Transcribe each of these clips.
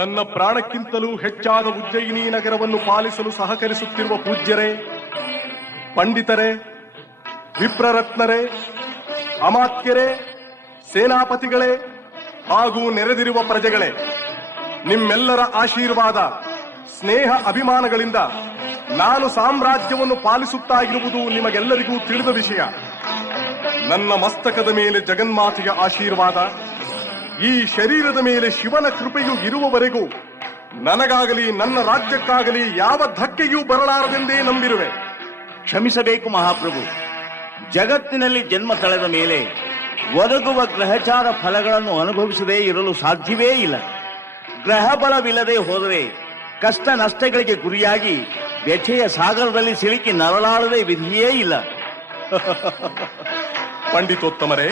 ನನ್ನ ಪ್ರಾಣಕ್ಕಿಂತಲೂ ಹೆಚ್ಚಾದ ಉಜ್ಜಯಿನಿ ನಗರವನ್ನು ಪಾಲಿಸಲು ಸಹಕರಿಸುತ್ತಿರುವ ಪೂಜ್ಯರೇ, ಪಂಡಿತರೇ, ವಿಪ್ರರತ್ನರೇ, ಅಮಾತ್ಯರೇ, ಸೇನಾಪತಿಗಳೇ ಹಾಗೂ ನೆರೆದಿರುವ ಪ್ರಜೆಗಳೇ, ನಿಮ್ಮೆಲ್ಲರ ಆಶೀರ್ವಾದ, ಸ್ನೇಹ, ಅಭಿಮಾನಗಳಿಂದ ನಾನು ಸಾಮ್ರಾಜ್ಯವನ್ನು ಪಾಲಿಸುತ್ತಾ ಇರುವುದು ನಿಮಗೆಲ್ಲರಿಗೂ ತಿಳಿದ ವಿಷಯ. ನನ್ನ ಮಸ್ತಕದ ಮೇಲೆ ಜಗನ್ಮಾತೆಯ ಆಶೀರ್ವಾದ, ಈ ಶರೀರದ ಮೇಲೆ ಶಿವನ ಕೃಪೆಯು ಇರುವವರೆಗೂ ನನಗಾಗಲಿ ನನ್ನ ರಾಜ್ಯಕ್ಕಾಗಲಿ ಯಾವ ಧಕ್ಕೆಯೂ ಬರಲಾರದೆಂದೇ ನಂಬಿರುವೆ. ಕ್ಷಮಿಸಬೇಕು ಮಹಾಪ್ರಭು. ಜಗತ್ತಿನಲ್ಲಿ ಜನ್ಮ ತಳೆದ ಮೇಲೆ ಒದಗುವ ಗ್ರಹಚಾರ ಫಲಗಳನ್ನು ಅನುಭವಿಸದೇ ಇರಲು ಸಾಧ್ಯವೇ ಇಲ್ಲ. ಗ್ರಹ ಬಲವಿಲ್ಲದೆ ಹೋದರೆ ಕಷ್ಟ ನಷ್ಟಗಳಿಗೆ ಗುರಿಯಾಗಿ ವ್ಯಥೆಯ ಸಾಗರದಲ್ಲಿ ಸಿಲುಕಿ ನರಳಾಳದೆ ವಿಧಿಯೇ ಇಲ್ಲ. ಪಂಡಿತೋತ್ತಮರೇ,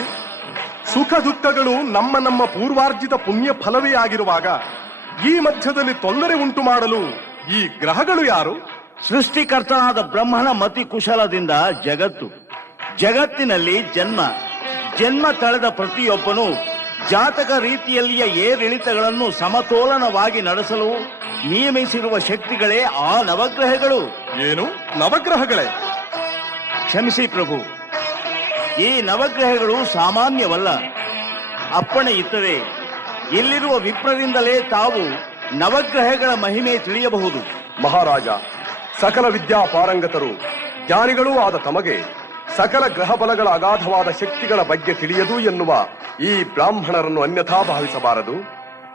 ಸುಖ ದುಃಖಗಳು ನಮ್ಮ ನಮ್ಮ ಪೂರ್ವಾರ್ಜಿತ ಪುಣ್ಯ ಫಲವೇ ಆಗಿರುವಾಗ ಈ ಮಧ್ಯದಲ್ಲಿ ತೊಂದರೆ ಉಂಟು ಮಾಡಲು ಈ ಗ್ರಹಗಳು ಯಾರು? ಸೃಷ್ಟಿಕರ್ತನಾದ ಬ್ರಹ್ಮನ ಮತಿ ಕುಶಲದಿಂದ ಜಗತ್ತಿನಲ್ಲಿ ಜನ್ಮ ತಳೆದ ಪ್ರತಿಯೊಬ್ಬನು ಜಾತಕ ರೀತಿಯಲ್ಲಿಯ ಏರಿಳಿತಗಳನ್ನು ಸಮತೋಲನವಾಗಿ ನಡೆಸಲು ನಿಯಮಿಸಿರುವ ಶಕ್ತಿಗಳೇ ಆ ನವಗ್ರಹಗಳು. ಏನು ನವಗ್ರಹಗಳೇ? ಕ್ಷಮಿಸಿ ಪ್ರಭು, ಈ ನವಗ್ರಹಗಳು ಸಾಮಾನ್ಯವಲ್ಲ. ಅಪ್ಪಣೆ ಇದ್ದರೆ ಇಲ್ಲಿರುವ ವಿಪ್ರರಿಂದಲೇ ತಾವು ನವಗ್ರಹಗಳ ಮಹಿಮೆ ತಿಳಿಯಬಹುದು. ಮಹಾರಾಜ, ಸಕಲ ವಿದ್ಯಾ ಪಾರಂಗತರು ಜ್ಞಾನಿಗಳೂ ಆದ ತಮಗೆ ಸಕಲ ಗ್ರಹ ಬಲಗಳ ಅಗಾಧವಾದ ಶಕ್ತಿಗಳ ಬಗ್ಗೆ ತಿಳಿಯದು ಎನ್ನುವ ಈ ಬ್ರಾಹ್ಮಣರನ್ನು ಅನ್ಯಥಾ ಭಾವಿಸಬಾರದು.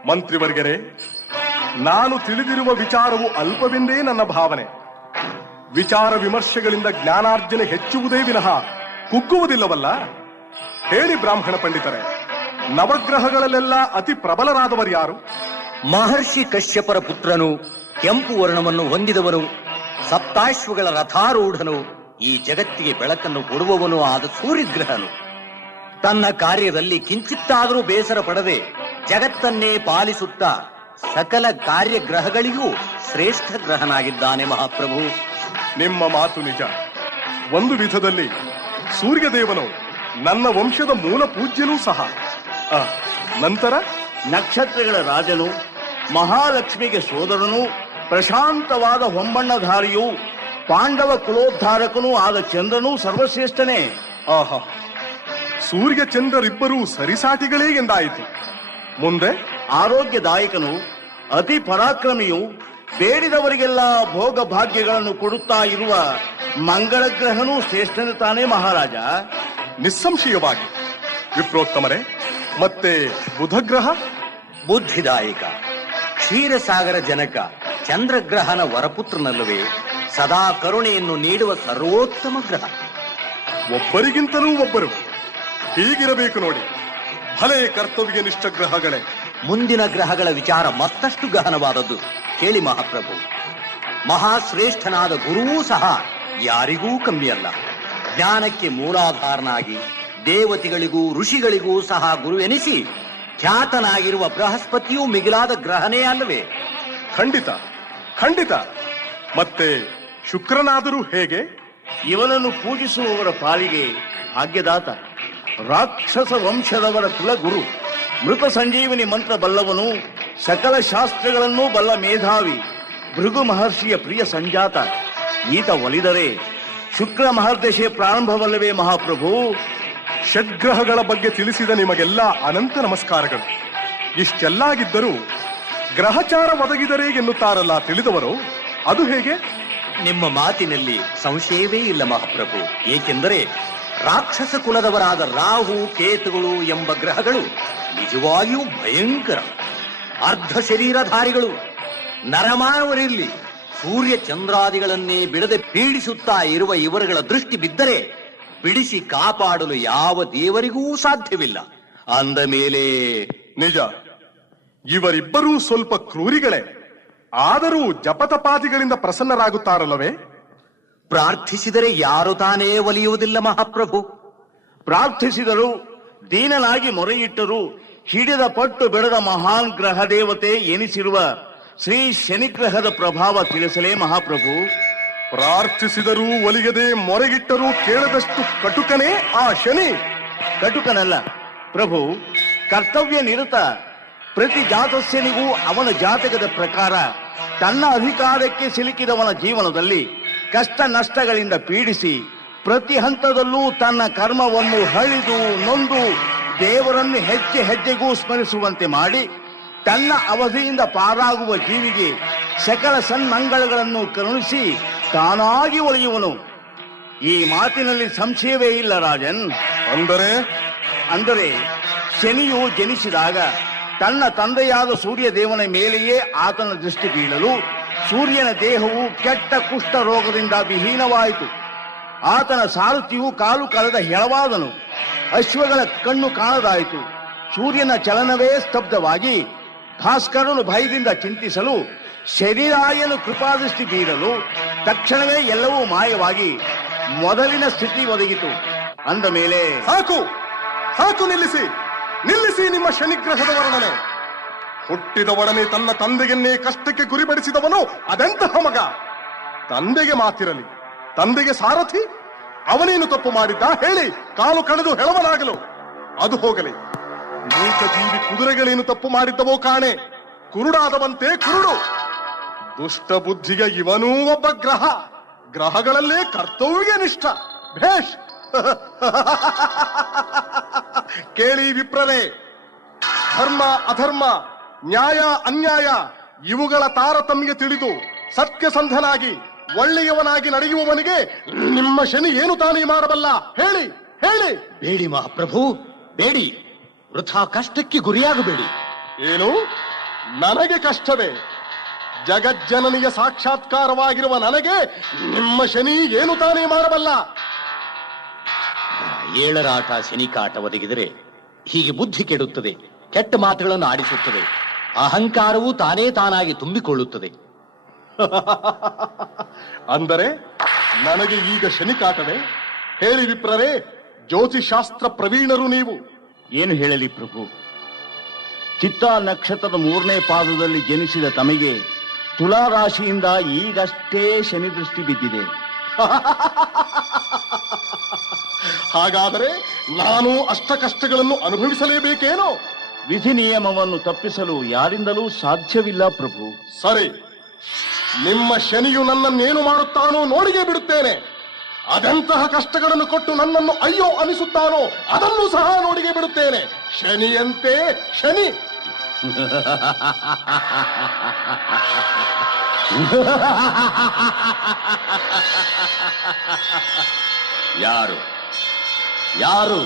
ಮಂತ್ರಿವರ್ಗರೇ, ನಾನು ತಿಳಿದಿರುವ ವಿಚಾರವು ಅಲ್ಪವೆಂದೇ ನನ್ನ ಭಾವನೆ. ವಿಚಾರ ವಿಮರ್ಶೆಗಳಿಂದ ಜ್ಞಾನಾರ್ಜನೆ ಹೆಚ್ಚುವುದೇ ವಿನಃ ಕುಗ್ಗುವುದಿಲ್ಲವಲ್ಲ. ಹೇಳಿ ಬ್ರಾಹ್ಮಣ ಪಂಡಿತರೇ, ನವಗ್ರಹಗಳಲ್ಲೆಲ್ಲ ಅತಿ ಪ್ರಬಲರಾದವರು ಯಾರು? ಮಹರ್ಷಿ ಕಶ್ಯಪರ ಪುತ್ರನು, ಕೆಂಪು ವರ್ಣವನ್ನು ಹೊಂದಿದವನು, ಸಪ್ತಾಶ್ವಗಳ ರಥಾರೂಢನು, ಈ ಜಗತ್ತಿಗೆ ಬೆಳಕನ್ನು ಕೊಡುವವನು ಆದ ಸೂರ್ಯಗ್ರಹನು. ತನ್ನ ಕಾರ್ಯದಲ್ಲಿ ಕಿಂಚಿತ್ತಾದರೂ ಬೇಸರ ಪಡದೆ ಜಗತ್ತನ್ನೇ ಪಾಲಿಸುತ್ತಾ ಸಕಲ ಕಾರ್ಯಗ್ರಹಗಳಿಗೂ ಶ್ರೇಷ್ಠ ಗ್ರಹನಾಗಿದ್ದಾನೆ ಮಹಾಪ್ರಭು. ನಿಮ್ಮ ಮಾತು ನಿಜ. ಒಂದು ವಿಧದಲ್ಲಿ ಸೂರ್ಯದೇವನು ನನ್ನ ವಂಶದ ಮೂಲ ಪೂಜ್ಯನೂ ಸಹ. ನಂತರ ನಕ್ಷತ್ರಗಳ ರಾಜನು, ಮಹಾಲಕ್ಷ್ಮಿಗೆ ಸೋದರನು, ಪ್ರಶಾಂತವಾದ ಹೊಂಬಣ್ಣಧಾರಿಯು, ಪಾಂಡವ ಕುಲೋದ್ಧಾರಕನೂ ಆದ ಚಂದ್ರನೂ ಸರ್ವಶ್ರೇಷ್ಠನೇ. ಆಹಾ, ಸೂರ್ಯ ಚಂದ್ರರಿಬ್ಬರೂ ಸರಿಸಾಟಿಗಳೇ ಎಂದಾಯಿತು. ಮುಂದೆ ಆರೋಗ್ಯದಾಯಕನು, ಅತಿ ಪರಾಕ್ರಮಿಯು, ಬೇಡಿದವರಿಗೆಲ್ಲ ಭೋಗ ಭಾಗ್ಯಗಳನ್ನು ಕೊಡುತ್ತಾ ಇರುವ ಮಂಗಳ ಗ್ರಹನೂ ಶ್ರೇಷ್ಠನೇ ತಾನೇ ಮಹಾರಾಜ. ನಿಸ್ಸಂಶಯವಾಗಿ. ವಿಪ್ರೋತ್ತಮರೇ, ಮತ್ತೆ ಬುಧಗ್ರಹ? ಬುದ್ಧಿದಾಯಕ, ಕ್ಷೀರಸಾಗರ ಜನಕ ಚಂದ್ರಗ್ರಹನ ವರಪುತ್ರನಲ್ಲವೇ, ಸದಾ ಕರುಣೆಯನ್ನು ನೀಡುವ ಸರ್ವೋತ್ತಮ ಗ್ರಹ. ಒಬ್ಬರಿಗಿಂತಲೂ ಒಬ್ಬರು ಹೀಗಿರಬೇಕು ನೋಡಿ. ಭಲೇ ಕರ್ತವ್ಯ ನಿಷ್ಠ ಗ್ರಹಗಳೇ. ಮುಂದಿನ ಗ್ರಹಗಳ ವಿಚಾರ ಮತ್ತಷ್ಟು ಗಹನವಾದದ್ದು. ಕೇಳಿ ಮಹಾಪ್ರಭು, ಮಹಾಶ್ರೇಷ್ಠನಾದ ಗುರುವೂ ಸಹ ಯಾರಿಗೂ ಕಮ್ಮಿಯಲ್ಲ. ಜ್ಞಾನಕ್ಕೆ ಮೂಲಾಧಾರನಾಗಿ ದೇವತೆಗಳಿಗೂ ಋಷಿಗಳಿಗೂ ಸಹ ಗುರುವೆನಿಸಿ ಖ್ಯಾತನಾಗಿರುವ ಬೃಹಸ್ಪತಿಯೂ ಮಿಗಿಲಾದ ಗ್ರಹನೇ ಅಲ್ಲವೇ? ಖಂಡಿತ ಖಂಡಿತ. ಮತ್ತೆ ಶುಕ್ರನಾದರೂ ಹೇಗೆ? ಇವನನ್ನು ಪೂಜಿಸುವವರ ಪಾಲಿಗೆ ಭಾಗ್ಯದಾತ, ರಾಕ್ಷಸ ವಂಶದವರ ಕುಲಗುರು, ಮೃತ ಸಂಜೀವಿನಿ ಮಂತ್ರ ಬಲ್ಲವನು, ಸಕಲ ಶಾಸ್ತ್ರಗಳನ್ನೂ ಬಲ್ಲ ಮೇಧಾವಿ, ಭೃಗು ಮಹರ್ಷಿಯ ಪ್ರಿಯ ಸಂಜಾತ. ಈತ ಒಲಿದರೆ ಶುಕ್ರ ಮಹರ್ದಶೆ ಪ್ರಾರಂಭವಲ್ಲವೇ ಮಹಾಪ್ರಭು? ಷಡ್ಗ್ರಹಗಳ ಬಗ್ಗೆ ತಿಳಿಸಿದ ನಿಮಗೆಲ್ಲ ಅನಂತ ನಮಸ್ಕಾರಗಳು. ಇಷ್ಟೆಲ್ಲಾಗಿದ್ದರೂ ಗ್ರಹಚಾರ ಒದಗಿದರೆ ಎನ್ನುತ್ತಾರಲ್ಲ ತಿಳಿದವರು, ಅದು ಹೇಗೆ? ನಿಮ್ಮ ಮಾತಿನಲ್ಲಿ ಸಂಶಯವೇ ಇಲ್ಲ ಮಹಾಪ್ರಭು. ಏಕೆಂದರೆ ರಾಕ್ಷಸ ಕುಲದವರಾದ ರಾಹು, ಕೇತುಗಳು ಎಂಬ ಗ್ರಹಗಳು ನಿಜವಾಗಿಯೂ ಭಯಂಕರ ಅರ್ಧ ಶರೀರಧಾರಿಗಳು. ನರಮಾನವರಿಲ್ಲಿ ಸೂರ್ಯ ಚಂದ್ರಾದಿಗಳನ್ನೇ ಬಿಡದೆ ಪೀಡಿಸುತ್ತಾ ಇರುವ ಇವರುಗಳ ದೃಷ್ಟಿ ಬಿದ್ದರೆ ಬಿಡಿಸಿ ಕಾಪಾಡಲು ಯಾವ ದೇವರಿಗೂ ಸಾಧ್ಯವಿಲ್ಲ. ಅಂದ ಮೇಲೆ ನಿಜ, ಇವರಿಬ್ಬರೂ ಸ್ವಲ್ಪ ಕ್ರೂರಿಗಳೇ. ಆದರೂ ಜಪತಪಾದಿಗಳಿಂದ ಪ್ರಸನ್ನರಾಗುತ್ತಾರಲ್ಲವೇ? ಪ್ರಾರ್ಥಿಸಿದರೆ ಯಾರು ತಾನೇ ಒಲಿಯುವುದಿಲ್ಲ ಮಹಾಪ್ರಭು. ಪ್ರಾರ್ಥಿಸಿದರು, ದೀನನಾಗಿ ಮೊರೆಯಿಟ್ಟರು, ಹಿಡಿದ ಪಟ್ಟು ಬೆಳೆದ ಮಹಾನ್ ಗ್ರಹ ದೇವತೆ ಎನಿಸಿರುವ ಶ್ರೀ ಶನಿಗ್ರಹದ ಪ್ರಭಾವ ತಿಳಿಸಲೇ ಮಹಾಪ್ರಭು? ಪ್ರಾರ್ಥಿಸಿದರೂ ಒಲಿಯದೆ ಮೊರೆಗಿಟ್ಟರೂ ಕೇಳದಷ್ಟು ಕಟುಕನೇ ಆ ಶನಿ? ಕಟುಕನಲ್ಲ ಪ್ರಭು, ಕರ್ತವ್ಯ ನಿರತ ಪ್ರತಿ ಜಾತಸ್ಯನಿಗೂ ಅವನ ಜಾತಕದ ಪ್ರಕಾರ ತನ್ನ ಅಧಿಕಾರಕ್ಕೆ ಸಿಲುಕಿದವನ ಜೀವನದಲ್ಲಿ ಕಷ್ಟ ನಷ್ಟಗಳಿಂದ ಪೀಡಿಸಿ ಪ್ರತಿ ಹಂತದಲ್ಲೂ ತನ್ನ ಕರ್ಮವನ್ನು ಹಳಿದು ನೊಂದು ದೇವರನ್ನು ಹೆಜ್ಜೆ ಹೆಜ್ಜೆಗೂ ಸ್ಮರಿಸುವಂತೆ ಮಾಡಿ ತನ್ನ ಅವಧಿಯಿಂದ ಪಾರಾಗುವ ಜೀವಿಗೆ ಸಕಲ ಸನ್ಮಂಗಳಗಳನ್ನು ಕರುಣಿಸಿ ತಾನಾಗಿ ಒಳೆಯುವನು. ಈ ಮಾತಿನಲ್ಲಿ ಸಂಶಯವೇ ಇಲ್ಲ ರಾಜನ್. ಅಂದರೆ ಶನಿಯು ಜನಿಸಿದಾಗ ತನ್ನ ತಂದೆಯಾದ ಸೂರ್ಯ ದೇವನ ಮೇಲೆಯೇ ಆತನ ದೃಷ್ಟಿ ಬೀಳಲು ಸೂರ್ಯನ ದೇಹವು ಕೆಟ್ಟ ಕುಷ್ಠ ರೋಗದಿಂದ ವಿಹೀನವಾಯಿತು. ಆತನ ಸಾರಥಿಯು ಕಾಲು ಕಳೆದ ಹೆಳವಾದನು. ಅಶ್ವಗಳ ಕಣ್ಣು ಕಾಣದಾಯಿತು. ಸೂರ್ಯನ ಚಲನವೇ ಸ್ತಬ್ಧವಾಗಿ ಭಾಸ್ಕರನು ಭಯದಿಂದ ಚಿಂತಿಸಲು ಶರೀರಾಯನು ಕೃಪಾದೃಷ್ಟಿ ಬೀರಲು ತಕ್ಷಣವೇ ಎಲ್ಲವೂ ಮಾಯವಾಗಿ ಮೊದಲಿನ ಸ್ಥಿತಿ ಒದಗಿತು. ಅಂದ ಮೇಲೆ ಸಾಕು, ನಿಲ್ಲಿಸಿ ನಿಮ್ಮ ಶನಿಗ್ರಹದ ವರ್ಣನೆ. ಹುಟ್ಟಿದವಡನೆ ತನ್ನ ತಂದೆಯನ್ನೇ ಕಷ್ಟಕ್ಕೆ ಗುರಿಪಡಿಸಿದವನು ಅದೆಂತಹ ಮಗ? ತಂದೆಗೆ ಮಾತಿರಲಿ, ತಂದೆಗೆ ಸಾರಥಿ. ಅವನೇನು ತಪ್ಪು ಮಾಡಿದ್ದ ಹೇಳಿ? ಕಾಲು ಕಳೆದು ಹೆಳವನಾಗಲು. ಅದು ಹೋಗಲಿ, ಮೂಕ ಜೀವಿ ಕುದುರೆಗಳೇನು ತಪ್ಪು ಮಾಡಿದ್ದವೋ ಕಾಣೆ. ಕುರುಡಾದವಂತೆ ಕುರುಡು. ದುಷ್ಟ ಬುದ್ಧಿಗೆ ಇವನೂ ಒಬ್ಬ ಗ್ರಹಗಳಲ್ಲೇ ಕರ್ತವ್ಯ ನಿಷ್ಠ. ಭೇಷ್. ಕೇಳಿ ವಿಪ್ರರೇ, ಧರ್ಮ ಅಧರ್ಮ, ನ್ಯಾಯ ಅನ್ಯಾಯ ಇವುಗಳ ತಾರತಮ್ಯ ತಿಳಿದು ಸತ್ಯಸಂಧನಾಗಿ ಒಳ್ಳೆಯವನಾಗಿ ನಡೆಯುವವನಿಗೆ ನಿಮ್ಮ ಶನಿ ಏನು ತಾನೇ ಮಾಡಬಲ್ಲ? ಹೇಳಿ. ಬೇಡಿ ಮಹಾಪ್ರಭು, ಬೇಡಿ. ವೃಥಾ ಕಷ್ಟಕ್ಕೆ ಗುರಿಯಾಗಬೇಡಿ. ಏನು? ನನಗೆ ಕಷ್ಟವೇ? ಜಗಜ್ಜನನಿಯ ಸಾಕ್ಷಾತ್ಕಾರವಾಗಿರುವ ನನಗೆ ನಿಮ್ಮ ಶನಿ ಏನು ತಾನೇ ಮಾಡಬಲ್ಲ? ಏಳರಾಟ ಶನಿಕಾಟ ಒದಗಿದರೆ ಹೀಗೆ ಬುದ್ಧಿ ಕೆಡುತ್ತದೆ, ಕೆಟ್ಟ ಮಾತುಗಳನ್ನು ಆಡಿಸುತ್ತದೆ, ಅಹಂಕಾರವು ತಾನಾಗಿ ತುಂಬಿಕೊಳ್ಳುತ್ತದೆ. ಅಂದರೆ ನನಗೆ ಈಗ ಶನಿಕಾಟವೇ? ಹೇಳಿ ವಿಪ್ರರೇ, ಜ್ಯೋತಿಷಾಸ್ತ್ರ ಪ್ರವೀಣರು ನೀವು. ಏನು ಹೇಳಲಿ ಪ್ರಭು? ಚಿತ್ತಾ ನಕ್ಷತ್ರದ 3ನೇ ಪಾದದಲ್ಲಿ ಜನಿಸಿದ ತಮಗೆ ತುಲಾ ರಾಶಿಯಿಂದ ಈಗಷ್ಟೇ ಶನಿ ದೃಷ್ಟಿ ಬಿದ್ದಿದೆ. ಹಾಗಾದರೆ ನಾನು ಅಷ್ಟ ಕಷ್ಟಗಳನ್ನು ಅನುಭವಿಸಲೇಬೇಕೇನೋ? ವಿಧಿ ನಿಯಮವನ್ನು ತಪ್ಪಿಸಲು ಯಾರಿಂದಲೂ ಸಾಧ್ಯವಿಲ್ಲ ಪ್ರಭು. ಸರಿ, ನಿಮ್ಮ ಶನಿಯು ನನ್ನನ್ನೇನು ಮಾಡುತ್ತಾನೋ ನೋಡಿಯೇ ಬಿಡುತ್ತೇನೆ. ಅದೆಂತಹ ಕಷ್ಟಗಳನ್ನು ಕೊಟ್ಟು ನನ್ನನ್ನು ಅಯ್ಯೋ ಅನಿಸುತ್ತಾನೋ ಅದನ್ನು ಸಹ ನೋಡಿಗೆ ಬಿಡುತ್ತೇನೆ. ಶನಿಯಂತೆ ಶನಿ. ಯಾರು ಯಾರು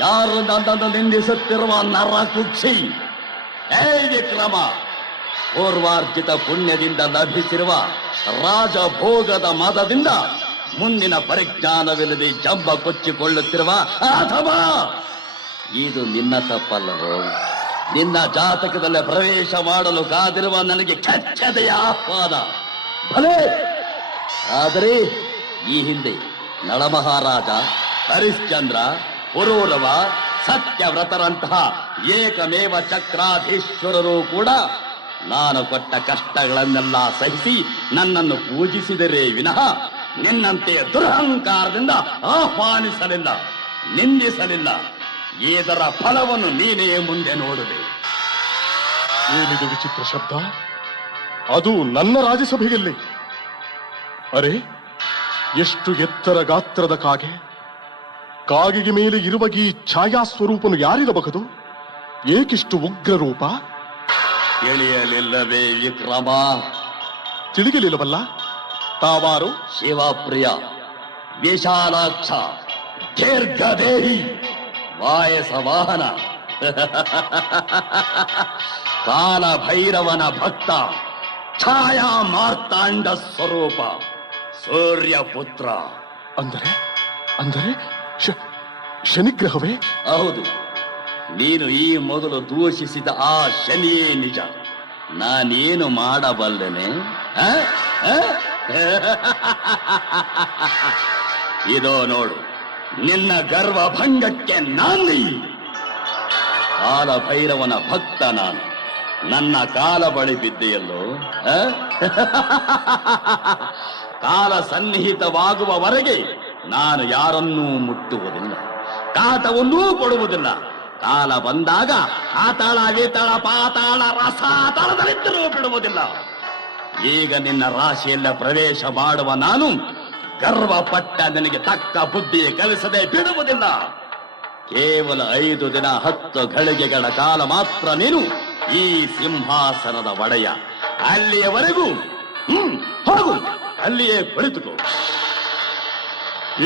ಯಾರು ನನ್ನನ್ನು ನಿಂದಿಸುತ್ತಿರುವ ನರ ಕುಕ್ಷಿ? ವಿಕ್ರಮ, ಪೂರ್ವಾರ್ಜಿತ ಪುಣ್ಯದಿಂದ ಲಭಿಸಿರುವ ರಾಜಭೋಗದ ಮದದಿಂದ ಮುಂದಿನ ಪರಿಜ್ಞಾನವಿಲ್ಲದೆ ಜಂಬ ಕೊಚ್ಚಿಕೊಳ್ಳುತ್ತಿರುವ ಅಥವಾ ಇದು ನಿನ್ನ ತಪ್ಪಲ್ಲವೋ? ನಿನ್ನ ಜಾತಕದಲ್ಲಿ ಪ್ರವೇಶ ಮಾಡಲು ಕಾದಿರುವ ನನಗೆ ಕೆಚ್ಚದೆಯ ಆಹ್ವಾನ. ಭಲೇ, ಆದರೆ ಈ ಹಿಂದೆ ನಳಮಹಾರಾಜ, ಹರಿಶ್ಚಂದ್ರ, ಪುರೂರವ, ಸತ್ಯವ್ರತರಂತಹ ಏಕಮೇವ ಚಕ್ರಾಧೀಶ್ವರರು ಕೂಡ ನಾನು ಕೊಟ್ಟ ಕಷ್ಟಗಳನ್ನೆಲ್ಲ ಸಹಿಸಿ ನನ್ನನ್ನು ಪೂಜಿಸಿದರೆ ವಿನಃ ನಿನ್ನಂತೆ ದುರಹಂಕಾರದಿಂದ ಆಹ್ವಾನಿಸಲಿಲ್ಲ, ನಿಂದಿಸಲಿಲ್ಲ. ಇದರ ಫಲವನ್ನು ನೀನೇ ಮುಂದೆ ನೋಡುವೆ. ಏನಿದು ವಿಚಿತ್ರ ಶಬ್ದ? ಅದು ನನ್ನ ರಾಜ್ಯಸಭೆಯಲ್ಲಿ. ಅರೆ, ಎಷ್ಟು ಎತ್ತರ ಗಾತ್ರದ ಕಾಗೆಗೆ ಮೇಲೆ ಇರುವ ಈ ಛಾಯಾ ಸ್ವರೂಪನು ಯಾರಿರಬಹುದು? ಏಕಿಷ್ಟು ಉಗ್ರ ರೂಪ? ತಿಳಿಯಲಿಲ್ಲವೇ ವಿಕ್ರಮ? ತಿಳಿಯಲಿಲ್ಲವಲ್ಲ. ತಾವಾರು? ಶಿವಪ್ರಿಯ, ವಿಶಾಲಾಕ್ಷ, ದೀರ್ಘದೇಹಿ, ವಾಯಸ ವಾಹನ, ಕಾಲ ಭೈರವನ ಭಕ್ತ, ಛಾಯಾ ಮಾರ್ತಾಂಡ ಸ್ವರೂಪ, ಸೂರ್ಯ ಪುತ್ರ. ಅಂದರೆ ಶನಿಗ್ರಹವೇ? ಹೌದು, ನೀನು ಈ ಮೊದಲು ದೂಷಿಸಿದ ಆ ಶನಿಯೇ ನಿಜ. ನಾನೇನು ಮಾಡಬಲ್ಲೆನೆ? ಇದೋ ನೋಡು, ನಿನ್ನ ಗರ್ವಭಂಗಕ್ಕೆ ನಾಂದಿ. ಕಾಲ ಭೈರವನ ಭಕ್ತ ನಾನು. ನನ್ನ ಕಾಲ ಬಳಿ ಬಿದ್ದೆಯಲ್ಲೋ? ಕಾಲ ಸನ್ನಿಹಿತವಾಗುವವರೆಗೆ ನಾನು ಯಾರನ್ನೂ ಮುಟ್ಟುವುದಿಲ್ಲ, ಕಾಟವನ್ನೂ ಕೊಡುವುದಿಲ್ಲ. ಕಾಲ ಬಂದಾಗ ಆತಾಳ ವಿತಾಳ ಪಾತಾಳ ರಸಾತಾಳದಲ್ಲಿದ್ದರೂ ಬಿಡುವುದಿಲ್ಲ. ಈಗ ನಿನ್ನ ರಾಶಿಯಲ್ಲ ಪ್ರವೇಶ ಮಾಡುವ ನಾನು ಗರ್ವಪಟ್ಟ ನಿನಗೆ ತಕ್ಕ ಬುದ್ಧಿ ಕಲಿಸದೆ ಬಿಡುವುದಿಲ್ಲ. ಕೇವಲ 5 ದಿನ 10 ಘಳಿಗೆಗಳ ಕಾಲ ಮಾತ್ರ ನೀನು ಈ ಸಿಂಹಾಸನದ ಒಡೆಯ. ಅಲ್ಲಿಯವರೆಗೂ ಹೋಗು, ಅಲ್ಲಿಯೇ ಕುಳಿತುಕೋ.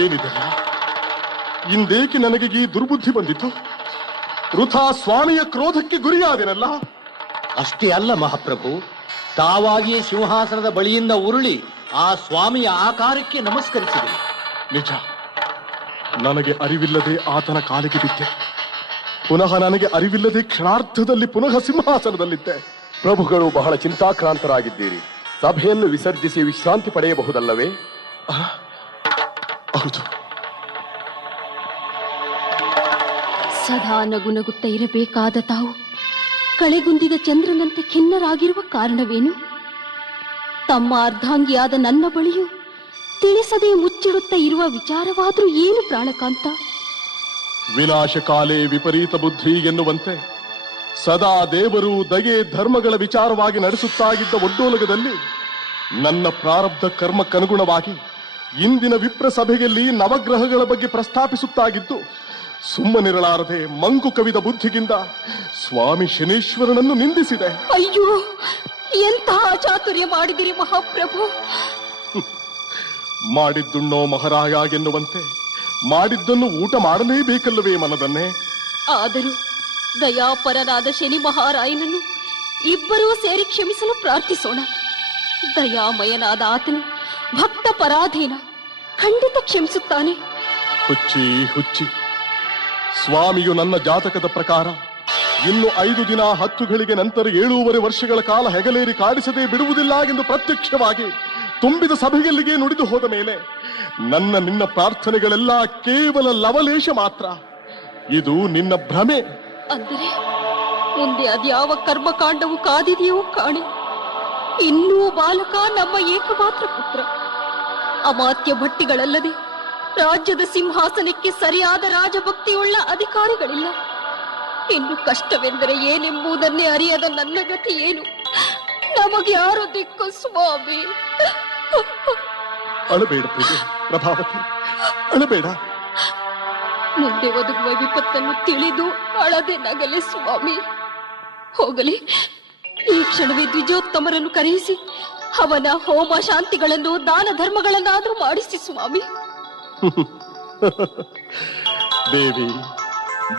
ಏನಿದೆಲ್ಲ? ಇಂದೇಕೆ ನನಗೆ ಈ ದುರ್ಬುದ್ಧಿ ಬಂದಿತು? ವೃಥಾ ಸ್ವಾಮಿಯ ಕ್ರೋಧಕ್ಕೆ ಗುರಿಯಾದೆನಲ್ಲ. ಅಷ್ಟೇ ಅಲ್ಲ ಮಹಾಪ್ರಭು, ತಾವಾಗಿಯೇ ಸಿಂಹಾಸನದ ಬಳಿಯಿಂದ ಉರುಳಿ ಆ ಸ್ವಾಮಿಯ ಆಕಾರಕ್ಕೆ ನಮಸ್ಕರಿಸಿದೆ. ನಿಜ, ನನಗೆ ಅರಿವಿಲ್ಲದೆ ಆತನ ಕಾಲಿಗೆ ಬಿದ್ದೆ. ಪುನಃ ನನಗೆ ಅರಿವಿಲ್ಲದೆ ಕ್ಷಣಾರ್ಧದಲ್ಲಿ ಪುನಃ ಸಿಂಹಾಸನದಲ್ಲಿದ್ದೆ. ಪ್ರಭುಗಳು ಬಹಳ ಚಿಂತಾಕ್ರಾಂತರಾಗಿದ್ದೀರಿ. ಸಭೆಯನ್ನು ವಿಸರ್ಜಿಸಿ ವಿಶ್ರಾಂತಿ ಪಡೆಯಬಹುದಲ್ಲವೇ? ಹೌದು. ಸದಾ ನಗುನಗುತ್ತಾ ಇರಬೇಕಾದ ತಾವು ಕಳೆಗುಂದಿದ ಚಂದ್ರನಂತೆ ಖಿನ್ನರಾಗಿರುವ ಕಾರಣವೇನು? ತಮ್ಮ ಅರ್ಧಾಂಗಿಯಾದ ನನ್ನ ಬಳಿಯೂ ತಿಳಿಸದೆ ಮುಚ್ಚಿಡುತ್ತಾ ಇರುವ ವಿಚಾರವಾದ್ರೂ ಏನು ಪ್ರಾಣಕಾಂತ? ವಿನಾಶಕಾಲೇ ವಿಪರೀತ ಬುದ್ಧಿ ಎನ್ನುವಂತೆ ಸದಾ ದೇವರು ದಯೆ ಧರ್ಮಗಳ ವಿಚಾರವಾಗಿ ನಡೆಸುತ್ತಾಗಿದ್ದ ಒಡ್ಡೋಲಗದಲ್ಲಿ ನನ್ನ ಪ್ರಾರಬ್ಧ ಕರ್ಮಕ್ಕನುಗುಣವಾಗಿ ಇಂದಿನ ವಿಪ್ರ ಸಭೆಯಲ್ಲಿ ನವಗ್ರಹಗಳ ಬಗ್ಗೆ ಪ್ರಸ್ತಾಪಿಸುತ್ತಾಗಿದ್ದು ಸುಮ್ಮನಿರಲಾರದೆ ಮಂಕು ಕವಿದ ಬುದ್ಧಿಗಿಂದ ಸ್ವಾಮಿ ಶನೇಶ್ವರನನ್ನು ನಿಂದಿಸಿದೆ. ಅಯ್ಯೋ, ಎಂತಹ ಚಾತುರ್ಯ ಮಾಡಿದಿರಿ ಮಹಾಪ್ರಭು! ಮಾಡಿದ್ದುಣ್ಣೋ ಮಹಾರಾಯ ಎನ್ನುವಂತೆ ಮಾಡಿದ್ದನ್ನು ಊಟ ಮಾಡಲೇಬೇಕಲ್ಲವೇ ಮನದನ್ನೇ? ಆದರೂ ದಯಾಪರನಾದ ಶನಿ ಮಹಾರಾಯನನ್ನು ಇಬ್ಬರೂ ಸೇರಿ ಕ್ಷಮಿಸಲು ಪ್ರಾರ್ಥಿಸೋಣ. ದಯಾಮಯನಾದ ಆತನು ಭಕ್ತ ಪರಾಧೀನ, ಖಂಡಿತ ಕ್ಷಮಿಸುತ್ತಾನೆ. ಹುಚ್ಚಿ ಸ್ವಾಮಿಯು ನನ್ನ ಜಾತಕದ ಪ್ರಕಾರ ಇನ್ನು 5 ದಿನ 10 ಘಳಿಗೆ ನಂತರ 7.5 ವರ್ಷಗಳ ಕಾಲ ಹೆಗಲೇರಿ ಕಾಡಿಸದೆ ಬಿಡುವುದಿಲ್ಲ ಎಂದು ಪ್ರತ್ಯಕ್ಷವಾಗಿ ತುಂಬಿದ ಸಭೆಯಲ್ಲಿಗೆ ನುಡಿದು ಹೋದ ಮೇಲೆ ನಿನ್ನ ಪ್ರಾರ್ಥನೆಗಳೆಲ್ಲ ಕೇವಲ ಲವಲೇಶ ಮಾತ್ರ. ಇದು ನಿನ್ನ ಭ್ರಮೆ. ಅಂದರೆ ಮುಂದೆ ಅದ್ಯಾವ ಕರ್ಮಕಾಂಡವು ಕಾದಿದೆಯೋ ಕಾಣಿ. ಇನ್ನೂ ಬಾಲಕ, ನಮ್ಮ ಏಕಮಾತ್ರ ಪುತ್ರ. ಅಮಾತ್ಯ ಭಟ್ಟಿಗಳಲ್ಲದೆ ರಾಜ್ಯದ ಸಿಂಹಾಸನಕ್ಕೆ ಸರಿಯಾದ ರಾಜಭಕ್ತಿಯುಳ್ಳ ಅಧಿಕಾರಿಗಳಿಲ್ಲ. ಇನ್ನು ಕಷ್ಟವೆಂದರೆ ಏನೆಂಬುದನ್ನೇ ಅರಿಯದ ನನ್ನ ಗತಿ ಏನು? ನಮಗೆ ಯಾರು ದಿಕ್ಕು ಸ್ವಾಮಿ? ಅಳಬೇಡ ಪ್ರಭಾವತಿ, ಅಳಬೇಡ. ಮುಂದೆ ಒದಗುವ ವಿಪತ್ತನ್ನು ತಿಳಿದು ಅಳದೆ ನಗಲೆ ಸ್ವಾಮಿ. ಹೋಗಲಿ, ಈ ಕ್ಷಣವೇ ದ್ವಿಜೋತ್ತಮರನ್ನು ಕರೆಯಿಸಿ ಅವನ ಹೋಮ ಶಾಂತಿಗಳನ್ನು ದಾನ ಧರ್ಮಗಳನ್ನಾದರೂ ಮಾಡಿಸಿ ಸ್ವಾಮಿ. ದೇವಿ,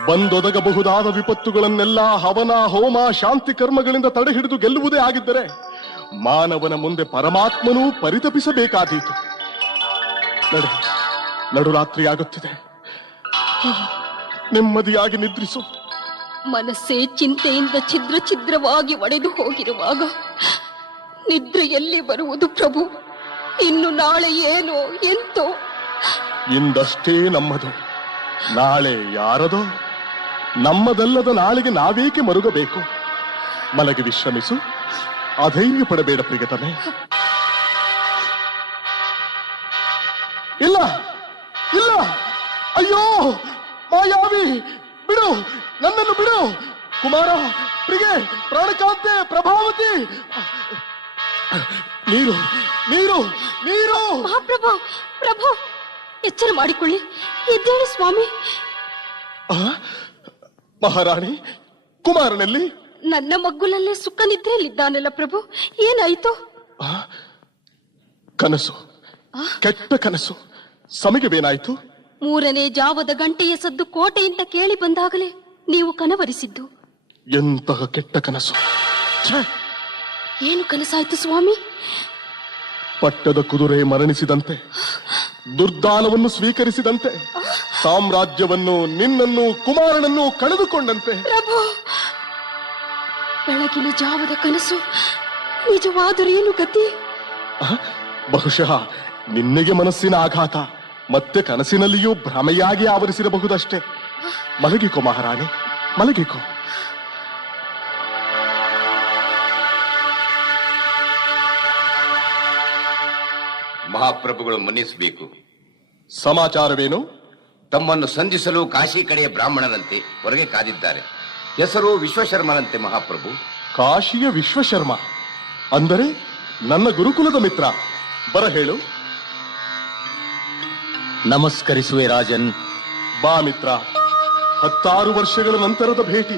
ಬಂದೊದಗಬಹುದಾದ ವಿಪತ್ತುಗಳನ್ನೆಲ್ಲ ಹವನ ಹೋಮ ಶಾಂತಿ ಕರ್ಮಗಳಿಂದ ತಡೆ ಹಿಡಿದು ಗೆಲ್ಲುವುದೇ ಆಗಿದ್ದರೆ ಮಾನವನ ಮುಂದೆ ಪರಮಾತ್ಮನೂ ಪರಿತಪಿಸಬೇಕಾದೀತು. ನಡುರಾತ್ರಿಯಾಗುತ್ತಿದೆ, ನೆಮ್ಮದಿಯಾಗಿ ನಿದ್ರಿಸು. ಮನಸ್ಸೇ ಚಿಂತೆಯಿಂದ ಛಿದ್ರ ಛಿದ್ರವಾಗಿ ಒಡೆದು ಹೋಗಿರುವಾಗ ನಿದ್ರೆ ಎಲ್ಲಿ ಬರುವುದು ಪ್ರಭು? ಇನ್ನು ನಾಳೆ ಏನೋ ಎಂತೋ. ಇಂದಷ್ಟೇ ನಮ್ಮದು, ನಾಳೆ ಯಾರದೋ. ನಮ್ಮದಲ್ಲದ ನಾಳೆಗೆ ನಾವೇಕೆ ಮರುಗಬೇಕು? ಮಲಗಿ ವಿಶ್ರಮಿಸು, ಅಧೈರ್ಯ ಪಡಬೇಡ ಪ್ರಿಯತಮೆ. ಇಲ್ಲ ಇಲ್ಲ, ಅಯ್ಯೋ ಮಾಯಾವಿ, ಬಿಡು, ನನ್ನನ್ನು ಬಿಡು. ಕುಮಾರ, ಪ್ರಿಯೆ, ಪ್ರಾಣಕಾಂತೆ, ಪ್ರಭಾವತಿ, ನೀರು ನೀರು ನೀರು. ಮಹಾಪ್ರಭು, ಪ್ರಭು, ಎಚ್ಚರ ಮಾಡಿಕೊಳ್ಳಿ, ಎದ್ದೇಳಿ ಸ್ವಾಮಿ. ಮಹಾರಾಣಿ, ಕುಮಾರನಲ್ಲಿ? ನನ್ನ ಮಗ್ಗುಲಲ್ಲೇ ಸುಖ ನಿದ್ರೆಯಲ್ಲಿದ್ದಾನಲ್ಲ ಪ್ರಭು, ಏನಾಯಿತು? ಕನಸು, ಕೆಟ್ಟ ಕನಸು. ಸಮಯವೇನಾಯಿತು? 3ನೇ ಜಾವದ ಗಂಟೆಯ ಸದ್ದು ಕೋಟೆಯಿಂದ ಕೇಳಿ ಬಂದಾಗಲೇ ನೀವು ಕನವರಿಸಿದ್ದು. ಎಂತಹ ಕೆಟ್ಟ ಕನಸು! ಏನು ಕನಸಾಯ್ತು ಸ್ವಾಮಿ? ಪಟ್ಟದ ಕುದುರೆ ಮರಣಿಸಿದಂತೆ, ದುರ್ದಾನವನ್ನು ಸ್ವೀಕರಿಸಿದಂತೆ, ಸಾಮ್ರಾಜ್ಯವನ್ನು, ನಿನ್ನನ್ನು, ಕುಮಾರನನ್ನು ಕಳೆದುಕೊಂಡಂತೆ. ಪ್ರಭು, ಬೆಳಗಿನ ಜಾವದ ಕನಸು ನಿಜವಾದರೇನು ಗತಿ? ಬಹುಶಃ ನಿನ್ನೆಗೆ ಮನಸ್ಸಿನ ಆಘಾತ, ಮತ್ತೆ ಕನಸಿನಲ್ಲಿಯೂ ಭ್ರಮೆಯಾಗಿ ಆವರಿಸಿರಬಹುದಷ್ಟೇ. ಮಲಗಿಕೋ ಮಹಾರಾಣಿ, ಮಲಗಿಕೋ. ಮಹಾಪ್ರಭುಗಳು ಮನ್ನಿಸಬೇಕು. ಸಮಾಚಾರವೇನು? ತಮ್ಮನ್ನು ಸಂಧಿಸಲು ಕಾಶಿ ಕಡೆಯ ಬ್ರಾಹ್ಮಣರಂತೆ ಹೊರಗೆ ಕಾದಿದ್ದಾರೆ. ಹೆಸರು ವಿಶ್ವಶರ್ಮನಂತೆ ಮಹಾಪ್ರಭು. ಕಾಶಿಯ ವಿಶ್ವಶರ್ಮ ಅಂದರೆ ನನ್ನ ಗುರುಕುಲದ ಮಿತ್ರ. ಬರ ಹೇಳು. ನಮಸ್ಕರಿಸುವೆ ರಾಜನ್. ಬಾ ಮಿತ್ರ, 16 ವರ್ಷಗಳ ನಂತರದ ಭೇಟಿ.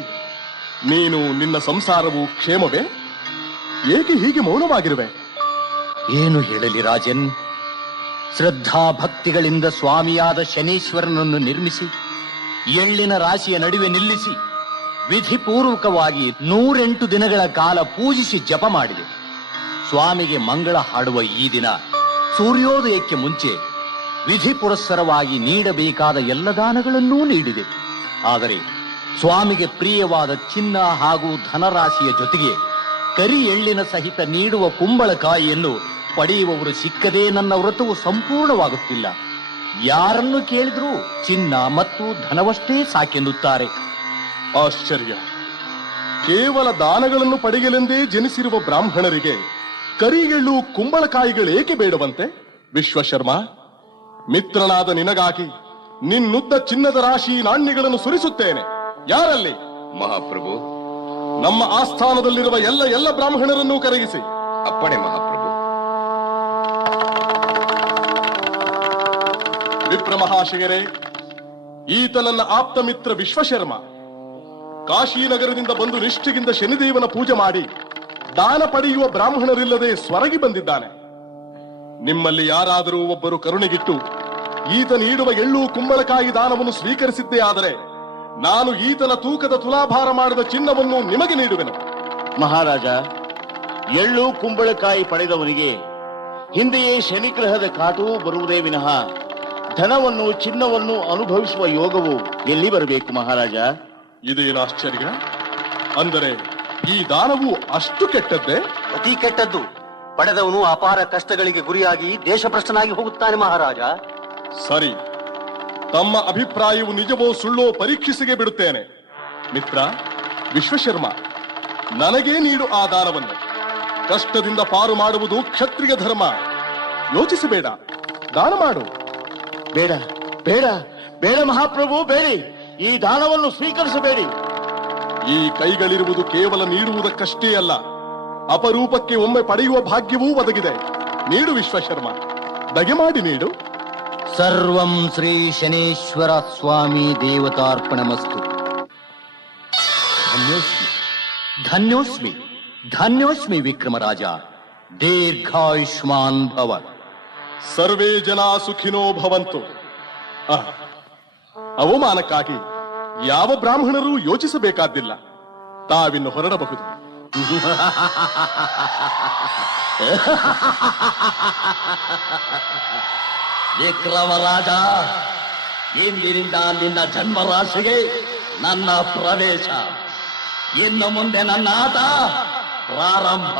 ನೀನು ನಿನ್ನ ಸಂಸಾರವು ಕ್ಷೇಮವೇ? ಏಕೆ ಹೀಗೆ ಮೌನವಾಗಿರುವೆ? ಏನು ಹೇಳಲಿ ರಾಜನ್, ಶ್ರದ್ಧಾ ಭಕ್ತಿಗಳಿಂದ ಸ್ವಾಮಿಯಾದ ಶನೀಶ್ವರನನ್ನು ನಿರ್ಮಿಸಿ ಎಳ್ಳಿನ ರಾಶಿಯ ನಡುವೆ ನಿಲ್ಲಿಸಿ ವಿಧಿಪೂರ್ವಕವಾಗಿ 108 ದಿನಗಳ ಕಾಲ ಪೂಜಿಸಿ ಜಪ ಮಾಡಿದೆ. ಸ್ವಾಮಿಗೆ ಮಂಗಳ ಹಾಡುವ ಈ ದಿನ ಸೂರ್ಯೋದಯಕ್ಕೆ ಮುಂಚೆ ವಿಧಿ ಪುರಸ್ಸರವಾಗಿ ನೀಡಬೇಕಾದ ಎಲ್ಲ ದಾನಗಳನ್ನೂ ನೀಡಿದೆ. ಆದರೆ ಸ್ವಾಮಿಗೆ ಪ್ರಿಯವಾದ ಚಿನ್ನ ಹಾಗೂ ಧನರಾಶಿಯ ಜೊತೆಗೆ ಕರಿ ಎಳ್ಳಿನ ಸಹಿತ ನೀಡುವ ಕುಂಬಳಕಾಯಿಯನ್ನು ಪಡೆಯುವವರು ಸಿಕ್ಕದೇ ನನ್ನ ವ್ರತವು ಸಂಪೂರ್ಣವಾಗುತ್ತಿಲ್ಲ. ಯಾರನ್ನು ಕೇಳಿದ್ರೂ ಚಿನ್ನ ಮತ್ತು ಧನವಷ್ಟೇ ಸಾಕೆನ್ನುತ್ತಾರೆ. ಆಶ್ಚರ್ಯ. ಕೇವಲ ದಾನಗಳನ್ನು ಪಡೆಯಲೆಂದೇ ಜನಿಸಿರುವ ಬ್ರಾಹ್ಮಣರಿಗೆ ಕರಿಗೆಳ್ಳು ಕುಂಬಳಕಾಯಿಗಳೇಕೆ ಬೇಡವಂತೆ? ವಿಶ್ವಶರ್ಮ, ಮಿತ್ರನಾದ ನಿನಗಾಗಿ ನಿನ್ನುದ್ದ ಚಿನ್ನದ ರಾಶಿ ನಾಣ್ಯಗಳನ್ನು ಸುರಿಸುತ್ತೇನೆ. ಯಾರಲ್ಲಿ? ಮಹಾಪ್ರಭು. ನಮ್ಮ ಆಸ್ಥಾನದಲ್ಲಿರುವ ಎಲ್ಲ ಬ್ರಾಹ್ಮಣರನ್ನೂ ಕರಗಿಸಿ. ಅಪ್ಪಣೆ ಮಹಾಪ್ರಭು. ವಿಪ್ರ ಮಹಾಶಯರೇ, ಈತ ನನ್ನ ಆಪ್ತ ಮಿತ್ರ ವಿಶ್ವಶರ್ಮ. ಕಾಶಿನಗರದಿಂದ ಬಂದು ನಿಷ್ಠೆಯಿಂದ ಶನಿದೇವನ ಪೂಜೆ ಮಾಡಿ ದಾನ ಪಡೆಯುವ ಬ್ರಾಹ್ಮಣರಿಲ್ಲದೆ ಸ್ವರಗಿ ಬಂದಿದ್ದಾನೆ. ನಿಮ್ಮಲ್ಲಿ ಯಾರಾದರೂ ಒಬ್ಬರು ಕರುಣೆಗಿಟ್ಟು ಈತ ನೀಡುವ ಎಳ್ಳು ಕುಂಬಳಕಾಯಿ ದಾನವನ್ನು ಸ್ವೀಕರಿಸಿದ್ದೇ ಆದರೆ ನಾನು ಈತನ ತೂಕದ ತುಲಾಭಾರ ಮಾಡಿದ ಚಿನ್ನವನ್ನು ನಿಮಗೆ ನೀಡುವೆನು. ಮಹಾರಾಜ, ಎಳ್ಳು ಕುಂಬಳಕಾಯಿ ಪಡೆದವನಿಗೆ ಹಿಂದೆಯೇ ಶನಿಗ್ರಹದ ಕಾಟವೂ ಬರುವುದೇ ವಿನಃ ಧನವನ್ನು ಚಿನ್ನವನ್ನು ಅನುಭವಿಸುವ ಯೋಗವು ಎಲ್ಲಿ ಬರಬೇಕು ಮಹಾರಾಜ? ಇದೇನಾಶ್ಚರ್ಯ! ಅಂದರೆ ಈ ದಾನವು ಅಷ್ಟು ಕೆಟ್ಟದ್ದೇ? ಅತಿ ಕೆಟ್ಟದ್ದು. ಪಡೆದವನು ಅಪಾರ ಕಷ್ಟಗಳಿಗೆ ಗುರಿಯಾಗಿ ದೇಶಭ್ರಷ್ಟನಾಗಿ ಹೋಗುತ್ತಾನೆ ಮಹಾರಾಜ. ಸರಿ, ತಮ್ಮ ಅಭಿಪ್ರಾಯವು ನಿಜವೋ ಸುಳ್ಳೋ ಪರೀಕ್ಷಿಸಿಗೆ ಬಿಡುತ್ತೇನೆ. ಮಿತ್ರ ವಿಶ್ವಶರ್ಮ, ನನಗೇ ನೀಡು ಆ ದಾನವನ್ನು. ಕಷ್ಟದಿಂದ ಪಾರು ಮಾಡುವುದು ಕ್ಷತ್ರಿಯ ಧರ್ಮ. ಯೋಚಿಸಬೇಡ, ದಾನ ಮಾಡು. ಬೇಡ ಬೇಡ ಬೇಡ ಮಹಾಪ್ರಭು, ಬೇಡಿ. ಈ ದಾನವನ್ನು ಸ್ವೀಕರಿಸಬೇಡಿ. ಈ ಕೈಗಳಿರುವುದು ಕೇವಲ ನೀಡುವುದಕ್ಕಷ್ಟೇ ಅಲ್ಲ, ಅಪರೂಪಕ್ಕೆ ಒಮ್ಮೆ ಪಡೆಯುವ ಭಾಗ್ಯವೂ ಒದಗಿದೆ. ನೀಡು ವಿಶ್ವಶರ್ಮ, ದಯಮಾಡಿ ನೀಡು. ಸರ್ವಂ ಶ್ರೀ ಶನೇಶ್ವರ ಸ್ವಾಮಿ ದೇವತಾರ್ಪಣಮಸ್ತು. ಧನ್ಯೋಸ್ಮಿ ಧನ್ಯೋಸ್ಮಿ ಧನ್ಯೋಸ್ಮಿ ವಿಕ್ರಮರಾಜ. ದೀರ್ಘಾಯುಷ್ಮಾನ್ ಭವ. ಸರ್ವೇ ಜನ ಸುಖಿನೋ ಭವಂತು. ಅವಮಾನಕ್ಕಾಗಿ ಯಾವ ಬ್ರಾಹ್ಮಣರೂ ಯೋಚಿಸಬೇಕಾದ್ದಿಲ್ಲ. ತಾವಿನ್ನು ಹೊರಡಬಹುದು. ವಿಕ್ರಮರಾಜ, ಇಂದಿನಿಂದ ನಿನ್ನ ಜನ್ಮರಾಶಿಗೆ ನನ್ನ ಪ್ರವೇಶ. ಇನ್ನು ಮುಂದೆ ನನ್ನ ಆಟ ಪ್ರಾರಂಭ.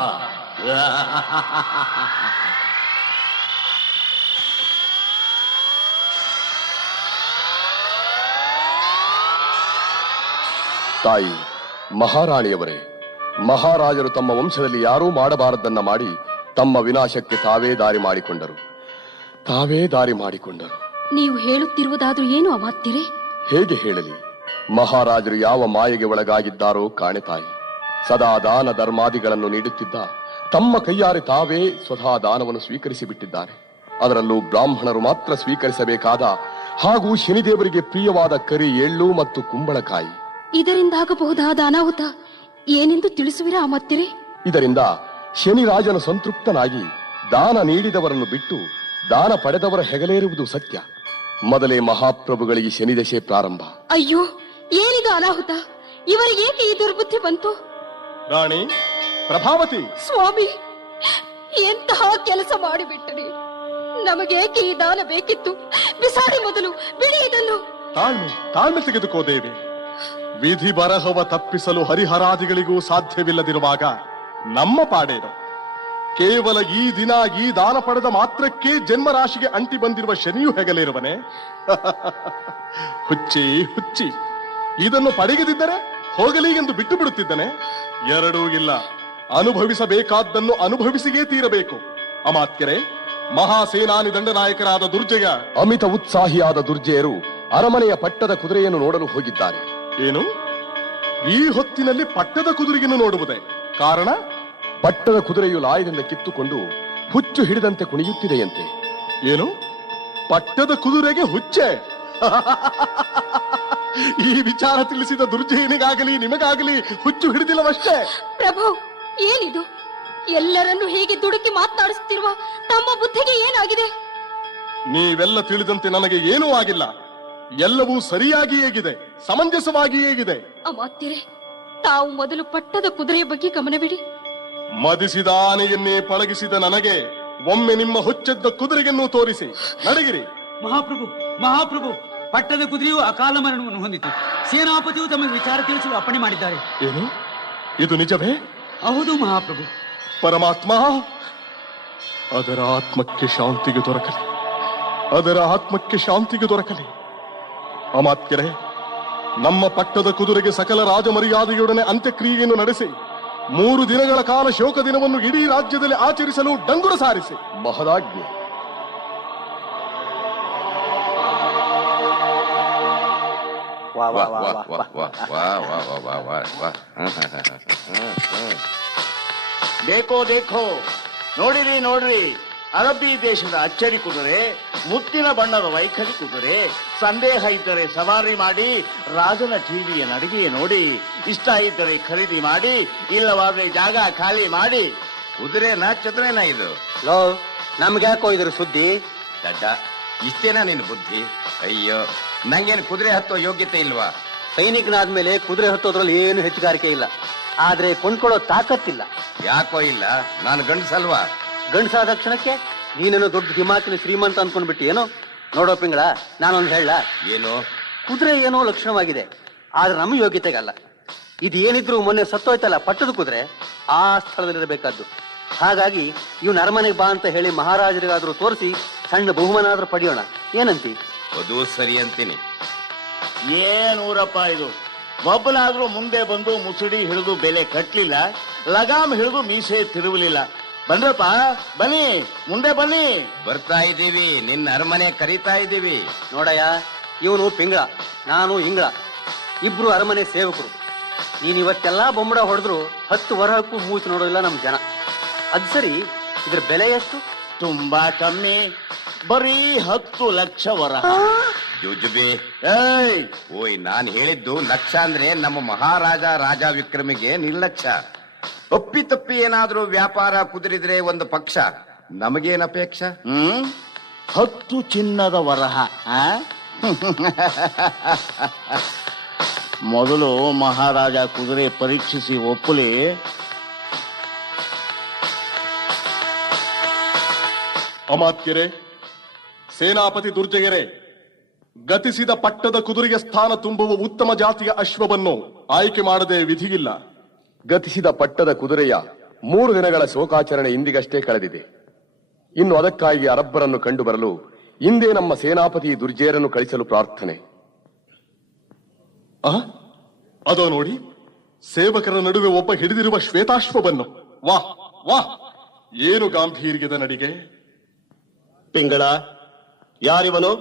ತಾಯಿ ಮಹಾರಾಣಿಯವರೇ, ಮಹಾರಾಜರು ತಮ್ಮ ವಂಶದಲ್ಲಿ ಯಾರೂ ಮಾಡಬಾರದನ್ನ ಮಾಡಿ ತಮ್ಮ ವಿನಾಶಕ್ಕೆ ತಾವೇ ದಾರಿ ಮಾಡಿಕೊಂಡರು. ನೀವು ಹೇಳುತ್ತಿರುವುದಾದ್ರೂ ಏನು ಅಮಾತ್ಯರೇ? ಹೇಗೆ ಹೇಳಲಿ? ಮಹಾರಾಜರು ಯಾವ ಮಾಯೆಗೆ ಒಳಗಾಗಿದ್ದಾರೋ ಕಾಣೆ ತಾಯಿ. ಸದಾ ದಾನ ಧರ್ಮಾದಿಗಳನ್ನು ನೀಡುತ್ತಿದ್ದ ತಮ್ಮ ಕೈಯಾರೆ ತಾವೇ ಸ್ವತಃ ದಾನವನ್ನು ಸ್ವೀಕರಿಸಿ ಬಿಟ್ಟಿದ್ದಾರೆ. ಅದರಲ್ಲೂ ಬ್ರಾಹ್ಮಣರು ಮಾತ್ರ ಸ್ವೀಕರಿಸಬೇಕಾದ ಹಾಗೂ ಶನಿದೇವರಿಗೆ ಪ್ರಿಯವಾದ ಕರಿ ಎಳ್ಳು ಮತ್ತು ಕುಂಬಳಕಾಯಿ. ಇದರಿಂದಾಗಬಹುದಾದ ಅನಾಹುತ ಏನೆಂದು ತಿಳಿಸುವಿರಾ ಅಮಾತ್ಯರೇ? ಇದರಿಂದ ಶನಿರಾಜನು ಸಂತೃಪ್ತನಾಗಿ ದಾನ ನೀಡಿದವರನ್ನು ಬಿಟ್ಟು ದಾನ ಪಡೆದವರ ಹೆಗಲೇರುವುದು ಸತ್ಯ. ಮೊದಲೇ ಮಹಾಪ್ರಭುಗಳಿಗೆ ಶನಿದಶೆ ಪ್ರಾರಂಭ. ಅಯ್ಯೋ, ಏನಿದು ಅನಾಹುತ? ಇವರಿಗೆ ಏಕೆ ಈ ದುರ್ಬುದ್ಧಿ ಬಂತು? ರಾಣಿ ಪ್ರಭಾವತಿ, ಸ್ವಾಮಿ, ಎಂತಹ ಕೆಲಸ ಮಾಡಿಬಿಟ್ಟರಿ. ನಮಗೇಕೆ ಈ ದಾನ ಬೇಕಿತ್ತು? ಬಿಸಾಡಿ ಮೊದಲು, ಬಿಡಿ ಇದನ್ನು. ತಾಳ್ಮೆ ತೆಗೆದುಕೋ ದೇವಿ. ವಿಧಿ ಬರಹವ ತಪ್ಪಿಸಲು ಹರಿಹರಾದಿಗಳಿಗೂ ಸಾಧ್ಯವಿಲ್ಲದಿರುವಾಗ ನಮ್ಮ ಪಾಡೇನು? ಕೇವಲ ಈ ದಿನ ಈ ದಾನ ಪಡೆದ ಮಾತ್ರಕ್ಕೆ ಜನ್ಮರಾಶಿಗೆ ಅಂಟಿ ಬಂದಿರುವ ಶನಿಯು ಹೆಗಲೇರುವನೆ? ಹುಚ್ಚಿ, ಇದನ್ನು ಪಡೆಯದಿದ್ದರೆ ಹೋಗಲಿ ಎಂದು ಬಿಟ್ಟು ಬಿಡುತ್ತಿದ್ದನೆ. ಎರಡೂ ಇಲ್ಲ, ಅನುಭವಿಸಬೇಕಾದ್ದನ್ನು ಅನುಭವಿಸಿಯೇ ತೀರಬೇಕು. ಅಮಾತ್ಯರೇ, ಮಹಾಸೇನಾನಿ ದಂಡನಾಯಕರಾದ ದುರ್ಜಯ, ಅಮಿತ ಉತ್ಸಾಹಿಯಾದ ದುರ್ಜಯರು ಅರಮನೆಯ ಪಟ್ಟದ ಕುದುರೆಯನ್ನು ನೋಡಲು ಹೋಗಿದ್ದಾರೆ. ಏನು, ಈ ಹೊತ್ತಿನಲ್ಲಿ ಪಟ್ಟದ ಕುದುರೆಯನ್ನು ನೋಡುವುದೇ? ಕಾರಣ? ಪಟ್ಟದ ಕುದುರೆಯು ಲಾಯದಿಂದ ಕಿತ್ತುಕೊಂಡು ಹುಚ್ಚು ಹಿಡಿದಂತೆ ಕುಣಿಯುತ್ತಿದೆಯಂತೆ. ಏನು, ಪಟ್ಟದ ಕುದುರೆಗೆ ಹುಚ್ಚೆ? ಈ ವಿಚಾರ ತಿಳಿಸಿದ ದುರ್ಜಯನಿಗಾಗಲಿ ನಿಮಗಾಗಲಿ ಹುಚ್ಚು ಹಿಡಿದಿಲ್ಲವಷ್ಟೇ. ಪ್ರಭು, ಏನಿದು? ಎಲ್ಲರನ್ನು ಹೀಗೆ ದುಡುಕಿ ಮಾತನಾಡಿಸುತ್ತಿರುವ ತಮ್ಮ ಬುದ್ಧಿಗೆ ಏನಾಗಿದೆ? ನೀವೆಲ್ಲ ತಿಳಿದಂತೆ ನನಗೆ ಏನೂ ಆಗಿಲ್ಲ. ಎಲ್ಲವೂ ಸರಿಯಾಗಿ ಹೇಗಿದೆ, ಸಮಂಜಸವಾಗಿ ಹೇಗಿದೆ. ಅಮಾತ್ಯರೇ, ತಾವು ಮೊದಲು ಪಟ್ಟದ ಕುದುರೆಯ ಬಗ್ಗೆ ಗಮನವಿಡಿ. ಮದಿಸಿದ ಆನೆಯನ್ನೇ ಪಳಗಿಸಿದ ನನಗೆ ಒಮ್ಮೆ ನಿಮ್ಮ ಹುಚ್ಚೆದ್ದ ಕುದುರೆಯನ್ನು ತೋರಿಸಿ. ನಡೆಗಿರಿ. ಮಹಾಪ್ರಭು, ಪಟ್ಟದ ಕುದುರೆಯು ಅಕಾಲ ಮರಣವನ್ನು ಹೊಂದಿತು. ಸೇನಾಪತಿಯು ತಮಗೆ ವಿಚಾರ ತಿಳಿಸಲು ಅಪ್ಪಣೆ ಮಾಡಿದ್ದಾರೆ. ಏನು, ಇದು ನಿಜವೇ? ಹೌದು ಮಹಾಪ್ರಭು. ಪರಮಾತ್ಮ, ಅದರ ಆತ್ಮಕ್ಕೆ ಶಾಂತಿಗೆ ದೊರಕಲಿ, ಅದರ ಆತ್ಮಕ್ಕೆ ಶಾಂತಿಗೆ ದೊರಕಲಿ. ಅಮಾತ್ಯರೇ, ನಮ್ಮ ಪಟ್ಟದ ಕುದುರೆಗೆ ಸಕಲ ರಾಜಮರ್ಯಾದೆಯೊಡನೆ ಅಂತ್ಯಕ್ರಿಯೆಯನ್ನು ನಡೆಸಿ 3 ದಿನಗಳ ಕಾಲ ಶೋಕ ದಿನವನ್ನು ಇಡೀ ರಾಜ್ಯದಲ್ಲಿ ಆಚರಿಸಲು ಡಂಗುರ ಸಾರಿಸಿ. ಮಹದಾಜ್ಞೆ. ಬೇಕೋ ದೇಖೋ, ನೋಡಿರಿ ನೋಡ್ರಿ, ಅರಬ್ಬಿ ದೇಶದ ಅಚ್ಚರಿ ಕುದುರೆ, ಮುತ್ತಿನ ಬಣ್ಣದ ವೈಖರಿ ಕುದುರೆ. ಸಂದೇಹ ಇದ್ದರೆ ಸವಾರಿ ಮಾಡಿ, ರಾಜನ ಟಿವಿಯ ನಡಿಗೆಯ ನೋಡಿ. ಇಷ್ಟ ಇದ್ದರೆ ಖರೀದಿ ಮಾಡಿ, ಇಲ್ಲವಾದ್ರೆ ಜಾಗ ಖಾಲಿ ಮಾಡಿ. ಕುದುರೆನ ಚದುರೆನ ಇದು? ಲೋ, ನಮ್ಗೆ ಯಾಕೋ ಇದ್ರ ಸುದ್ದಿ? ದಡ್ಡ, ಇಷ್ಟೇನಾ ನಿನ್ ಬುದ್ಧಿ? ಅಯ್ಯೋ, ನಂಗೇನು ಕುದುರೆ ಹತ್ತೋ ಯೋಗ್ಯತೆ ಇಲ್ವಾ? ಸೈನಿಕನಾದ್ಮೇಲೆ ಕುದುರೆ ಹತ್ತೋದ್ರಲ್ಲಿ ಏನು ಹೆಚ್ಚುಗಾರಿಕೆ ಇಲ್ಲ, ಆದ್ರೆ ಕೊಂಡ್ಕೊಳ್ಳೋ ತಾಕತ್ತಿಲ್ಲ. ಯಾಕೋ ಇಲ್ಲ? ನಾನು ಗಂಡಸಲ್ವಾ? ಗಂಡಸಾದ ಕ್ಷಣಕ್ಕೆ ನೀನೇನೋ ದೊಡ್ಡ ದಿಮಾಕಿನ ಶ್ರೀಮಂತ ಅನ್ಕೊಂಡ್ಬಿಟ್ಟಿ ಏನೋ. ನೋಡೋ ಪಿಂಗಳ, ನಾನೊಂದು ಹೇಳ. ಏನು? ಕುದುರೆ ಏನೋ ಲಕ್ಷಣವಾಗಿದೆ, ಆದ್ರೆ ನಮ್ಮ ಯೋಗ್ಯತೆಗಲ್ಲ. ಇದು ಏನಿದ್ರು ಮೊನ್ನೆ ಸತ್ತೋಯ್ತಲ್ಲ ಪಟ್ಟದ ಕುದುರೆ, ಆ ಸ್ಥಳದಲ್ಲಿರಬೇಕಾದ್ದು. ಹಾಗಾಗಿ ಇವ್ನ ಅರಮನೆಗೆ ಬಾ ಅಂತ ಹೇಳಿ ಮಹಾರಾಜರಿಗಾದ್ರೂ ತೋರಿಸಿ ಸಣ್ಣ ಬಹುಮಾನ ಆದ್ರೂ ಪಡೆಯೋಣ. ಏನಂತಿ? ಅದು ಸರಿ ಅಂತೀನಿ. ಏನೂರಪ್ಪ ಇದು? ಒಬ್ಬನಾದ್ರೂ ಮುಂದೆ ಬಂದು ಮುಸುಡಿ ಹಿಡಿದು ಬೆಲೆ ಕಟ್ಲಿಲ್ಲ, ಲಗಾಮ್ ಹಿಡಿದು ಮೀಸೆ ತಿರುವಲಿಲ್ಲ. ಬಂದ್ರಪ್ಪ, ಬನ್ನಿ, ಮುಂದೆ ಬನ್ನಿ. ಬರ್ತಾ ಇದ್ದೀವಿ, ನಿನ್ನ ಅರಮನೆ ಕರೀತಾ ಇದ್ದೀವಿ. ನೋಡಯ್ಯ, ಇವನು ಪಿಂಗಳ, ನಾನು ಇಂಗಳ, ಇಬ್ರು ಅರಮನೆ ಸೇವಕರು. ನೀನ್ ಇವತ್ತೆಲ್ಲಾ ಬೊಂಬಡ ಹೊಡೆದ್ರು 10 ವರಹಕ್ಕೂ ಮೂಚು ನೋಡೋದಿಲ್ಲ ನಮ್ ಜನ. ಅದ್ ಸರಿ, ಇದ್ರ ಬೆಲೆ ಎಷ್ಟು? ತುಂಬಾ ಕಮ್ಮಿ, ಬರೀ 10 ಲಕ್ಷ ವರಹ. ಜುಜುಬಿ, ಏಯ್, ಓಯ್, ನಾನ್ ಹೇಳಿದ್ದು ಲಕ್ಷ ಅಂದ್ರೆ ನಮ್ಮ ಮಹಾರಾಜ ರಾಜ ವಿಕ್ರಮಿಗೆ ನಿರ್ಲಕ್ಷ್ಯ. ಒಪ್ಪಿ ತಪ್ಪಿ ಏನಾದ್ರೂ ವ್ಯಾಪಾರ ಕುದುರಿದ್ರೆ ಒಂದು ಪಕ್ಷ, ನಮಗೇನ್ ಅಪೇಕ್ಷ? 10 ಚಿನ್ನದ ವರಹ. ಮೊದಲು ಮಹಾರಾಜ ಕುದುರೆ ಪರೀಕ್ಷಿಸಿ ಒಪ್ಪಲಿ. ಅಮಾತ್ಯರೇ, ಸೇನಾಪತಿ ದುರ್ಜಯರೇ, ಗತಿಸಿದ ಪಟ್ಟದ ಕುದುರೆಗೆ ಸ್ಥಾನ ತುಂಬುವ ಉತ್ತಮ ಜಾತಿಯ ಅಶ್ವವನ್ನು ಆಯ್ಕೆ ಮಾಡದೆ ವಿಧಿಯಿಲ್ಲ. ಗತಿಸಿದ ಪಟ್ಟದ ಕುದುರೆಯ 3 ದಿನಗಳ ಶೋಕಾಚರಣೆ ಇಂದಿಗಷ್ಟೇ ಕಳೆದಿದೆ. ಇನ್ನು ಅದಕ್ಕಾಗಿ ಅರಬ್ಬರನ್ನು ಕಂಡು ಬರಲು ಇಂದೇ ನಮ್ಮ ಸೇನಾಪತಿ ದುರ್ಜಯರನ್ನು ಕಳಿಸಲು ಪ್ರಾರ್ಥನೆ. ಅದೋ ನೋಡಿ, ಸೇವಕರ ನಡುವೆ ಒಬ್ಬ ಹಿಡಿದಿರುವ ಶ್ವೇತಾಶ್ವವನ್ನು. ವಾಹ್ ವಾಹ್, ಏನು ಗಾಂಭೀರ್ಯದ ನಡಿಗೆ! ಪಿಂಗಳ, ಯಾರಿವನು?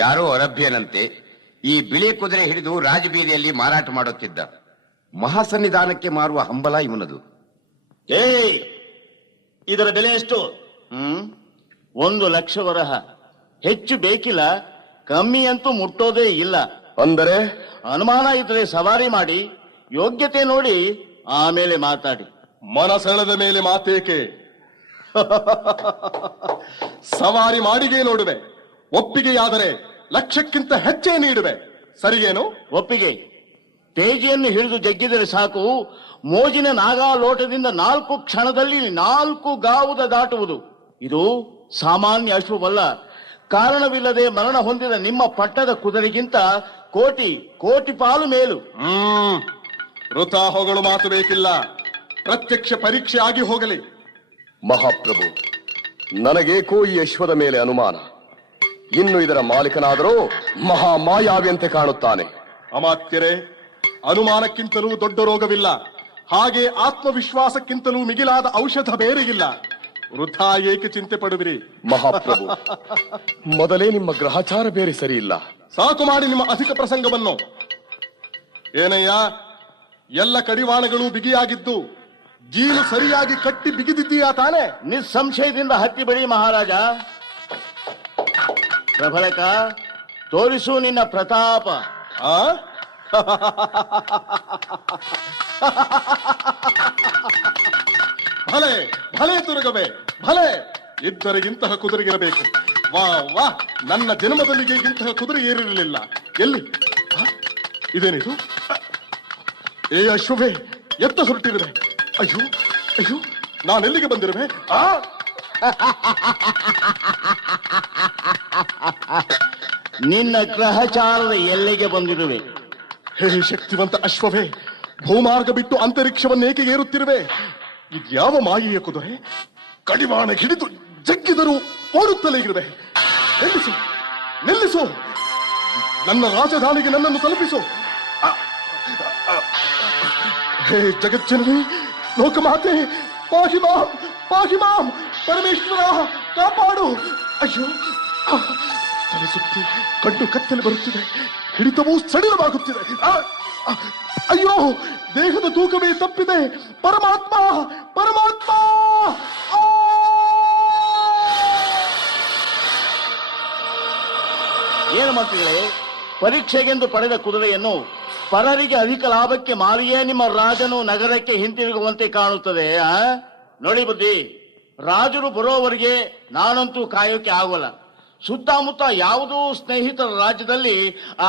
ಯಾರೋ ಅರಬ್ಯನಂತೆ. ಈ ಬಿಳಿ ಕುದುರೆ ಹಿಡಿದು ರಾಜಬೀದಿಯಲ್ಲಿ ಮಾರಾಟ ಮಾಡುತ್ತಿದ್ದ. ಮಹಾಸನ್ನಿಧಾನಕ್ಕೆ ಮಾರುವ ಹಂಬಲ ಇವನದು. ಏಯ್, ಇದರ ಬೆಲೆ ಎಷ್ಟು? 1 ಲಕ್ಷ ವರಹ. ಹೆಚ್ಚು ಬೇಕಿಲ್ಲ, ಕಮ್ಮಿ ಅಂತೂ ಮುಟ್ಟೋದೇ ಇಲ್ಲ. ಅಂದರೆ ಅನುಮಾನ ಇದ್ರೆ ಸವಾರಿ ಮಾಡಿ, ಯೋಗ್ಯತೆ ನೋಡಿ ಆಮೇಲೆ ಮಾತಾಡಿ. ಮನಸೆಳೆದ ಮೇಲೆ ಮಾತೇಕೆ? ಸವಾರಿ ಮಾಡಿಗೆ ನೋಡುವೆ. ಒಪ್ಪಿಗೆಯಾದರೆ ಲಕ್ಷಕ್ಕಿಂತ ಹೆಚ್ಚೇ ನೀಡುವೆ. ಸರಿಗೇನು? ಒಪ್ಪಿಗೆ. ತೇಜಿಯನ್ನು ಹಿಡಿದು ಜಗ್ಗಿದರೆ ಸಾಕು, ಮೋಜಿನ ನಾಗಾಲೋಟದಿಂದ 4 ಕ್ಷಣದಲ್ಲಿ 4 ಗಾವುದ ದಾಟುವುದು. ಇದು ಸಾಮಾನ್ಯ ಅಶ್ವವಲ್ಲ. ಕಾರಣವಿಲ್ಲದೆ ಮರಣ ಹೊಂದಿದ ನಿಮ್ಮ ಪಟ್ಟದ ಕುದುರೆಗಿಂತ ಕೋಟಿ ಪಾಲು ಮೇಲು. ವೃಥಾ ಹೊಗಳು ಮಾತು ಬೇಕಿಲ್ಲ. ಪ್ರತ್ಯಕ್ಷ ಪರೀಕ್ಷೆ ಆಗಿ ಹೋಗಲಿ. ಮಹಾಪ್ರಭು, ನನಗೇಕೋ ಈ ಅಶ್ವದ ಮೇಲೆ ಅನುಮಾನ. ಇನ್ನು ಇದರ ಮಾಲೀಕನಾದರೂ ಮಹಾಮಾಯಾವಿಯಂತೆ ಕಾಣುತ್ತಾನೆ. ಅಮಾತ್ಯರೇ, ಅನುಮಾನಕ್ಕಿಂತಲೂ ದೊಡ್ಡ ರೋಗವಿಲ್ಲ. ಹಾಗೆ ಆತ್ಮವಿಶ್ವಾಸಕ್ಕಿಂತಲೂ ಮಿಗಿಲಾದ ಔಷಧ ಬೇರೆಯಿಲ್ಲ. ವೃಥಾ ಏಕೆ ಚಿಂತೆ ಪಡುವಿರಿ? ಮಹಾಪ್ರಭು, ಮೊದಲೇ ನಿಮ್ಮ ಗ್ರಹಚಾರ ಬೇರೆ ಸರಿ ಇಲ್ಲ. ಸಾಕು ಮಾಡಿ ನಿಮ್ಮ ಅಧಿಕ ಪ್ರಸಂಗವನ್ನು. ಏನಯ್ಯ, ಎಲ್ಲ ಕಡಿವಾಣಗಳು ಬಿಗಿಯಾಗಿದ್ದು ಜೀಲು ಸರಿಯಾಗಿ ಕಟ್ಟಿ ಬಿಗಿದಿದ್ದೀಯಾ ತಾನೆ? ನಿಸ್ಸಂಶಯದಿಂದ ಹತ್ತಿ ಬಿಡಿ ಮಹಾರಾಜ. ಪ್ರಬಲಕ, ತೋರಿಸು ನಿನ್ನ ಪ್ರತಾಪ. ಆ ಭಲೆ ಭಲೆ ತುರುಗವೇ, ಭಲೆ. ಇದ್ದರಿಗಿಂತಹ ಕುದುರೆಗಿರಬೇಕು. ವಾ ವಾ, ನನ್ನ ಜನ್ಮದಲ್ಲಿ ಇಂತಹ ಕುದುರೆ ಏರಿರಲಿಲ್ಲ. ಎಲ್ಲಿ ಇದೇನಿದು? ಏ ಅಶ್ವವೇ, ಎತ್ತ ಹೊರಟಿರುವೆ. ಅಯ್ಯೋ ಅಯ್ಯೋ, ನಾನೆಲ್ಲಿಗೆ ಬಂದಿರುವೆ? ನಿನ್ನ ಗ್ರಹಚಾರದ ಎಲ್ಲಿಗೆ ಬಂದಿರುವೆ? ಹೇ ಶಕ್ತಿವಂತ ಅಶ್ವವೇ, ಭೂಮಾರ್ಗ ಬಿಟ್ಟು ಅಂತರಿಕ್ಷವನ್ನೇಕೆ ಏರುತ್ತಿರುವೆ? ಇದ್ಯಾವ ಮಾಯೆಯ ಕುದುರೆ? ಕಡಿವಾಣ ಹಿಡಿದು ಜಗ್ಗಿದರೂ ಓಡುತ್ತಲೇ ಇರುವೆ. ನಿಲ್ಲಿಸು, ನಿಲ್ಲಿಸು, ನನ್ನ ರಾಜಧಾನಿಗೆ ನನ್ನನ್ನು ತಲುಪಿಸು. ಹೇ ಜಗಜ್ಜನನಿ, ಲೋಕಮಾತೆ, ಪಾಹಿ ಮಾಂ, ಪಾಹಿ ಮಾಂ, ಪರಮೇಶ್ವರ ಕಾಪಾಡು. ಅಯ್ಯೋ, ತಲೆ ಸುತ್ತಿ ಕಣ್ಣು ಕತ್ತಲೆ ಬರುತ್ತಿದೆ, ಹಿಡಿತವೂ ಸಡಿಲವಾಗುತ್ತಿದೆ. ಅಯ್ಯೋ, ದೇಹದ ತೂಕವೇ ತಪ್ಪಿದೆ. ಪರಮಾತ್ಮ, ಪರಮಾತ್ಮ! ಏನು ಮಾಡ್ತಿದ್ರೆ? ಪರೀಕ್ಷೆಗೆಂದು ಪಡೆದ ಕುದುರೆಯನ್ನು ಪರರಿಗೆ ಅಧಿಕ ಲಾಭಕ್ಕೆ ಮಾರಿಯೇ ನಿಮ್ಮ ರಾಜನು ನಗರಕ್ಕೆ ಹಿಂತಿರುಗುವಂತೆ ಕಾಣುತ್ತದೆ. ನೋಡಿ ಬುದ್ಧಿ, ರಾಜರು ಬರೋವರೆಗೆ ನಾನಂತೂ ಕಾಯೋಕೆ ಆಗೋಲ್ಲ. ಸುತ್ತಮುತ್ತ ಯಾವುದೋ ಸ್ನೇಹಿತರ ರಾಜ್ಯದಲ್ಲಿ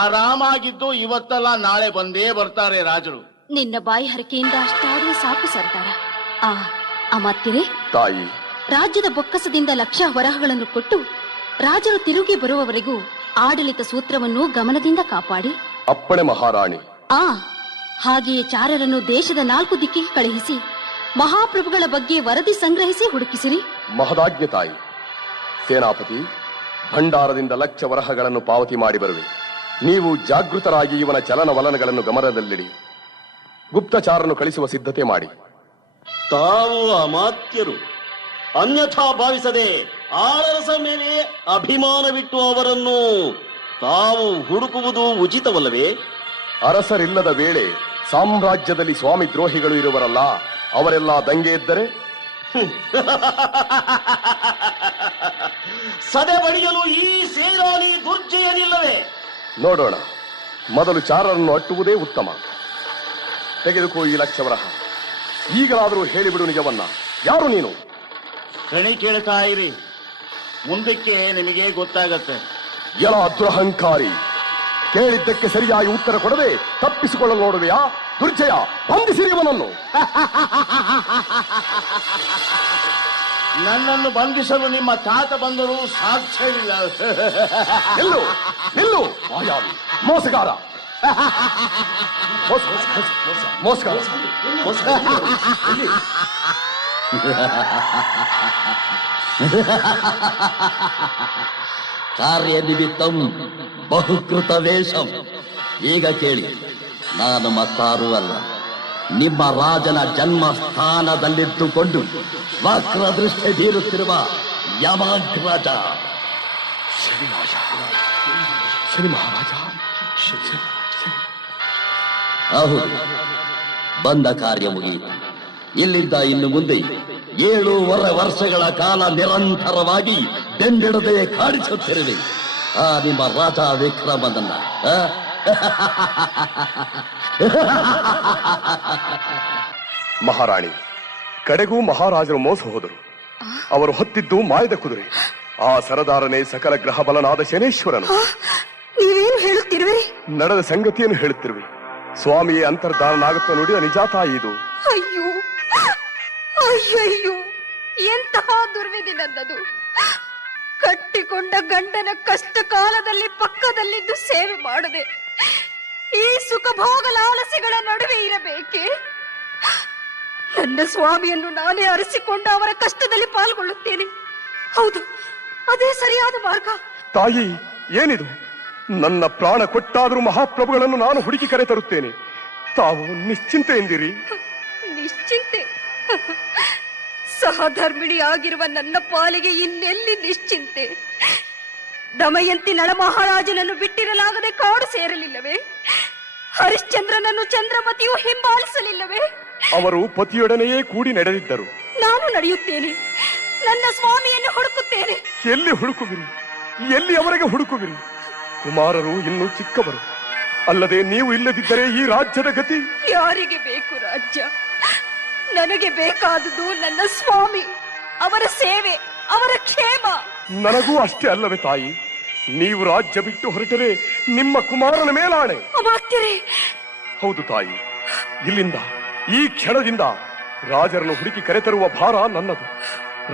ಆರಾಮಾಗಿದ್ದು ಇವತ್ತಲ್ಲ ನಾಳೆ ಬಂದೇ ಬರ್ತಾರೆ ರಾಜರು. ನಿನ್ನ ಬಾಯಿ ಹರಕೆಯಿಂದ ಅಷ್ಟಾದ್ರೆ ಸಾಕು ಸರ್ದಾರ. ಅಮಾತ್ಯರೇ, ತಾಯಿ, ರಾಜ್ಯದ ಬೊಕ್ಕಸದಿಂದ ಲಕ್ಷ ವರಹಗಳನ್ನು ಕೊಟ್ಟು ರಾಜರು ತಿರುಗಿ ಬರುವವರೆಗೂ ಆಡಳಿತ ಸೂತ್ರವನ್ನು ಗಮನದಿಂದ ಕಾಪಾಡಿ. ಅಪ್ಪಣೆ ಮಹಾರಾಣಿ. ಹಾಗೆಯೇ ಚಾರರನ್ನು ದೇಶದ 4 ದಿಕ್ಕಿಗೆ ಕಳುಹಿಸಿ ಮಹಾಪ್ರಭುಗಳ ಬಗ್ಗೆ ವರದಿ ಸಂಗ್ರಹಿಸಿ ಹುಡುಕಿಸಿರಿ. ಮಹದಾಜ್ಞೆ ತಾಯಿ. ಸೇನಾಪತಿ, ಭಂಡಾರದಿಂದ ಲಕ್ಷ ವರಹಗಳನ್ನು ಪಾವತಿ ಮಾಡಿ ಬರುವೆ. ನೀವು ಜಾಗೃತರಾಗಿ ಇವನ ಚಲನವಲನಗಳನ್ನು ಗಮನದಲ್ಲಿಡಿ. ಗುಪ್ತಚಾರನ್ನು ಕಳಿಸುವ ಸಿದ್ಧತೆ ಮಾಡಿ. ತಾವು ಅಮಾತ್ಯರು ಅನ್ಯಥಾ ಭಾವಿಸದೆ ಆಳರಸ ಮೇಲೆ ಅಭಿಮಾನವಿಟ್ಟು ಅವರನ್ನು ತಾವು ಹುಡುಕುವುದು ಉಚಿತವಲ್ಲವೇ? ಅರಸರಿಲ್ಲದ ವೇಳೆ ಸಾಮ್ರಾಜ್ಯದಲ್ಲಿ ಸ್ವಾಮಿ ದ್ರೋಹಿಗಳು ಇರುವರಲ್ಲ, ಅವರೆಲ್ಲ ದಂಗೆ ಎದ್ದರೆ ಸದೆ ಬಡಿಯಲು ಈ ಸೇನಾನಿ ದುರ್ಜಯನಿಲ್ಲವೇ? ನೋಡೋಣ. ಮೊದಲು ಚಾರರನ್ನು ಅಟ್ಟುವುದೇ ಉತ್ತಮ. ತೆಗೆದುಕೋ ಈ ಲಕ್ಷ ವರಹ. ಈಗಲಾದರೂ ಹೇಳಿಬಿಡು ನಿಜವನ್ನ. ಯಾರು ನೀನು? ಕಣಿ ಕೇಳ್ತಾ ಇರಿ, ಮುಂದಕ್ಕೆ ನಿಮಗೆ ಗೊತ್ತಾಗತ್ತೆ. ಎಲ್ಲ ದುರಹಂಕಾರಿ, ಕೇಳಿದ್ದಕ್ಕೆ ಸರಿಯಾಗಿ ಉತ್ತರ ಕೊಡದೆ ತಪ್ಪಿಸಿಕೊಳ್ಳಲು ನೋಡುವೆಯಾ? ದುರ್ಜಯ, ಬಂಧಿಸಿರಿ ಅವನನ್ನು. ನನ್ನನ್ನು ಬಂಧಿಸಲು ನಿಮ್ಮ ತಾತ ಬಂದರೂ ಸಾಧ್ಯವಿಲ್ಲ. ನಿಲ್ಲು, ನಿಲ್ಲು, ಮಾಯಾವಿ, ಮೋಸಗಾರ, ಮೋಸಗಾರ. ಕಾರ್ಯ ನಿಮಿತ್ತಂ ಬಹುಕೃತ ವೇಷಂ. ಈಗ ಕೇಳಿ, ನಾನು ಮತ್ತಾರೂ ಅಲ್ಲ, ನಿಮ್ಮ ರಾಜನ ಜನ್ಮ ಸ್ಥಾನದಲ್ಲಿದ್ದುಕೊಂಡು ವಕ್ರ ದೃಷ್ಟಿ ಬೀರುತ್ತಿರುವ ಯಮಾಗ್ರಜ. ಶನಿ ಮಹಾರಾಜ. ಹೌದು, ಬಂದ ಕಾರ್ಯ ಮುಗಿಯಿತು. ಇಲ್ಲಿಂದ ಇನ್ನು ಮುಂದೆ 7 ವರ್ಷಗಳ ಕಾಲ ನಿರಂತರವಾಗಿ ಬೆಂಬಿಡದೆ ಕಾಡಿಸುತ್ತಿರುವೆ ನಿಮ್ಮ ರಾಜ ವಿಕ್ರಮನನ್ನ. ಮಹಾರಾಣಿ, ಕಡೆಗೂ ಮಹಾರಾಜರು ಮೋಸ ಹೋದರು. ಅವರು ಹೊತ್ತಿದ್ದು ಮಾಯದ ಕುದುರೆ. ಆ ಸರದಾರನೇ ಸಕಲ ಗ್ರಹ ಬಲನಾದ ಶನೇಶ್ವರನು. ನೀವೇನು ಹೇಳುತ್ತಿರುವಿರಿ? ನಡೆದ ಸಂಗತಿಯನ್ನು ಹೇಳುತ್ತಿರುವೆ. ಸ್ವಾಮಿಯೇ ಅಂತರ್ಧಾನನಾಗುತ್ತ ನುಡಿದ ನಿಜ ತಾಯಿ ಇದು. ಅಯ್ಯೋ ಅಯ್ಯಯ್ಯೋ, ಎಂತಹ ದುರ್ವಿಧಿ ನನ್ನದು. ಕಟ್ಟಿಕೊಂಡ ಗಂಡನ ಕಷ್ಟ ಕಾಲದಲ್ಲಿ ಪಕ್ಕದಲ್ಲಿದ್ದು ಸೇವೆ ಮಾಡದೆ ಈ ಸುಖ ಭೋಗ ಲಾಲಸೆಗಳ ನಡುವೆ ಇರಬೇಕೆ? ನನ್ನ ಸ್ವಾಮಿಯನ್ನು ನಾನೇ ಅರಸಿಕೊಂಡು ಅವರ ಕಷ್ಟದಲ್ಲಿ ಪಾಲ್ಗೊಳ್ಳುತ್ತೇನೆ. ಹೌದು, ಅದೇ ಸರಿಯಾದ ಮಾರ್ಗ. ತಾಯಿ, ಏನಿದು? ನನ್ನ ಪ್ರಾಣ ಕೊಟ್ಟಾದರೂ ಮಹಾಪ್ರಭುಗಳನ್ನು ನಾನು ಹುಡುಕಿ ಕರೆ ತರುತ್ತೇನೆ. ತಾವು ನಿಶ್ಚಿಂತೆ ಎಂದಿರಿ. ನಿಶ್ಚಿಂತೆ? ಸಹಧರ್ಮಿಣಿ ಆಗಿರುವ ನನ್ನ ಪಾಲಿಗೆ ಇನ್ನೆಲ್ಲಿ ನಿಶ್ಚಿಂತೆ? ದಮಯಂತಿ ನಳ ಮಹಾರಾಜನನ್ನು ಬಿಟ್ಟಿರಲಾಗದೆ ಕಾಡು ಸೇರಲಿಲ್ಲವೇ? ಹರಿಶ್ಚಂದ್ರನನ್ನು ಚಂದ್ರಮತಿಯು ಹಿಂಬಾಲಿಸಲಿಲ್ಲವೇ? ಅವರು ಪತಿಯೊಡನೆಯೇ ಕೂಡಿ ನಡೆದಿದ್ದರು. ನಾನು ನಡೆಯುತ್ತೇನೆ, ನನ್ನ ಸ್ವಾಮಿಯನ್ನು ಹುಡುಕುತ್ತೇನೆ. ಎಲ್ಲಿ ಹುಡುಕುವಿರಿ? ಎಲ್ಲಿಯವರೆಗೆ ಹುಡುಕುವಿರಿ? ಕುಮಾರರು ಇನ್ನೂ ಚಿಕ್ಕವರು. ಅಲ್ಲದೆ ನೀವು ಇಲ್ಲದಿದ್ದರೆ ಈ ರಾಜ್ಯದ ಗತಿ? ಯಾರಿಗೆ ಬೇಕು ರಾಜ್ಯ? ನನಗೆ ಬೇಕಾದುದು ನನ್ನ ಸ್ವಾಮಿ, ಅವರ ಸೇವೆ, ಅವರ ಕ್ಷೇಮ. ನನಗೂ ಅಷ್ಟೇ ಅಲ್ಲವೇ ತಾಯಿ? ನೀವು ರಾಜ್ಯ ಬಿಟ್ಟು ಹೊರಟರೆ ನಿಮ್ಮ ಕುಮಾರನ ಮೇಲಾಣೆ. ಅಮಾತ್ಯರೇ! ಹೌದು ತಾಯಿ, ಇಲ್ಲಿಂದ ಈ ಕ್ಷಣದಿಂದ ರಾಜರನ್ನು ಹುಡುಕಿ ಕರೆತರುವ ಭಾರ ನನ್ನದು.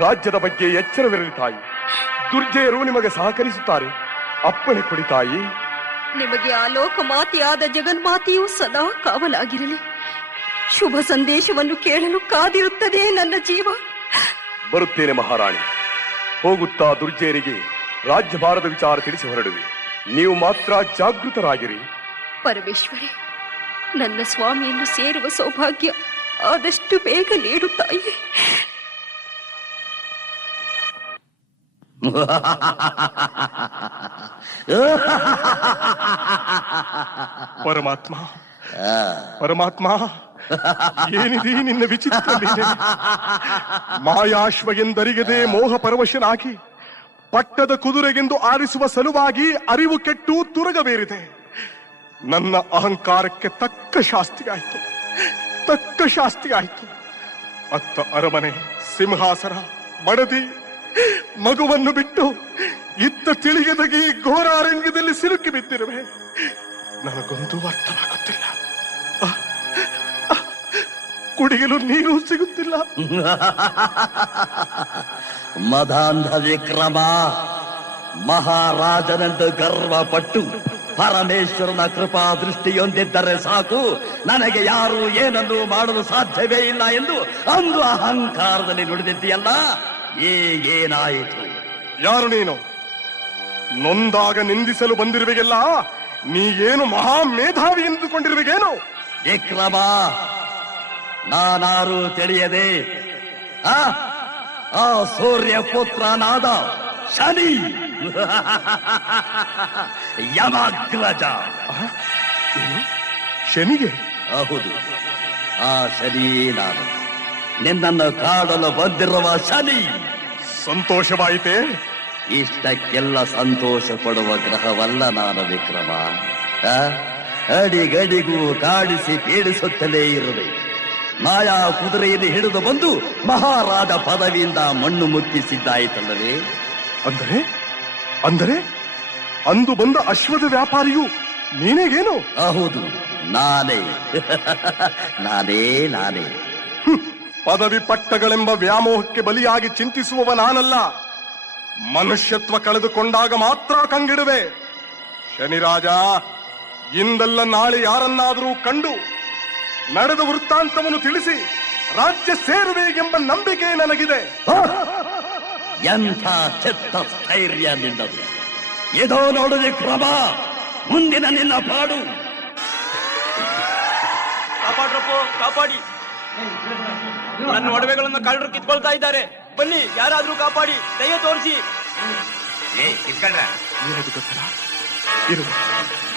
ರಾಜ್ಯದ ಬಗ್ಗೆ ಎಚ್ಚರವಿರಲಿ ತಾಯಿ. ದುರ್ಜಯರು ನಿಮಗೆ ಸಹಕರಿಸುತ್ತಾರೆ. ಅಪ್ಪಣೆ ಕೊಡಿ ತಾಯಿ. ನಿಮಗೆ ಆಲೋಕ ಮಾತೆಯಾದ ಜಗನ್ಮಾತೆಯು ಸದಾ ಕಾವಲಾಗಿರಲಿ. ಶುಭ ಸಂದೇಶವನ್ನು ಕೇಳಲು ಕಾದಿರುತ್ತದೆ ನನ್ನ ಜೀವ. ಬರುತ್ತೇನೆ ಮಹಾರಾಣಿ. ಹೋಗುತ್ತಾ ದುರ್ಜಯರಿಗೆ ರಾಜ್ಯಭಾರದ ವಿಚಾರ ತಿಳಿಸಿ ಹೊರಡುವೆ. ನೀವು ಮಾತ್ರ ಜಾಗೃತರಾಗಿರಿ. ಪರಮೇಶ್ವರಿ, ನನ್ನ ಸ್ವಾಮಿಯನ್ನು ಸೇರುವ ಸೌಭಾಗ್ಯ ಆದಷ್ಟು ಬೇಗ ನೀಡು ತಾಯಿ. ಪರಮಾತ್ಮ, ಪರಮಾತ್ಮ, ಏನಿದೆ ನಿನ್ನ ವಿಚಿತ್ರ ಲೀಲೆ? ಮಾಯಾಶ್ವ ಎಂದರಿಗದೆ ಮೋಹ ಪರವಶನಾಗಿ ಪಟ್ಟದ ಕುದುರೆಗೆಂದು ಆರಿಸುವ ಸಲುವಾಗಿ ಅರಿವು ಕೆಟ್ಟು ತುರಗಬೇರಿದೆ. ನನ್ನ ಅಹಂಕಾರಕ್ಕೆ ತಕ್ಕ ಶಾಸ್ತಿಯಾಯಿತು, ತಕ್ಕ ಶಾಸ್ತಿಯಾಯಿತು. ಅತ್ತ ಅರಮನೆ, ಸಿಂಹಾಸನ, ಮಡದಿ, ಮಗುವನ್ನು ಬಿಟ್ಟು ಇತ್ತ ತಿಳಿಯದಗಿ ಘೋರಾರಂಗದಲ್ಲಿ ಸಿಲುಕಿ ಬಿದ್ದಿರುವೆ. ನನಗೊಂದು ಅರ್ಥವಾಗುತ್ತಿಲ್ಲ. ಕುಡಿಯಲು ನೀರು ಸಿಗುತ್ತಿಲ್ಲ. ಮದಾಂಧ ವಿಕ್ರಮ, ಮಹಾರಾಜನೆಂದು ಗರ್ವಪಟ್ಟು ಪರಮೇಶ್ವರನ ಕೃಪಾ ದೃಷ್ಟಿಯೊಂದಿದ್ದರೆ ಸಾಕು, ನನಗೆ ಯಾರು ಏನನ್ನು ಮಾಡಲು ಸಾಧ್ಯವೇ ಇಲ್ಲ ಎಂದು ಅಂದು ಅಹಂಕಾರದಲ್ಲಿ ನುಡಿದಿದ್ದೀಯಲ್ಲ, ಏನಾಯಿತು? ಯಾರು ನೀನು? ನೊಂದಾಗ ನಿಂದಿಸಲು ಬಂದಿರುವೆಗೆಲ್ಲ ನೀ ಏನು ಮಹಾ ಮೇಧಾವಿ ಎಂದುಕೊಂಡಿರುವೆಗೇನು? ವಿಕ್ರಮ, ನಾನಾರು ತಿಳಿಯದೆ ಆ ಸೂರ್ಯ ಪುತ್ರನಾದ ಶನಿ ಯಮಗ್ರಜ. ಶನಿಗೆ? ಹೌದು, ಆ ಶನಿ ನಾನು, ನಿನ್ನನ್ನು ಕಾಡಲು ಬಂದಿರುವ ಶನಿ. ಸಂತೋಷವಾಯಿತೇ? ಇಷ್ಟಕ್ಕೆಲ್ಲ ಸಂತೋಷ ಪಡುವ ಗ್ರಹವಲ್ಲ ನಾನು ವಿಕ್ರಮ. ಅಡಿಗಡಿಗೂ ಕಾಡಿಸಿ ಪೀಡಿಸುತ್ತಲೇ ಇರುವೆ. ಮಾಯಾ ಕುದುರೆಯಲ್ಲಿ ಹಿಡಿದು ಬಂದು ಮಹಾರಾಜ ಪದವಿಯಿಂದ ಮಣ್ಣು ಮುಕ್ಕಿಸಿದ್ದಾಯಿತಲ್ಲವೇ? ಅಂದರೆ ಅಂದರೆ ಅಂದು ಬಂದ ಅಶ್ವದ ವ್ಯಾಪಾರಿಯು ನೀನೇಗೇನು? ಹೌದು, ನಾನೇ ನಾನೇ. ಪದವಿ ಪಟ್ಟಗಳೆಂಬ ವ್ಯಾಮೋಹಕ್ಕೆ ಬಲಿಯಾಗಿ ಚಿಂತಿಸುವವ ನಾನಲ್ಲ. ಮನುಷ್ಯತ್ವ ಕಳೆದುಕೊಂಡಾಗ ಮಾತ್ರ ಕಂಗಿಡುವೆ. ಶನಿರಾಜ, ಇಂದಲ್ಲ ನಾಳೆ ಯಾರನ್ನಾದರೂ ಕಂಡು ನಡೆದ ವೃತ್ತಾಂತವನ್ನು ತಿಳಿಸಿ ರಾಜ್ಯ ಸೇರುವೆ ಎಂಬ ನಂಬಿಕೆ ನನಗಿದೆ. ಎಂಥ ಚಿತ್ತ ಸ್ಥೈರ್ಯ ನಿನ್ನದು! ಇದೋ ನೋಡು ವಿಕ್ರಮ, ಮುಂದಿನ ನಿನ್ನ ಪಾಡು. ಕಾಪಾಡ್ರಪ್ಪೋ, ಕಾಪಾಡಿ! ನನ್ನ ಒಡವೆಗಳನ್ನು ಕಳ್ಳರು ಕಿತ್ಕೊಳ್ತಾ ಇದ್ದಾರೆ. ಬನ್ನಿ, ಯಾರಾದ್ರೂ ಕಾಪಾಡಿ, ದಯ ತೋರಿಸಿ.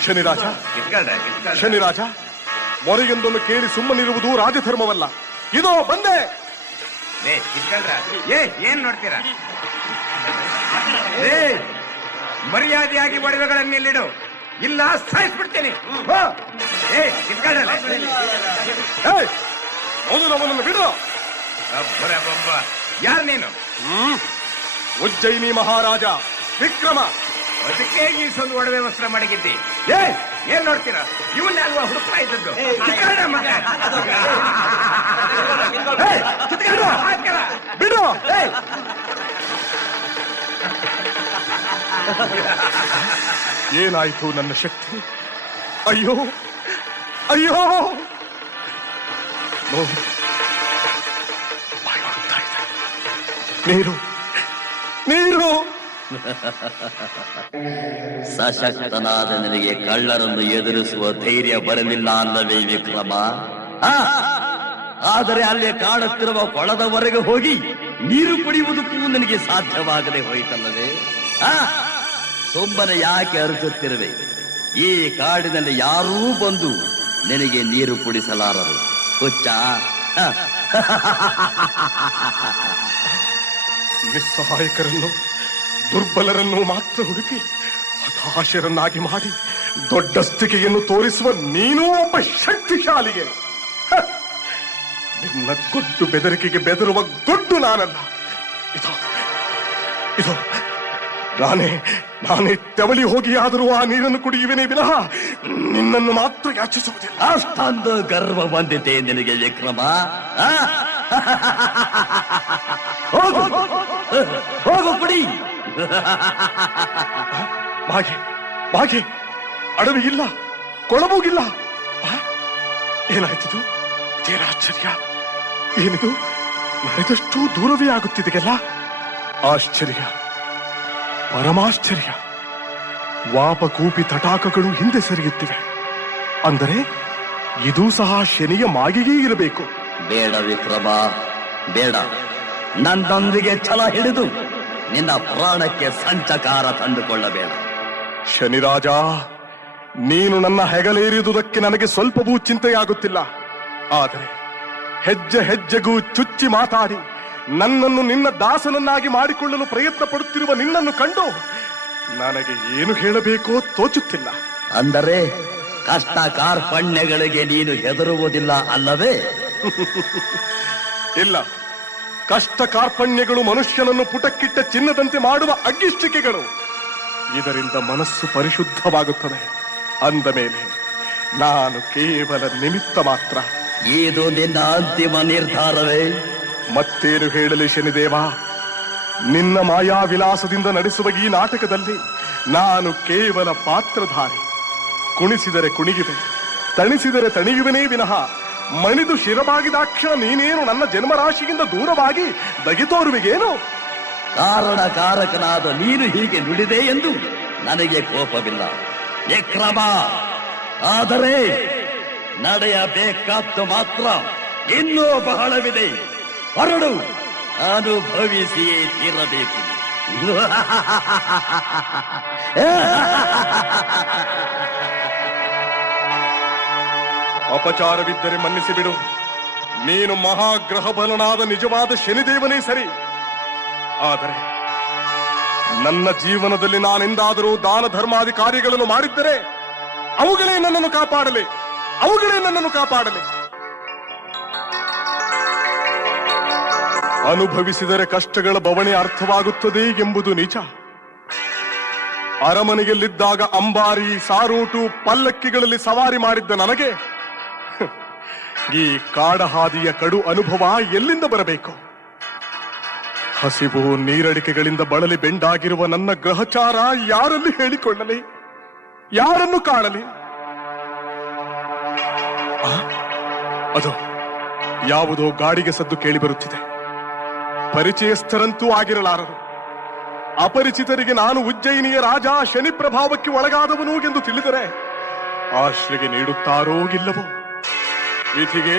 ಶನಿರಾಜ, ಶನಿರಾಜ, ಮೊರೆಯೊಂದನ್ನು ಕೇಳಿ ಸುಮ್ಮನಿರುವುದು ರಾಜಧರ್ಮವಲ್ಲ. ಇದೋ ಬಂದೆ. ಏನ್ ನೋಡ್ತೀರಾ? ಮರ್ಯಾದೆಯಾಗಿ ಒಡವೆಗಳನ್ನೆಲ್ಲಿಡು, ಇಲ್ಲ ಸಾಯಿಸ್ಬಿಡ್ತೇನೆ. ನಮ್ಮನ್ನು ಬಿಡು. ಯಾರು ನೀನು? ಉಜ್ಜಯಿನಿ ಮಹಾರಾಜ ವಿಕ್ರಮ. ಅದಕ್ಕೆ ಈಸೊಂದು ಒಡವೆ ವಸ್ತ್ರ ಮಡಗಿದ್ದಿ. ಏನ್ ನೋಡ್ತೀರಾ? ಇವನ್ನ ಅಲ್ವಾ ಹುಡುಕ್ತಾ ಇದ್ದದ್ದು? ಬಿಡು. ಏನಾಯ್ತು ನನ್ನ ಶಕ್ತಿ? ಅಯ್ಯೋ ಅಯ್ಯೋ, ನೀರು ನೀರು. ಸಶಕ್ತನಾದ ನಿನಗೆ ಕಳ್ಳರನ್ನು ಎದುರಿಸುವ ಧೈರ್ಯ ಬರಲಿಲ್ಲ ಅಲ್ಲವೇ ವಿಕ್ರಮ? ಆದರೆ ಅಲ್ಲಿ ಕಾಣುತ್ತಿರುವ ಕೊಳದವರೆಗೆ ಹೋಗಿ ನೀರು ಕುಡಿಯುವುದಕ್ಕೂ ನನಗೆ ಸಾಧ್ಯವಾಗದೆ ಹೋಯಿತಲ್ಲವೇ? ಸುಮ್ಮನೆ ಯಾಕೆ ಅರಚುತ್ತಿರುವೆ? ಈ ಕಾಡಿನಲ್ಲಿ ಯಾರೂ ಬಂದು ನಿನಗೆ ನೀರು ಕುಡಿಸಲಾರರು. ಹುಚ್ಚ. ನಿಸ್ಸಹಾಯಕರನ್ನು, ದುರ್ಬಲರನ್ನು ಮಾತ್ರ ಹುಡುಕಿ ಹತಾಶರನ್ನಾಗಿ ಮಾಡಿ ದೊಡ್ಡ ಸ್ಥಿತಿಯನ್ನು ತೋರಿಸುವ ನೀನೂ ಒಬ್ಬ ಶಕ್ತಿಶಾಲಿಗೆ. ನಿನ್ನ ಗೊಡ್ಡು ಬೆದರಿಕೆಗೆ ಬೆದರುವ ಗೊಡ್ಡು ನಾನಲ್ಲ. ಇದು ನಾನೇ ತೆವಳಿ ಹೋಗಿ ಆದರೂ ಆ ನೀರನ್ನು ಕುಡಿಯುವೆನೇ ವಿನಃ ನಿನ್ನನ್ನು ಮಾತ್ರ ಯಾಚಿಸುವುದಿಲ್ಲ. ಅಷ್ಟೊಂದು ಗರ್ವ ಬಂದಿದೆ ನಿನಗೆ ವಿಕ್ರಮ? ಹೋಗು ಕುಡಿ. ಮಾಗೆ ಅಡವಿ ಇಲ್ಲ, ಕೊಳಬೂಗಿಲ್ಲ. ಏನಾಯ್ತಿದು? ಇದೇನ ಆಶ್ಚರ್ಯ! ಏನಿದು? ನಡೆದಷ್ಟು ದೂರವೇ ಆಗುತ್ತಿದೆಯಲ್ಲ. ಆಶ್ಚರ್ಯ, ಪರಮಾಶ್ಚರ್ಯ. ವಾಪಕೂಪಿ ತಟಾಕಗಳು ಹಿಂದೆ ಸರಿಯುತ್ತಿವೆ. ಅಂದರೆ ಇದೂ ಸಹ ಶನಿಯ ಮಾಗಿಗೆ ಇರಬೇಕು. ಬೇಡ ವಿಕ್ರಮ, ಬೇಡ. ನನ್ನೊಂದಿಗೆ ಛಲ ಹಿಡಿದು ನಿನ್ನ ಪ್ರಾಣಕ್ಕೆ ಸಂಚಕಾರ ತಂದುಕೊಳ್ಳಬೇಡ. ಶನಿರಾಜ, ನೀನು ನನ್ನ ಹೆಗಲೇರಿದುದಕ್ಕೆ ನನಗೆ ಸ್ವಲ್ಪವೂ ಚಿಂತೆಯಾಗುತ್ತಿಲ್ಲ. ಆದರೆ ಹೆಜ್ಜೆ ಹೆಜ್ಜೆಗೂ ಚುಚ್ಚಿ ಮಾತಾಡಿ ನನ್ನನ್ನು ನಿನ್ನ ದಾಸನನ್ನಾಗಿ ಮಾಡಿಕೊಳ್ಳಲು ಪ್ರಯತ್ನ ಪಡುತ್ತಿರುವ ನಿನ್ನನ್ನು ಕಂಡು ನನಗೆ ಏನು ಹೇಳಬೇಕೋ ತೋಚುತ್ತಿಲ್ಲ. ಅಂದರೆ ಕಷ್ಟ ಕಾರ್ಪಣ್ಯಗಳಿಗೆ ನೀನು ಹೆದರುವುದಿಲ್ಲ ಅಲ್ಲವೇ? ಇಲ್ಲ, ಕಷ್ಟ ಕಾರ್ಪಣ್ಯಗಳು ಮನುಷ್ಯನನ್ನು ಪುಟಕ್ಕಿಟ್ಟ ಚಿನ್ನದಂತೆ ಮಾಡುವ ಅಗ್ಗಿಷ್ಟಿಕೆಗಳು. ಇದರಿಂದ ಮನಸ್ಸು ಪರಿಶುದ್ಧವಾಗುತ್ತದೆ. ಅಂದ ಮೇಲೆ ನಾನು ಕೇವಲ ನಿಮಿತ್ತ ಮಾತ್ರ. ಇದು ನಿನ್ನ ಅಂತಿಮ ನಿರ್ಧಾರವೇ? ಮತ್ತೇನು ಹೇಳಲಿ ಶನಿದೇವ? ನಿನ್ನ ಮಾಯಾ ವಿಲಾಸದಿಂದ ನಡೆಸುವ ಈ ನಾಟಕದಲ್ಲಿ ನಾನು ಕೇವಲ ಪಾತ್ರಧಾರಿ. ಕುಣಿಸಿದರೆ ಕುಣಿಯುವೆ, ತಣಿಸಿದರೆ ತಣಿಯುವನೇ ವಿನಃ ಮಣಿದು ಶಿರಬಾಗಿದಾಕ್ಷಣ ನೀನೇನು ನನ್ನ ಜನ್ಮರಾಶಿಯಿಂದ ದೂರವಾಗಿ ದಗಿತೋರುವಿಗೇನು? ಕಾರಣಕಾರಕನಾದ ನೀನು ಹೀಗೆ ನುಡಿದೆ ಎಂದು ನನಗೆ ಕೋಪವಿಲ್ಲ ವಿಕ್ರಮ. ಆದರೆ ನಡೆಯಬೇಕಾದ್ದು ಮಾತ್ರ ಇನ್ನೂ ಬಹಳವಿದೆ. ಹೊರಡು, ಅನುಭವಿಸಿಯೇ ತೀರಬೇಕು. ಅಪಚಾರವಿದ್ದರೆ ಮನ್ನಿಸಿ ಬಿಡು. ನೀನು ಮಹಾಗ್ರಹ ಬಲನಾದ ನಿಜವಾದ ಶನಿದೇವನೇ ಸರಿ. ಆದರೆ ನನ್ನ ಜೀವನದಲ್ಲಿ ನಾನೆಂದಾದರೂ ದಾನ ಧರ್ಮಾದಿ ಕಾರ್ಯಗಳನ್ನು ಮಾಡಿದ್ದರೆ ಅವುಗಳೇ ನನ್ನನ್ನು ಕಾಪಾಡಲಿ, ಅವುಗಳೇ ನನ್ನನ್ನು ಕಾಪಾಡಲಿ. ಅನುಭವಿಸಿದರೆ ಕಷ್ಟಗಳ ಬವಣೆ ಅರ್ಥವಾಗುತ್ತದೆ ಎಂಬುದು ನಿಜ. ಅರಮನೆಯಲ್ಲಿದ್ದಾಗ ಅಂಬಾರಿ, ಸಾರೋಟು, ಪಲ್ಲಕ್ಕಿಗಳಲ್ಲಿ ಸವಾರಿ ಮಾಡಿದ್ದ ನನಗೆ ಈ ಕಾಡಹಾದಿಯ ಕಡು ಅನುಭವ ಎಲ್ಲಿಂದ ಬರಬೇಕು? ಹಸಿವು ನೀರಡಿಕೆಗಳಿಂದ ಬಳಲಿ ಬೆಂಡಾಗಿರುವ ನನ್ನ ಗ್ರಹಚಾರ ಯಾರಲ್ಲಿ ಹೇಳಿಕೊಳ್ಳಲಿ, ಯಾರನ್ನು ಕಾಣಲಿ? ಅದು ಯಾವುದೋ ಗಾಡಿಗೆ ಸದ್ದು ಕೇಳಿ ಬರುತ್ತಿದೆ. ಪರಿಚಯಸ್ಥರಂತೂ ಆಗಿರಲಾರರು. ಅಪರಿಚಿತರಿಗೆ ನಾನು ಉಜ್ಜಯಿನಿಯ ರಾಜ ಶನಿ ಪ್ರಭಾವಕ್ಕೆ ಒಳಗಾದವನು ಎಂದು ತಿಳಿದರೆ ಆಶ್ರಯ ನೀಡುತ್ತಾರೋ ಇಲ್ಲವೋ? ವಿಧಿಗೆ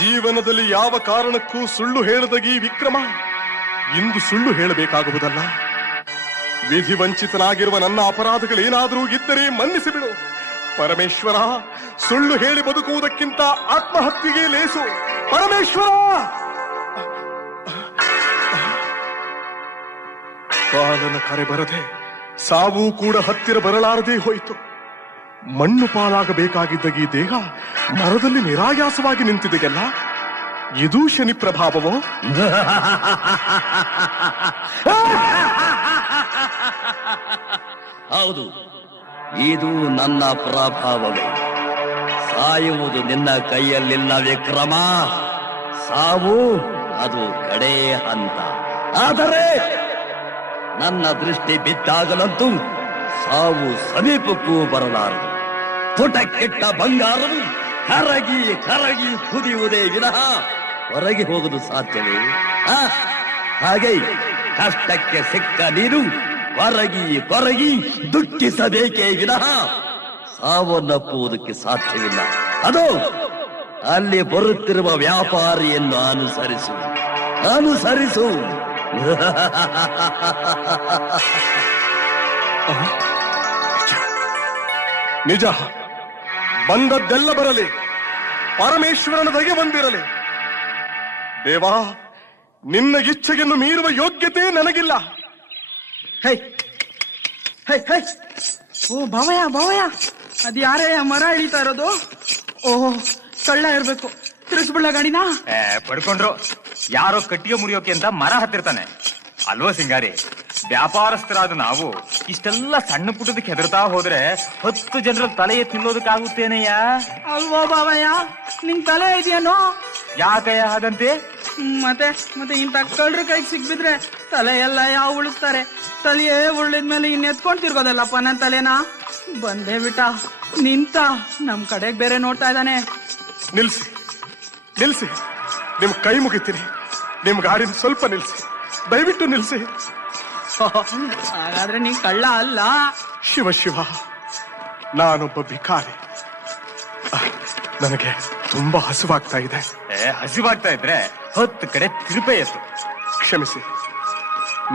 ಜೀವನದಲ್ಲಿ ಯಾವ ಕಾರಣಕ್ಕೂ ಸುಳ್ಳು ಹೇಳದ ಈ ವಿಕ್ರಮ ಇಂದು ಸುಳ್ಳು ಹೇಳಬೇಕಾಗುವುದಲ್ಲ. ವಿಧಿ ವಂಚಿತನಾಗಿರುವ ನನ್ನ ಅಪರಾಧಗಳೇನಾದರೂ ಇದ್ದರೆ ಮನ್ನಿಸಿ ಬಿಡು ಪರಮೇಶ್ವರ. ಸುಳ್ಳು ಹೇಳಿ ಬದುಕುವುದಕ್ಕಿಂತ ಆತ್ಮಹತ್ಯೆಗೆ ಲೇಸು ಪರಮೇಶ್ವರ. ಕಾಲನ ಕರೆ ಬರದೆ ಸಾವು ಕೂಡ ಹತ್ತಿರ ಬರಲಾರದೆ ಹೋಯಿತು. ಮಣ್ಣು ಪಾಲಾಗಬೇಕಾಗಿದ್ದ ಈ ದೇಹ ಮರದಲ್ಲಿ ನಿರಾಯಾಸವಾಗಿ ನಿಂತಿದೆಯಲ್ಲ, ಇದು ಶನಿ ಪ್ರಭಾವವೋ? ಹೌದು, ಇದು ನನ್ನ ಪ್ರಭಾವವೇ. ಸಾಯುವುದು ನಿನ್ನ ಕೈಯಲ್ಲಿಲ್ಲ ವಿಕ್ರಮ. ಸಾವು ಅದು ಕಡೇ ಹಂತ. ಆದರೆ ನನ್ನ ದೃಷ್ಟಿ ಬಿದ್ದಾಗಲಂತೂ ಸಾವು ಸಮೀಪಕ್ಕೂ ಬರಲಾರದು. ಪುಟಕ್ಕಿಟ್ಟ ಬಂಗಾರವು ಕರಗಿ ಕರಗಿ ಕುದಿಯುವುದೇ ವಿನಃ ಹೊರಗೆ ಹೋಗಲು ಸಾಧ್ಯವೇ? ಹಾಗೆ ಕಷ್ಟಕ್ಕೆ ಸಿಕ್ಕ ನೀನು ಕೊರಗಿ ಕೊರಗಿ ದುಃಖಿಸಬೇಕೇ ವಿನಃ ಸಾವನ್ನಪ್ಪುವುದಕ್ಕೆ ಸಾಧ್ಯವಿಲ್ಲ. ಅದು ಅಲ್ಲಿ ಬರುತ್ತಿರುವ ವ್ಯಾಪಾರಿಯನ್ನು ಅನುಸರಿಸು ಅನುಸರಿಸು. ನಿಜ, ಬಂದದ್ದೆಲ್ಲ ಬರಲಿ, ಪರಮೇಶ್ವರನ ದಗೆ ಬಂದಿರಲಿ. ದೇವಾ, ನಿನ್ನ ಇಚ್ಛೆಯನ್ನು ಮೀರುವ ಯೋಗ್ಯತೆ ನನಗಿಲ್ಲ. ಹೈ ಹೈ ಹೈ, ಓ ಭಾವಯ್ಯ, ಅದ್ ಯಾರೇ ಮರ ಹಿಡಿತಾ ಇರೋದು? ಓಹೋ, ಕಳ್ಳ ಇರ್ಬೇಕು. ತಿರುಗಿಸ್ಬಿಡ್ಲ ಗಾಡಿನ? ಪಡ್ಕೊಂಡ್ರು. ಯಾರೋ ಕಟ್ಟಿಗೆ ಮುರಿಯೋಕೆ ಅಂತ ಮರ ಹತ್ತಿರ್ತಾನೆ ಅಲ್ವೋ ಸಿಂಗಾರಿ? ವ್ಯಾಪಾರಸ್ಥರಾದ ನಾವು ಇಷ್ಟೆಲ್ಲ ಸಣ್ಣ ಪುಟ್ಟದಕ್ಕೆ ಹೆದರ್ತಾ ಹೋದ್ರೆ 10 ಜನರ ತಲೆ ಎತ್ತಿ ನಿಲ್ಲೋದಕ್ಕಾಗುತ್ತೇನೆಯ? ಅಲ್ವೋ ಭಾವಯ್ಯ, ನಿಂಗ್ ತಲೆ ಇದೆಯೇನೋ? ಯಾಕಯ್ಯ ಹಾಗಂತೆ? ಮತ್ತೆ ಇಂಥ ಕಳ್ಳರ ಕೈಗೆ ಸಿಕ್ಬಿದ್ರೆ ತಲೆ ಎಲ್ಲ ಯಾವ ಉಳಿಸ್ತಾರೆ? ತಲೆಯೇ ಉರುಳಿದ್ಮೇಲೆ ಇನ್ ಎತ್ಕೊಂಡ್ ತಿರ್ಗೋದಲ್ಲಪ್ಪ ನನ್ನ ತಲೆನಾ. ಬಂದೇ ಬಿಟ್ಟ, ನಿಂತ ನಮ್ ಕಡೆಗ್ ಬೇರೆ ನೋಡ್ತಾ ಇದ್ದಾನೆ. ನಿಲ್ಸಿ, ನಿಮ್ ಕೈ ಮುಗಿತೀನಿ. ನಿಮ್ ಗಾಡಿನ ಸ್ವಲ್ಪ ನಿಲ್ಸಿ, ದಯವಿಟ್ಟು ನಿಲ್ಸಿ. ಹಾಗಾದ್ರೆ ನೀ ಕಳ್ಳ ಅಲ್ಲ. ಶಿವ, ನಾನೊಬ್ಬ ಭಿಕಾರಿ. ನನಗೆ ತುಂಬಾ ಹಸಿವಾಗ್ತಾ ಇದೆ. ಹಸಿವಾಗ್ತಾ ಇದ್ರೆ 10 ಕಡೆ ತಿರುಪೆ ಎತ್ತು. ಕ್ಷಮಿಸಿ,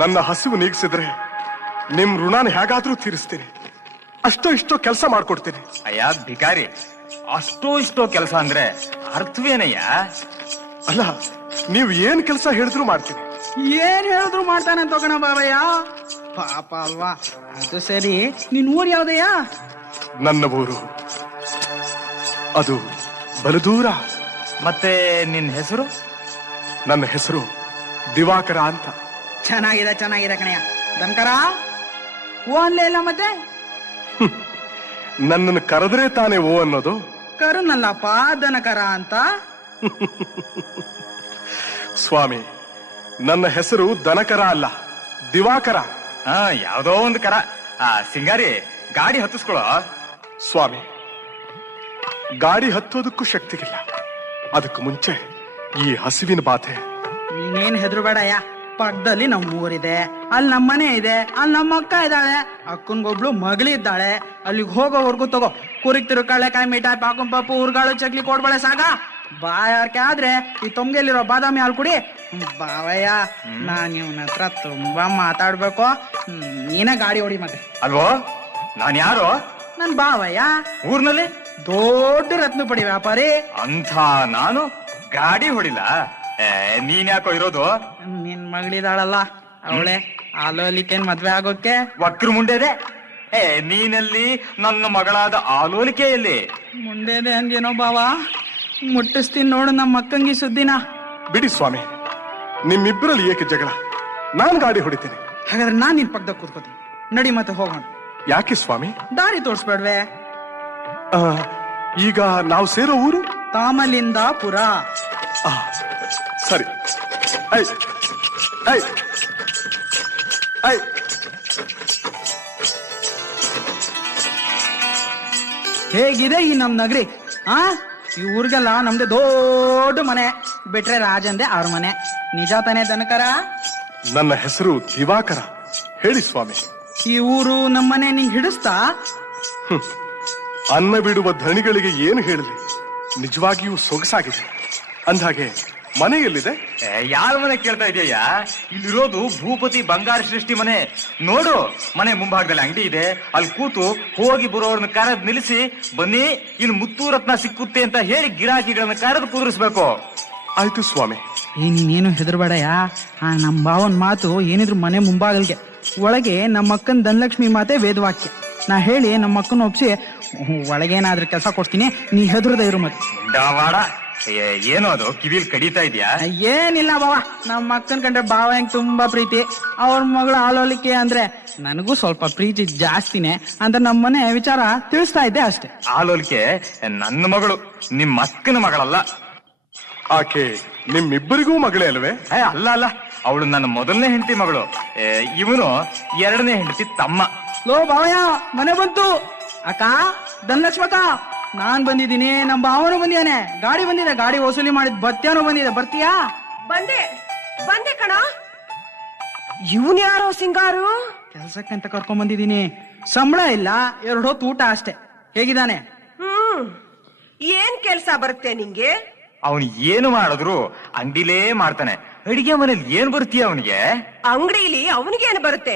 ನನ್ನ ಹಸಿವು ನೀಗಿಸಿದ್ರೆ ನಿಮ್ ಋಣಾನ ಹೇಗಾದ್ರೂ ತೀರಿಸ್ತೀನಿ. ಅಷ್ಟೋ ಇಷ್ಟೋ ಕೆಲಸ ಮಾಡ್ಕೊಡ್ತೀನಿ. ಅಯ್ಯ ಭಿಕಾರಿ, ಅಷ್ಟೋ ಕೆಲಸ ಅಂದ್ರೆ ಅರ್ಥವೇನಯ್ಯ? ಅಲ್ಲ, ನೀವು ಏನ್ ಕೆಲಸ ಹೇಳಿದ್ರು ಮಾಡ್ತೀನಿ. ಏನ್ ಹೇಳಿದ್ರು ಮಾಡ್ತಾನೆ ತಗೋಣ ಬಾಬಯ್ಯ. ಪಾಪ ಅಲ್ವಾ? ಅದು ಸರಿ, ನಿನ್ ಊರ್ ಯಾವ್ದಯ್ಯ? ನನ್ನ ಊರು ಅದು ಬಲದೂರ. ಮತ್ತೆ ನಿನ್ ಹೆಸರು? ನನ್ನ ಹೆಸರು ದಿವಾಕರ ಅಂತ. ಚೆನ್ನಾಗಿದೆ ಕಣಯ್ಯ. ದನಕರ ಓ ಅನ್ಲೇ ಇಲ್ಲ ಮತ್ತೆ? ನನ್ನನ್ನು ಕರೆದ್ರೆ ತಾನೇ ಓ ಅನ್ನೋದು. ಕರುನಲ್ಲಪ್ಪ ದನಕರ ಅಂತ. ಸ್ವಾಮಿ, ನನ್ನ ಹೆಸರು ದನಕರ ಅಲ್ಲ, ದಿವಾಕರ. ಯಾವ್ದೋ ಒಂದು ಕರ. ಸಿಂಗಾರಿ, ಗಾಡಿ ಹತ್ತಿಸ್ಕೊಳ. ಸ್ವಾಮಿ, ಗಾಡಿ ಹತ್ತೋದಕ್ಕೂ ಶಕ್ತಿಗಿಲ್ಲ. ಅದಕ್ಕೂ ಮುಂಚೆ ಈ ಹಸಿವಿನ ಬಾಧೆ. ನೀನೇನ್ ಹೆದ್ರು ಬೇಡಯ್ಯ. ಪಕ್ಕದಲ್ಲಿ ನಮ್ಮ ಊರಿದೆ, ಅಲ್ಲಿ ನಮ್ಮ ಮನೆ ಇದೆ, ಅಲ್ಲಿ ನಮ್ಮ ಅಕ್ಕ ಇದ್ದಾಳೆ, ಅಕ್ಕನ್ಗೊಬ್ಳು ಮಗಳಿದ್ದಾಳೆ. ಅಲ್ಲಿಗೆ ಹೋಗೋವರ್ಗು ತಗೋ. ಕುರಿಕ್ ತಿರುಕಾಳೆಕಾಯಿ, ಮಿಠಾಯಿ, ಪಾಕಂ ಪಪ್ಪು, ಊರ್ಗಾಳು, ಚಕ್ಲಿ, ಕೋಡ್ಬಳೆ ಸಾಗ. ಬಾಯಾರ್ಕೆ ಆದ್ರೆ ಈ ತೊಂಗೆಲಿರೋ ಬಾದಾಮಿ ಹಾಲು ಕುಡಿ. ಬಾವಯ್ಯ, ನಾನ್ ಇವನ ಹತ್ರ ತುಂಬಾ ಮಾತಾಡ್ಬೇಕು. ನೀನೇ ಗಾಡಿ ಹೊಡಿ ಮತ್ತೆ. ಅಲ್ವೋ? ನಾನ್ ಯಾರು? ನನ್ ಬಾವಯ್ಯ, ಊರ್ನಲ್ಲಿ ದೊಡ್ಡ ರತ್ನ ಪಡಿ ವ್ಯಾಪಾರಿ. ಅಂತ ನಾನು ಗಾಡಿ ಹೊಡಿಲ್ಲ. ನೀನ್ ಯಾಕೋ ಇರೋದು? ನಿನ್ ಮಗಳಿದಾಳಲ್ಲ, ಅವಳೆ ಆಲೋಲಿಕೇನ್ ಮದ್ವೆ ಆಗೋಕೆ. ವಕ್ರ ಮುಂಡೆದೆ. ನೀನಲ್ಲಿ ನನ್ನ ಮಗಳಾದ ಆಲೋಲಿಕೆಯಲ್ಲಿ ಮುಂಡೆದೆ ಹಂಗೇನೋ ಬಾವ. ಮುಟ್ಟಿಸ್ತೀನಿ ನೋಡು ನಮ್ಮ ಅಕ್ಕಂಗಿ ಸುದ್ದಿನ. ಬಿಡಿ ಸ್ವಾಮಿ, ನಿಮ್ಮಿಬ್ಬರಲ್ಲಿ ಏಕೆ ಜಗಳ? ನಾನ್ ಗಾಡಿ ಹೊಡಿತೀನಿ. ಹಾಗಾದ್ರೆ ನಾನ್ ನಿನ್ ಪಕ್ಕದಾಗ ಕೂತ್ಕೋತೀನಿ. ನಡಿ ಮತ್ತೆ ಹೋಗೋಣ. ಯಾಕೆ ಸ್ವಾಮಿ? ದಾರಿ ತೋರ್ಸ್ಬೇಡ್ವೆ? ಈಗ ನಾವು ಸೇರೋ ಊರು ತಾಮಲಿಂದಾಪುರ. ಸರಿ. ಹೇಗಿದೆ ಈ ನಮ್ ನಗರಿ? ಈ ಊರಿಗೆಲ್ಲ ನಮ್ದು ದೊಡ್ಡ ಮನೆ, ಬಿಟ್ರೆ ರಾಜಂದೆ ಅವ್ರ ಮನೆ. ನಿಜ ತಾನೇ ದನಕರ? ನನ್ನ ಹೆಸರು ದಿವಾಕರ. ಹೇಳಿ ಸ್ವಾಮಿ. ಈ ಊರು ನಮ್ಮನೆ ನೀ ಹಿಡಿಸ್ತಾ? ಅನ್ನ ಬಿಡುವ ಧಣಿಗಳಿಗೆ ಏನು ಹೇಳಲಿ, ನಿಜವಾಗಿಯೂ ಸೊಗಸಾಗಿದೆ. ಅಂದ್ಹಾಗೆ ಮನೆ ಎಲ್ಲಿದೆ? ಯಾರ ಮನೆ ಕೇಳ್ತಾ ಇದೆಯಾ? ಇಲ್ಲಿರೋದು ಭೂಪತಿ ಬಂಗಾರ ಸೃಷ್ಟಿ ಮನೆ. ನೋಡು, ಮನೆ ಮುಂಭಾಗದಲ್ಲಿ ಅಂಗಡಿ ಇದೆ. ಅಲ್ಲಿ ಕೂತು ಹೋಗಿ ಬರೋರ್ನ ಕರೆದ್ ನಿಲ್ಲಿಸಿ, ಬನ್ನಿ ಇಲ್ಲಿ ಮುತ್ತೂರತ್ನ ಸಿಕ್ಕುತ್ತೆ ಅಂತ ಹೇಳಿ ಗಿರಾಕಿಗಳನ್ನ ಕರೆದು ಕುದುರಿಸ್ಬೇಕು. ಆಯ್ತು ಸ್ವಾಮಿ. ನೀನೇನು ಹೆದರ್ಬೇಡಯ್ಯ. ನಮ್ ಭಾವನ್ ಮಾತು ಏನಿದ್ರು ಮನೆ ಮುಂಭಾಗಲ್ಗೆ. ಒಳಗೆ ನಮ್ಮ ಅಕ್ಕನ್ ಧನಲಕ್ಷ್ಮಿ ಮಾತೆ ವೇದವಾಕ್ಯ. ನಾ ಹೇಳಿ ನಮ್ಮ ಅಕ್ಕನ ಒಪ್ಸಿ ಒಳಗೇನಾದ್ರೂ ಕೆಲಸ ಕೊಡ್ತೀನಿ. ನೀ ಹೆದರ್ದ ಇರು ಮತ್ತೆ. ಏನೋ ಅದು ಕಿವಿಲ್ ಕಡಿತಾ ಇದೆಯಾ? ಏನಿಲ್ಲ ಬಾವ, ನಮ್ಮ ಅಕ್ಕನ್ ಕಂಡ್ರೆ ಭಾವ ಹೆಂಗ್ ತುಂಬಾ ಪ್ರೀತಿ. ಅವ್ರ ಮಗಳು ಆಲೋಲಿಕೆ ಅಂದ್ರೆ ನನಗೂ ಸ್ವಲ್ಪ ಪ್ರೀತಿ ಜಾಸ್ತಿನೇ ಅಂತ ನಮ್ಮನೆ ವಿಚಾರ ತಿಳಿಸ್ತಾ ಇದ್ದೆ ಅಷ್ಟೇ. ಆಲೋಲಿಕೆ ನನ್ನ ಮಗಳು, ನಿಮ್ಮ ಅಕ್ಕನ ಮಗಳಲ್ಲ. ಆಕೆ ನಿಮ್ಮಿಬ್ಬರಿಗೂ ಮಗಳೇ ಅಲ್ವೇ? ಅಲ್ಲ, ಅವಳು ನನ್ನ ಮೊದಲನೇ ಹೆಂಡತಿ ಮಗಳು. ಇವನು 2ನೇ ಹೆಂಡತಿ ತಮ್ಮ. ಲೋ ಭಾವಯ್ಯ, ಮನೆ ಬಂತು. ಅಕ್ಕ, ಧನಲಕ್ಷ್ಮಕ್ಕ, ನಾನ್ ಬಂದಿದ್ದೀನಿ. ನಮ್ಮ ಭಾವನು ಬಂದಿದ್ದಾನೆ. ಗಾಡಿ ಬಂದಿದೆ, ಗಾಡಿ ವಸೂಲಿ ಮಾಡಿದ್ ಬತ್ಯಾನು ಬಂದಿದೆ. ಬರ್ತೀಯಾ? ಬಂದೆ ಕಣ. ಇವನ್ ಯಾರೋ ಸಿಂಗಾರು? ಕೆಲ್ಸಕ್ಕಂತ ಕರ್ಕೊಂಡ್ ಬಂದಿದ್ದೀನಿ. ಸಂಬಳ ಇಲ್ಲ, 2 ಹೊತ್ತು ಊಟ ಅಷ್ಟೇ. ಹೇಗಿದ್ದಾನೆ? ಏನ್ ಕೆಲ್ಸ ಬರುತ್ತೆ ನಿಂಗೆ? ಅವನು ಏನು ಮಾಡಿದ್ರು ಅಂಗಡಿಲೇ ಮಾಡ್ತಾನೆ. ಅಡಿಗೆ ಮನೇಲಿ ಏನ್ ಬರ್ತೀಯ ಅವನಿಗೆ? ಅಂಗಡಿಲಿ ಅವನಿಗೇನು ಬರುತ್ತೆ?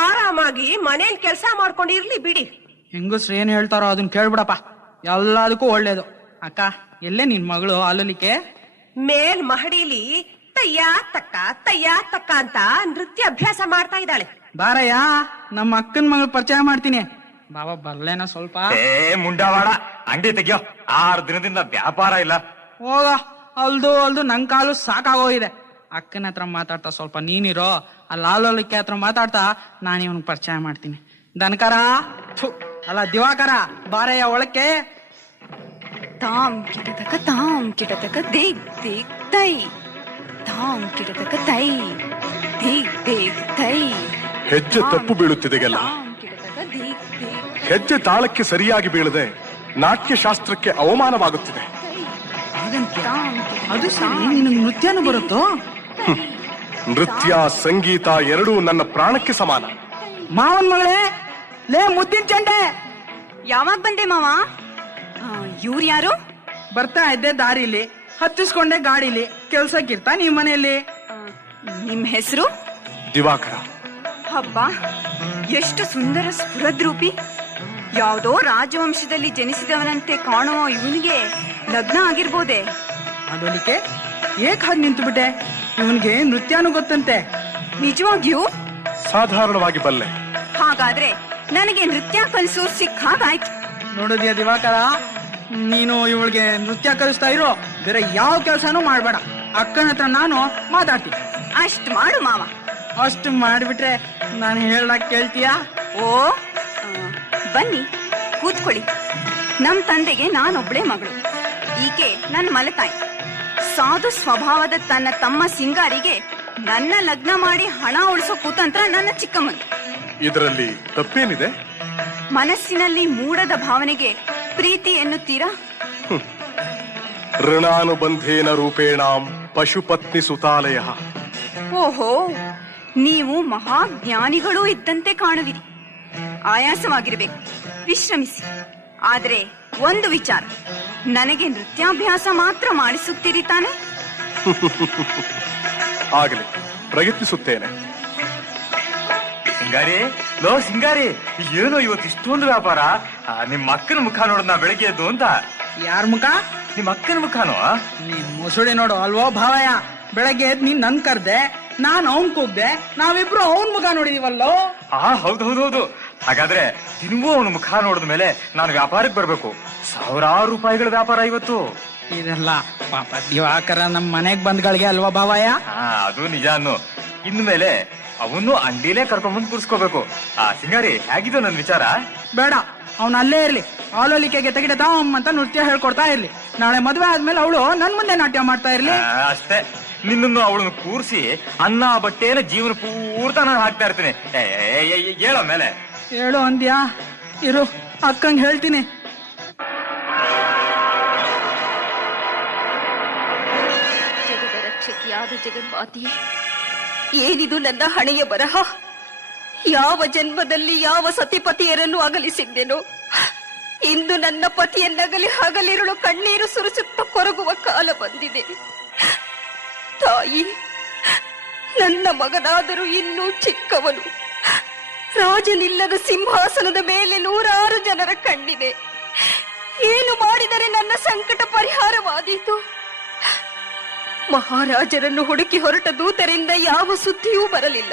ಆರಾಮಾಗಿ ಮನೇಲಿ ಕೆಲ್ಸ ಮಾಡ್ಕೊಂಡಿರ್ಲಿ ಬಿಡಿ. ಹೆಂಗಸ್ರು ಏನ್ ಹೇಳ್ತಾರೋ ಅದನ್ನ ಕೇಳ್ಬಿಡಪ್ಪ, ಎಲ್ಲದಕ್ಕೂ ಒಳ್ಳೇದು. ಅಕ್ಕ, ಎಲ್ಲೇ ನಿನ್ ಮಗಳು ಹಾಲಲಿಕ್ಕೆ? ಮೇಲ್ ಮಹಡಿಲಿ ತಯ್ಯ ತಕ್ಕ ಅಂತ ನೃತ್ಯ ಅಭ್ಯಾಸ ಮಾಡ್ತಾ ಇದ್ದಾಳೆ. ಬಾರಯ್ಯ, ನಮ್ಮ ಅಕ್ಕನ ಮಗಳು ಪರಿಚಯ ಮಾಡ್ತೀನಿ. ಬಾಬಾ ಬರ್ಲೇನ ಸ್ವಲ್ಪ? ಮುಂಡಾವಾಡ, ಅಂಗಡಿ ತೆಗಿಯೋ. 6 ದಿನದಿಂದ ವ್ಯಾಪಾರ ಇಲ್ಲ. ಹೋಗ, ಅಲ್ದು ನನ್ ಕಾಲು ಸಾಕಾಗೋಗಿದೆ. ಅಕ್ಕನ ಹತ್ರ ಮಾತಾಡ್ತಾ ಸ್ವಲ್ಪ ನೀನಿರೋ, ಅಲ್ಲಿ ಹಾಲೋಲಿಕ್ಕೆ ಹತ್ರ ಮಾತಾಡ್ತಾ ನಾನು ಇವನ್ ಪರಿಚಯ ಮಾಡ್ತೀನಿ. ದನಕರ ಅಲ್ಲ ದಿವಾಕರ, ಬಾರಯ್ಯ ಒಳಕ್ಕೆ. ತಾಮ್ ಕಿಟತಕ ದೇಗ್ ದೇಗ್ ತೈ, ತಾಮ್ ಕಿಟತಕ ತೈ ದೇಗ್ ದೇಗ್ ತೈ. ಹೆಜ್ಜೆ ತಪ್ಪು ಬೀಳುತ್ತಿದೆಗೆಲ್ಲ. ಹೆಜ್ಜೆ ತಾಳಕ್ಕೆ ಸರಿಯಾಗಿ ಬೀಳದೆ ನಾಟ್ಯ ಶಾಸ್ತ್ರಕ್ಕೆ ಅವಮಾನವಾಗುತ್ತಿದೆ. ಅದು ಸರಿ, ನಿನಗೆ ನೃತ್ಯನೂ ಬರುತ್ತೋ? ನೃತ್ಯ ಸಂಗೀತ ಎರಡೂ ನನ್ನ ಪ್ರಾಣಕ್ಕೆ ಸಮಾನ. ಮಾವನ್ ಮಗಳೇ, ಲೇ ಮುದ್ದಿನ ಚಂಡೆ, ಯಾವಾಗ ಬಂದೆ ಮಾವ? ಇವ್ರು ಯಾರು? ಬರ್ತಾ ಇದ್ದೆ ದಾರಿಲಿ, ಹತ್ತಿಸ್ಕೊಂಡೆ ಗಾಡಿಲಿ. ಕೆಲ್ಸಕ್ಕಿರ್ತಾ ನೀವ್ ಮನೆಯಲ್ಲಿ? ನಿಮ್ ಹೆಸರು? ದಿವಾಕರ. ಹಬ್ಬ, ಎಷ್ಟು ಸುಂದರ ಸ್ಫುರದ್ರೂಪಿ. ಯಾವುದೋ ರಾಜವಂಶದಲ್ಲಿ ಜನಿಸಿದವನಂತೆ ಕಾಣುವ ಇವನಿಗೆ ಲಗ್ನ ಆಗಿರ್ಬೋದೆ? ಅದಕ್ಕೆ ಏಕ್ ಹಾಗೆ ನಿಂತು ಬಿಟ್ಟೆ? ಇವನ್ಗೆ ನೃತ್ಯನೂ ಗೊತ್ತಂತೆ. ನಿಜವಾಗಿಯೂ? ಸಾಧಾರಣವಾಗಿ ಬಲ್ಲೆ. ಹಾಗಾದ್ರೆ ನನಗೆ ನೃತ್ಯ ಕಲಿಸೋ ಸಿಕ್ಕಾಗಾಯ್ತು. ನೋಡಿದ್ಯಾ ದಿವಾಕರ, ನೀನು ಇವಳಿಗೆ ನೃತ್ಯ ಕಲಿಸ್ತಾ ಇರೋ, ಬೇರೆ ಯಾವ ಕೆಲ್ಸನೂ ಮಾಡ್ಬೇಡ. ಅಕ್ಕನ ಹತ್ರ ನಾನು ಮಾತಾಡ್ತೀನಿ. ಅಷ್ಟ್ ಮಾಡು ಮಾವ. ಅಷ್ಟು ಮಾಡ್ಬಿಟ್ರೆ ನಾನು ಹೇಳ್ದಾಗ ಕೇಳ್ತೀಯಾ? ಓ, ಬನ್ನಿ ಕೂತ್ಕೊಳ್ಳಿ. ನಮ್ ತಂದೆಗೆ ನಾನೊಬ್ಳೆ ಮಗಳು. ಈಕೆ ನನ್ನ ಮಲತಾಯಿ. ಸಾಧು ಸ್ವಭಾವದ ತನ್ನ ತಮ್ಮ ಸಿಂಗಾರಿಗೆ ನನ್ನ ಲಗ್ನ ಮಾಡಿ ಹಣ ಉಳಿಸೋ ಕುತಂತ್ರ ನನ್ನ ಚಿಕ್ಕಮ್ಮನ. ಇದರಲ್ಲಿ ತಪ್ಪೇನಿದೆ? ಮನಸ್ಸಿನಲ್ಲಿ ಮೂಡದ ಭಾವನೆಗೆ ಪ್ರೀತಿ ಎನ್ನುತ್ತೀರಾ? ಋಣಾನುಬಂಧೇನ ರೂಪೇಣಾಂ ಪಶುಪತ್ನಿ ಸುತಾಲಯ. ಓಹೋ, ನೀವು ಮಹಾಜ್ಞಾನಿಗಳೂ ಇದ್ದಂತೆ ಕಾಣುವಿರಿ. ಆಯಾಸವಾಗಿರಬೇಕು, ವಿಶ್ರಮಿಸಿ. ಆದ್ರೆ ಒಂದು ವಿಚಾರ, ನನಗೆ ನೃತ್ಯಾಭ್ಯಾಸ ಮಾತ್ರ ಮಾಡಿಸುತ್ತೀರಿ ತಾನೆ? ಆಗಲಿ, ಪ್ರಯತ್ನಿಸುತ್ತೇನೆ. ಸಿಂಗಾರಿ, ಲೋ ಸಿಂಗಾರಿ, ಏನೋ ಇವತ್ತು ಇಷ್ಟೊಂದು ವ್ಯಾಪಾರ. ನಿಮ್ಮ ಅಕ್ಕನ ಮುಖ ನೋಡ್ ನಾ ಬೆಳಗ್ಗೆ ಎದ್ದು ಅಂತ. ಯಾರ ಮುಖ? ನಿಮ್ಮ ಅಕ್ಕನ ಮುಖನೋ? ನೀನ್ ಮುಸುಡಿ ನೋಡು ಅಲ್ವೋ ಭಾವಯ್ಯ. ಬೆಳಗ್ಗೆ ಎದ್ದು ನೀನ್ ನನ್ ಕರ್ದೆ, ನಾನ್ ಅವನ್ ಕೂಗ್ದೆ, ನಾವಿಬ್ರು ಅವನ್ ಮುಖ ನೋಡಿದೀವಲ್ಲೋ. ಹೌದು. ಹಾಗಾದ್ರೆ ದಿನವೂ ಅವನ ಮುಖ ನೋಡಿದ ಮೇಲೆ ನಾನು ವ್ಯಾಪಾರಕ್ಕೆ ಬರ್ಬೇಕು. 1000 ರೂಪಾಯಿಗಳ ವ್ಯಾಪಾರ ಇವತ್ತು. ಇದೆಲ್ಲ ಪಾಪ ದಿವಾಕರ ನಮ್ ಮನೆಗ್ ಬಂದ್ಗಳಿಗೆ ಅಲ್ವಾ ಭಾವಯ್ಯ? ಅದು ನಿಜ ಅನ್ನು. ಇನ್ಮೇಲೆ ಅವನು ಅಂಗಡಿಲೇ ಕರ್ಕೊಂಡ್ಬಂದು ಕೂರಿಸ್ಕೋಬೇಕು. ಸಿಂಗಾರಿ, ಹೇಗಿದ್ದು ನನ್ ವಿಚಾರ? ಬೇಡ, ಅವ್ನ ಅಲ್ಲೇ ಇರ್ಲಿ. ಆಲೋಲಿಕೆಗೆ ತೆಗಿಡ ತಾಮ್ ಅಂತ ನೃತ್ಯ ಹೇಳ್ಕೊಡ್ತಾ ಇರ್ಲಿ. ನಾಳೆ ಮದ್ವೆ ಆದ್ಮೇಲೆ ಅವಳು ನನ್ ಮುಂದೆ ನಾಟ್ಯ ಮಾಡ್ತಾ ಇರ್ಲಿ. ಅಷ್ಟೇ. ನಿನ್ನನ್ನು ಅವಳನ್ನು ಕೂರಿಸಿ ಅನ್ನ ಬಟ್ಟೆನ ಜೀವನ ಪೂರ್ತ ನಾನು ಹಾಕ್ತಾ ಇರ್ತೀನಿ. ಹೇಳೋ ಮೇಲೆ ಹೇಳು ಅಂದ್ಯಾ? ಇರು, ಅಕ್ಕಂಗ್ ಹೇಳ್ತೀನಿ. ಜಗದ ರಕ್ಷಕಿಯಾದ ಜಗನ್ಮಾತೆಯೇ, ಏನಿದು ನನ್ನ ಹಣೆಯ ಬರಹ? ಯಾವ ಜನ್ಮದಲ್ಲಿ ಯಾವ ಸತಿಪತಿಯರನ್ನು ಅಗಲಿಸಿದ್ದೆನೋ, ಇಂದು ನನ್ನ ಪತಿಯನ್ನಗಲಿ ಹಗಲಿರುಳು ಕಣ್ಣೀರು ಸುರಿಸುತ್ತ ಕೊರಗುವ ಕಾಲ ಬಂದಿದೆ. ತಾಯಿ, ನನ್ನ ಮಗನಾದರೂ ಇನ್ನೂ ಚಿಕ್ಕವನು. ರಾಜನಿಲ್ಲದ ಸಿಂಹಾಸನದ ಮೇಲೆ 100 ಜನರ ಕಣ್ಣಿದೆ. ಏನು ಮಾಡಿದರೆ ನನ್ನ ಸಂಕಟ ಪರಿಹಾರವಾದೀತು? ಮಹಾರಾಜರನ್ನು ಹುಡುಕಿ ಹೊರಟ ದೂತರಿಂದ ಯಾವ ಸುದ್ದಿಯೂ ಬರಲಿಲ್ಲ.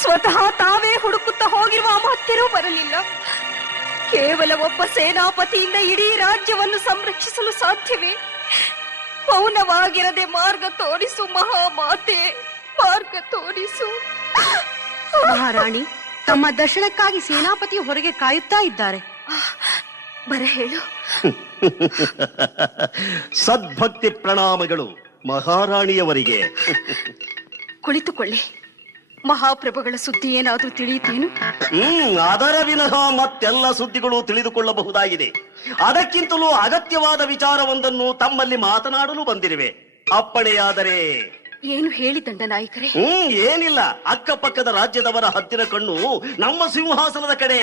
ಸ್ವತಃ ತಾವೇ ಹುಡುಕುತ್ತಾ ಹೋಗಿರುವ ಅಮಾತ್ಯರೂ ಬರಲಿಲ್ಲ. ಕೇವಲ ಒಬ್ಬ ಸೇನಾಪತಿಯಿಂದ ಇಡೀ ರಾಜ್ಯವನ್ನು ಸಂರಕ್ಷಿಸಲು ಸಾಧ್ಯವೇ? ಮೌನವಾಗಿರದೆ ಮಾರ್ಗ ತೋರಿಸು ಮಹಾಮಾತೆ, ಮಾರ್ಗ ತೋರಿಸು. ಮಹಾರಾಣಿ, ತಮ್ಮ ದರ್ಶನಕ್ಕಾಗಿ ಸೇನಾಪತಿ ಹೊರಗೆ ಕಾಯುತ್ತಾ ಇದ್ದಾರೆ. ಬರ ಹೇಳು. ಸದ್ಭಕ್ತಿ ಪ್ರಣಾಮಗಳು ಮಹಾರಾಣಿಯವರಿಗೆ. ಕುಳಿತುಕೊಳ್ಳಿ. ಮಹಾಪ್ರಭುಗಳ ಸುದ್ದಿ ಏನಾದ್ರೂ ತಿಳಿಯುತ್ತೇನು? ಅದರ ವಿನಃ ಮತ್ತೆಲ್ಲ ಸುದ್ದಿಗಳು ತಿಳಿದುಕೊಳ್ಳಬಹುದಾಗಿದೆ. ಅದಕ್ಕಿಂತಲೂ ಅಗತ್ಯವಾದ ವಿಚಾರವೊಂದನ್ನು ತಮ್ಮಲ್ಲಿ ಮಾತನಾಡಲು ಬಂದಿರುವೆ. ಅಪ್ಪಣೆಯಾದರೆ ಏನು ಹೇಳಿ ದಂಡನಾಯಕರೇ? ಏನಿಲ್ಲ, ಅಕ್ಕಪಕ್ಕದ ರಾಜ್ಯದವರ ಹತ್ತಿರ ಕಣ್ಣು ನಮ್ಮ ಸಿಂಹಾಸನದ ಕಡೆ.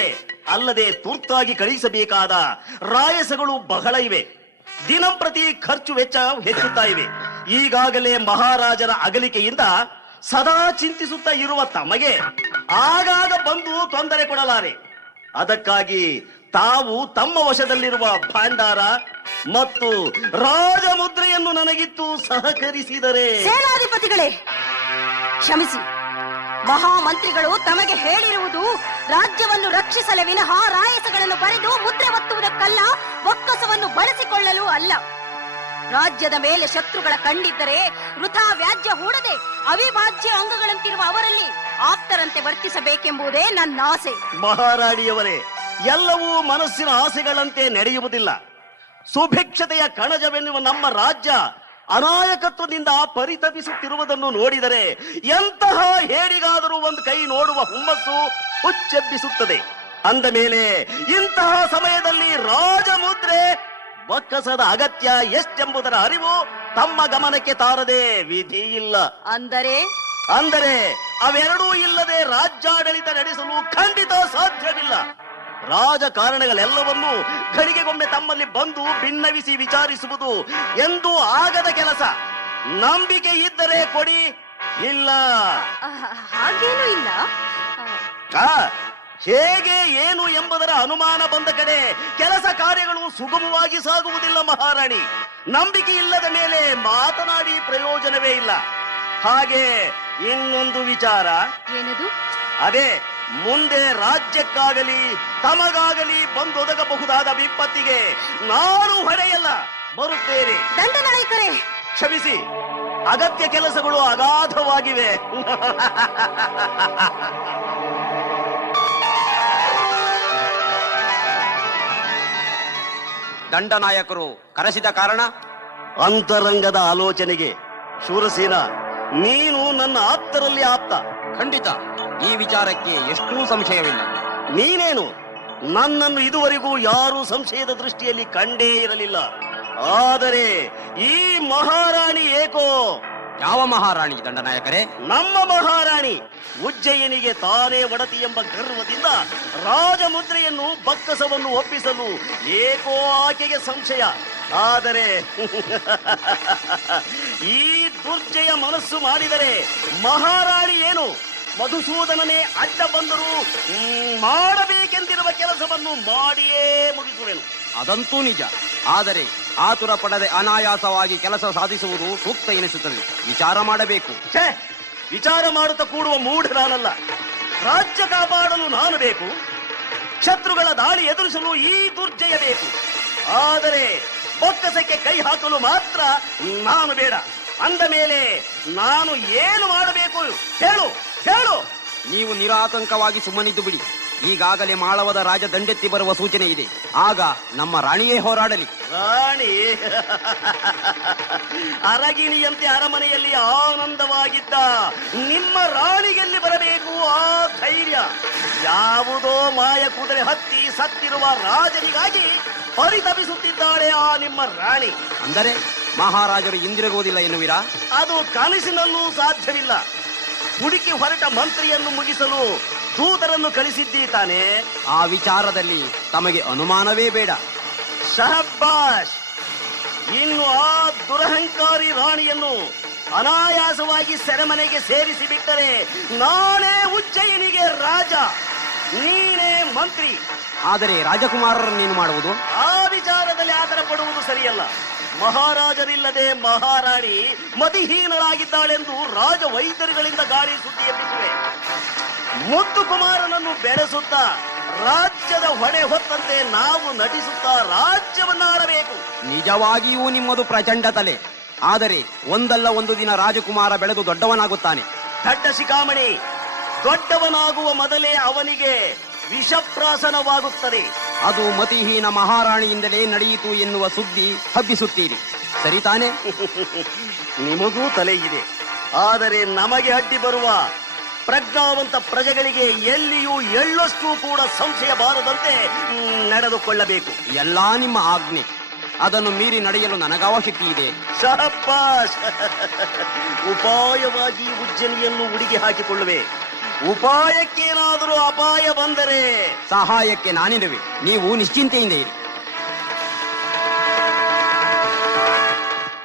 ಅಲ್ಲದೆ ತುರ್ತಾಗಿ ಕಳಿಸಬೇಕಾದ ರಾಯಸಗಳು ಬಹಳ ಇವೆ. ದಿನಂಪ್ರತಿ ಖರ್ಚು ವೆಚ್ಚ ಹೆಚ್ಚುತ್ತಾ ಇವೆ. ಈಗಾಗಲೇ ಮಹಾರಾಜರ ಅಗಲಿಕೆಯಿಂದ ಸದಾ ಚಿಂತಿಸುತ್ತಾ ಇರುವ ತಮಗೆ ಆಗಾಗ ಬಂದು ತೊಂದರೆ ಕೊಡಲಾರೆ. ಅದಕ್ಕಾಗಿ ತಾವು ತಮ್ಮ ವಶದಲ್ಲಿರುವ ಭಾಂಡಾರ ಮತ್ತು ರಾಜಮುದ್ರೆಯನ್ನು ನನಗಿತ್ತು ಸಹಕರಿಸಿದರೆ. ಸೇನಾಧಿಪತಿಗಳೇ ಕ್ಷಮಿಸಿ, ಮಹಾಮಂತ್ರಿಗಳು ತಮಗೆ ಹೇಳಿರುವುದು ರಾಜ್ಯವನ್ನು ರಕ್ಷಿಸಲೇ ವಿನಃ ರಾಯಸಗಳನ್ನು ಬರೆದು ಮುದ್ರೆ ಒತ್ತುವುದಕ್ಕಲ್ಲ, ಒಕ್ಕಸವನ್ನು ಬಳಸಿಕೊಳ್ಳಲು ಅಲ್ಲ. ರಾಜ್ಯದ ಮೇಲೆ ಶತ್ರುಗಳ ಕಂಡಿದ್ದರೆ ವೃಥಾ ವ್ಯಾಜ್ಯ ಹೂಡದೆ ಅವಿಭಾಜ್ಯ ಅಂಗಗಳಂತಿರುವ ಅವರಲ್ಲಿ ಆಪ್ತರಂತೆ ವರ್ತಿಸಬೇಕೆಂಬುದೇ ನನ್ನ ಆಸೆ. ಮಹಾರಾಣಿಯವರೇ, ಎಲ್ಲವೂ ಮನಸ್ಸಿನ ಆಸೆಗಳಂತೆ ನಡೆಯುವುದಿಲ್ಲ. ಸುಭಿಕ್ಷತೆಯ ಕಣಜವೆನ್ನುವ ನಮ್ಮ ರಾಜ್ಯ ಅನಾಯಕತ್ವದಿಂದ ಪರಿತಪಿಸುತ್ತಿರುವುದನ್ನು ನೋಡಿದರೆ ಎಂತಹ ಹೇಡಿಗಾದರೂ ಒಂದು ಕೈ ನೋಡುವ ಹುಮ್ಮಸ್ಸು ಹುಚ್ಚೆಬ್ಬಿಸುತ್ತದೆ. ಅಂದ ಮೇಲೆ ಇಂತಹ ಸಮಯದಲ್ಲಿ ರಾಜಮುದ್ರೆ ಬಕ್ಕಸದ ಅಗತ್ಯ ಎಷ್ಟೆಂಬುದರ ಅರಿವು ತಮ್ಮ ಗಮನಕ್ಕೆ ತಾರದೆ ವಿಧಿ ಇಲ್ಲ. ಅಂದರೆ ಅವೆರಡೂ ಇಲ್ಲದೆ ರಾಜ್ಯಾಡಳಿತ ನಡೆಸಲು ಖಂಡಿತ ಸಾಧ್ಯವಿಲ್ಲ. ರಾಜಕಾರಣಗಳೆಲ್ಲವನ್ನೂ ಘಳಿಗೆಗೊಮ್ಮೆ ತಮ್ಮಲ್ಲಿ ಬಂದು ಭಿನ್ನವಿಸಿ ವಿಚಾರಿಸುವುದು ಎಂದೂ ಆಗದ ಕೆಲಸ. ನಂಬಿಕೆ ಇದ್ದರೆ ಕೊಡಿ, ಇಲ್ಲ ಹಾಗೇನೂ ಇಲ್ಲ. ಹೇಗೆ ಏನು ಎಂಬುದರ ಅನುಮಾನ ಬಂದ ಕಡೆ ಕೆಲಸ ಕಾರ್ಯಗಳು ಸುಗಮವಾಗಿ ಸಾಗುವುದಿಲ್ಲ ಮಹಾರಾಣಿ. ನಂಬಿಕೆ ಇಲ್ಲದ ಮೇಲೆ ಮಾತನಾಡಿ ಪ್ರಯೋಜನವೇ ಇಲ್ಲ. ಹಾಗೆ ಇನ್ನೊಂದು ವಿಚಾರ. ಏನದು? ಅದೇ ಮುಂದೆ ರಾಜ್ಯಕ್ಕಾಗಲಿ ತಮಗಾಗಲಿ ಬಂದೊದಗಬಹುದಾದ ವಿಪತ್ತಿಗೆ ನಾನು ಹೊಡೆಯಲ್ಲ, ಬರುತ್ತೇನೆ. ದಂಡನಾಯಕರೇ ಕ್ಷಮಿಸಿ, ಅಗತ್ಯ ಕೆಲಸಗಳು ಅಗಾಧವಾಗಿವೆ. ದಂಡನಾಯಕರು ಕರೆಸಿದ ಕಾರಣ? ಅಂತರಂಗದ ಆಲೋಚನೆಗೆ. ಶೂರಸೇನ, ನೀನು ನನ್ನ ಆಪ್ತರಲ್ಲಿ ಆಪ್ತ. ಖಂಡಿತ ಈ ವಿಚಾರಕ್ಕೆ ಎಷ್ಟೂ ಸಂಶಯವಿಲ್ಲ. ನೀನೇನು, ನನ್ನನ್ನು ಇದುವರೆಗೂ ಯಾರೂ ಸಂಶಯದ ದೃಷ್ಟಿಯಲ್ಲಿ ಕಂಡೇ ಇರಲಿಲ್ಲ. ಆದರೆ ಈ ಮಹಾರಾಣಿ ಏಕೋ. ಯಾವ ಮಹಾರಾಣಿ ದಂಡನಾಯಕರೇ? ನಮ್ಮ ಮಹಾರಾಣಿ. ಉಜ್ಜಯಿನಿಗೆ ತಾನೇ ಒಡತಿ ಎಂಬ ಗರ್ವದಿಂದ ರಾಜಮುದ್ರೆಯನ್ನು ಬಕ್ಕಸವನ್ನು ಒಪ್ಪಿಸಲು ಏಕೋ ಆಕೆಗೆ ಸಂಶಯ. ಆದರೆ ಈ ದುರ್ಜಯ ಮನಸ್ಸು ಮಾಡಿದರೆ ಮಹಾರಾಣಿ ಏನು, ಮಧುಸೂದನನೇ ಅಡ್ಡ ಬಂದರೂ ಮಾಡಬೇಕೆಂದಿರುವ ಕೆಲಸವನ್ನು ಮಾಡಿಯೇ ಮುಗಿಸುವೆನು. ಅದಂತೂ ನಿಜ. ಆದರೆ ಆತುರ ಪಡದೆ ಅನಾಯಾಸವಾಗಿ ಕೆಲಸ ಸಾಧಿಸುವುದು ಸೂಕ್ತ ಎನಿಸುತ್ತದೆ. ವಿಚಾರ ಮಾಡಬೇಕು. ವಿಚಾರ ಮಾಡುತ್ತಾ ಕೂಡುವ ಮೂಢ ನಾನಲ್ಲ. ರಾಜ್ಯ ಕಾಪಾಡಲು ನಾನು ಬೇಕು, ಶತ್ರುಗಳ ದಾಳಿ ಎದುರಿಸಲು ಈ ದುರ್ಜಯ ಬೇಕು. ಆದರೆ ಬೊಕ್ಕಸಕ್ಕೆ ಕೈ ಹಾಕಲು ಮಾತ್ರ ನಾನು ಬೇಡ. ಅಂದ ಮೇಲೆ ನಾನು ಏನು ಮಾಡಬೇಕು ಹೇಳು ಹೇಳು. ನೀವು ನಿರಾತಂಕವಾಗಿ ಸುಮ್ಮನಿದ್ದು ಬಿಡಿ. ಈಗಾಗಲೇ ಮಾಳವದ ರಾಜ ದಂಡೆತ್ತಿ ಬರುವ ಸೂಚನೆ ಇದೆ. ಆಗ ನಮ್ಮ ರಾಣಿಯೇ ಹೋರಾಡಲಿ. ರಾಣಿ ಅರಗಿಣಿಯಂತೆ ಅರಮನೆಯಲ್ಲಿ ಆನಂದವಾಗಿದ್ದ ನಿಮ್ಮ ರಾಣಿಗೆಲ್ಲಿ ಬರಬೇಕು ಆ ಧೈರ್ಯ? ಯಾವುದೋ ಮಾಯ ಕುದುರೆ ಹತ್ತಿ ಸತ್ತಿರುವ ರಾಜನಿಗಾಗಿ ಪರಿತಪಿಸುತ್ತಿದ್ದಾಳೆ ಆ ನಿಮ್ಮ ರಾಣಿ. ಅಂದರೆ ಮಹಾರಾಜರು ಹಿಂದಿರುಗುವುದಿಲ್ಲ ಎನ್ನುವಿರಾ? ಅದು ಕನಸಿನಲ್ಲೂ ಸಾಧ್ಯವಿಲ್ಲ. ಹುಡುಕಿ ಹೊರಟ ಮಂತ್ರಿಯನ್ನು ಮುಗಿಸಲು ದೂತರನ್ನು ಕಳಿಸಿದ್ದೀ ತಾನೆ. ಆ ವಿಚಾರದಲ್ಲಿ ತಮಗೆ ಅನುಮಾನವೇ ಬೇಡ. ಶಹಬ್ಬಾಷ್. ಇನ್ನು ಆ ದುರಹಂಕಾರಿ ರಾಣಿಯನ್ನು ಅನಾಯಾಸವಾಗಿ ಸೆರೆಮನೆಗೆ ಸೇರಿಸಿ ಬಿಟ್ಟರೆ ನಾನೇ ಉಜ್ಜಯಿನಿಗೆ ರಾಜ, ನೀನೇ ಮಂತ್ರಿ. ಆದರೆ ರಾಜಕುಮಾರರನ್ನೇನು ಮಾಡುವುದು? ಆ ವಿಚಾರದಲ್ಲಿ ಆತರ ಪಡುವುದು ಸರಿಯಲ್ಲ. ಮಹಾರಾಜರಿಲ್ಲದೆ ಮಹಾರಾಣಿ ಮತಿಹೀನಳಾಗಿದ್ದಾಳೆಂದು ರಾಜ ವೈದ್ಯರುಗಳಿಂದ ಗಾಳಿ ಸುದ್ದಿ ಎಬ್ಬಿಸುವೆ. ಮುದ್ದು ಕುಮಾರನನ್ನು ಬೆಳೆಸುತ್ತಾ ರಾಜ್ಯದ ಹೊಣೆ ಹೊತ್ತಂತೆ ನಾವು ನಟಿಸುತ್ತಾ ರಾಜ್ಯವನ್ನು ಆಳಬೇಕು. ನಿಜವಾಗಿಯೂ ನಿಮ್ಮದು ಪ್ರಚಂಡ ತಲೆ. ಆದರೆ ಒಂದಲ್ಲ ಒಂದು ದಿನ ರಾಜಕುಮಾರ ಬೆಳೆದು ದೊಡ್ಡವನಾಗುತ್ತಾನೆ. ದಡ್ಡ ಶಿಖಾಮಣಿ, ದೊಡ್ಡವನಾಗುವ ಮೊದಲೇ ಅವನಿಗೆ ವಿಷಪ್ರಾಸನವಾಗುತ್ತದೆ. ಅದು ಮತಿಹೀನ ಮಹಾರಾಣಿಯಿಂದಲೇ ನಡೆಯಿತು ಎನ್ನುವ ಸುದ್ದಿ ಹಬ್ಬಿಸುತ್ತೀರಿ, ಸರಿತಾನೆ? ನಿಮಗೂ ತಲೆ ಇದೆ. ಆದರೆ ನಮಗೆ ಅಡ್ಡಿ ಬರುವ ಪ್ರಜ್ಞಾವಂತ ಪ್ರಜೆಗಳಿಗೆ ಎಲ್ಲಿಯೂ ಎಳ್ಳಷ್ಟು ಕೂಡ ಸಂಶಯ ಬಾರದಂತೆ ನಡೆದುಕೊಳ್ಳಬೇಕು. ಎಲ್ಲಾ ನಿಮ್ಮ ಆಜ್ಞೆ. ಅದನ್ನು ಮೀರಿ ನಡೆಯಲು ನನಗಾವ ಶಕ್ತಿ ಇದೆ. ಶಹಬ್ಬಾಷ್! ಉಪಾಯವಾಗಿ ಉಜ್ಜನಿಯನ್ನು ಉಡಿಗೆ ಹಾಕಿಕೊಳ್ಳುವೆ. ಉಪಾಯಕ್ಕೇನಾದರೂ ಅಪಾಯ ಬಂದರೆ ಸಹಾಯಕ್ಕೆ ನಾನಿರುವೆ. ನೀವು ನಿಶ್ಚಿಂತೆಯಿಂದ ಇರಿ.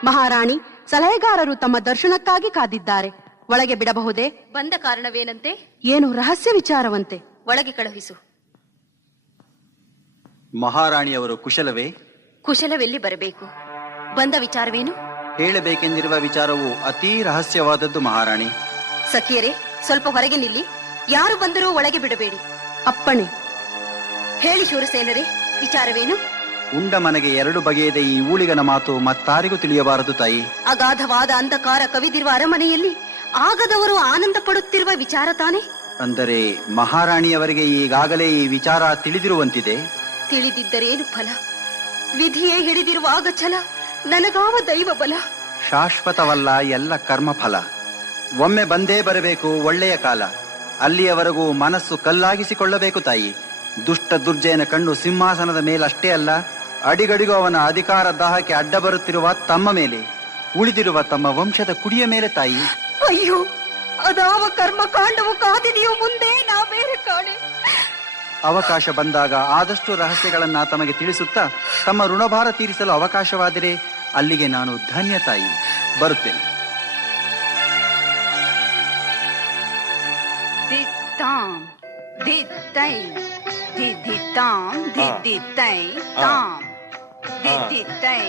ಮಹಾರಾಣಿ, ಸಲಹೆಗಾರರು ತಮ್ಮ ದರ್ಶನಕ್ಕಾಗಿ ಕಾದಿದ್ದಾರೆ. ಒಳಗೆ ಬಿಡಬಹುದೇ? ಬಂದ ಕಾರಣವೇನಂತೆ? ಏನು ರಹಸ್ಯ ವಿಚಾರವಂತೆ. ಒಳಗೆ ಕಳುಹಿಸು. ಮಹಾರಾಣಿಯವರು ಕುಶಲವೇ? ಕುಶಲವೆಲ್ಲಿ ಬರಬೇಕು? ಬಂದ ವಿಚಾರವೇನು? ಹೇಳಬೇಕೆಂದಿರುವ ವಿಚಾರವು ಅತೀ ರಹಸ್ಯವಾದದ್ದು ಮಹಾರಾಣಿ. ಸಖಿಯರೇ, ಸ್ವಲ್ಪ ಹೊರಗೆ ನಿಲ್ಲಿ. ಯಾರು ಬಂದರೂ ಒಳಗೆ ಬಿಡಬೇಡಿ. ಅಪ್ಪಣೆ. ಹೇಳಿ ಶೂರಸೇನರೇ, ವಿಚಾರವೇನು? ಉಂಡ ಮನೆಗೆ 2 ಬಗೆಯದೆ ಈ ಊಳಿಗನ ಮಾತು ಮತ್ತಾರಿಗೂ ತಿಳಿಯಬಾರದು ತಾಯಿ. ಅಗಾಧವಾದ ಅಂಧಕಾರ ಕವಿದಿರುವ ಅರಮನೆಯಲ್ಲಿ ಆಗದವರು ಆನಂದ ಪಡುತ್ತಿರುವ ವಿಚಾರ ತಾನೆ? ಅಂದರೆ ಮಹಾರಾಣಿಯವರಿಗೆ ಈಗಾಗಲೇ ಈ ವಿಚಾರ ತಿಳಿದಿರುವಂತಿದೆ. ತಿಳಿದಿದ್ದರೇನು ಫಲ? ವಿಧಿಯೇ ಹಿಡಿದಿರುವಾಗ ಛಲ, ನನಗಾವ ದೈವ ಬಲ. ಶಾಶ್ವತವಲ್ಲ ಎಲ್ಲ ಕರ್ಮಫಲ. ಒಮ್ಮೆ ಬಂದೇ ಬರಬೇಕು ಒಳ್ಳೆಯ ಕಾಲ. ಅಲ್ಲಿಯವರೆಗೂ ಮನಸ್ಸು ಕಲ್ಲಾಗಿಸಿಕೊಳ್ಳಬೇಕು ತಾಯಿ. ದುಷ್ಟ ದುರ್ಜಯನ ಕಣ್ಣು ಸಿಂಹಾಸನದ ಮೇಲಷ್ಟೇ ಅಲ್ಲ, ಅಡಿಗಡಿಗೂ ಅವನ ಅಧಿಕಾರ ದಾಹಕ್ಕೆ ಅಡ್ಡ ಬರುತ್ತಿರುವ ತಮ್ಮ ಮೇಲೆ, ಉಳಿದಿರುವ ತಮ್ಮ ವಂಶದ ಕುಡಿಯ ಮೇಲೆ ತಾಯಿ. ಅಯ್ಯೋ, ಅದಾವ ಕರ್ಮ ಕಾಂಡವು ಕಾದಿದೆಯೋ ಮುಂದೆ ನಾ ಬೇರೆ ಕಾಣೆ. ಅವಕಾಶ ಬಂದಾಗ ಆದಷ್ಟು ರಹಸ್ಯಗಳನ್ನ ತಮಗೆ ತಿಳಿಸುತ್ತಾ ತಮ್ಮ ಋಣಭಾರ ತೀರಿಸಲು ಅವಕಾಶವಾದರೆ ಅಲ್ಲಿಗೆ ನಾನು ಧನ್ಯ ತಾಯಿ. ಬರುತ್ತೇನೆ. ದಿತ್ತಾಂ ದಿತ್ತೈ ದಿದ್ದಿತ್ತಾಂ ದಿದ್ದಿತ್ತೈ ತಾಂ ದಿದ್ದಿತ್ತೈ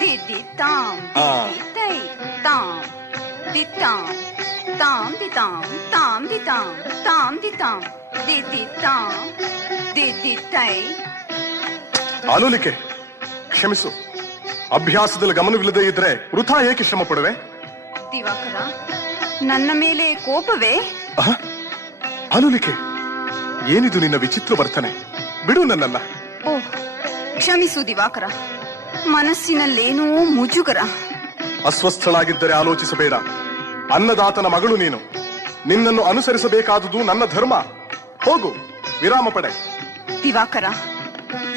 ದಿದ್ದಿತ್ತಾಂ ದಿದ್ದಿತ್ತೈ ತಾಂ ದಿತ್ತಾಂ ತಾಂ ದಿತಾಂ ತಾಂ ದಿತಾಂ ತಾಂ ದಿತಾಂ ದಿದ್ದಿತ್ತಾಂ ದಿದ್ದಿತ್ತೈ. ಆಲೋಲಿಕೆ, ಕ್ಷಮಿಸು. ಅಭ್ಯಾಸದಲ್ಲಿ ಗಮನವಿಲ್ಲದೆ ಇದ್ರೆ ವೃಥಾ ಏಕೆ ಶ್ರಮ ಪಡುವೆ? ದಿವಾಕರ, ನನ್ನ ಮೇಲೆ ಕೋಪವೇ? ಆಲೋಲಿಕೆ, ಏನಿದು ನಿನ್ನ ವಿಚಿತ್ರ ವರ್ತನೆ? ಬಿಡು ನನ್ನನ್ನ. ಓಹ್, ಕ್ಷಮಿಸು ದಿವಾಕರ, ಮನಸ್ಸಿನಲ್ಲೇನೋ ಮುಜುಗರ. ಅಸ್ವಸ್ಥಳಾಗಿದ್ದರೆ ಆಲೋಚಿಸಬೇಡ. ಅನ್ನದಾತನ ಮಗಳು ನೀನು. ನಿನ್ನನ್ನು ಅನುಸರಿಸಬೇಕಾದುದು ನನ್ನ ಧರ್ಮ. ಹೋಗು, ವಿರಾಮ ಪಡೆ. ದಿವಾಕರ,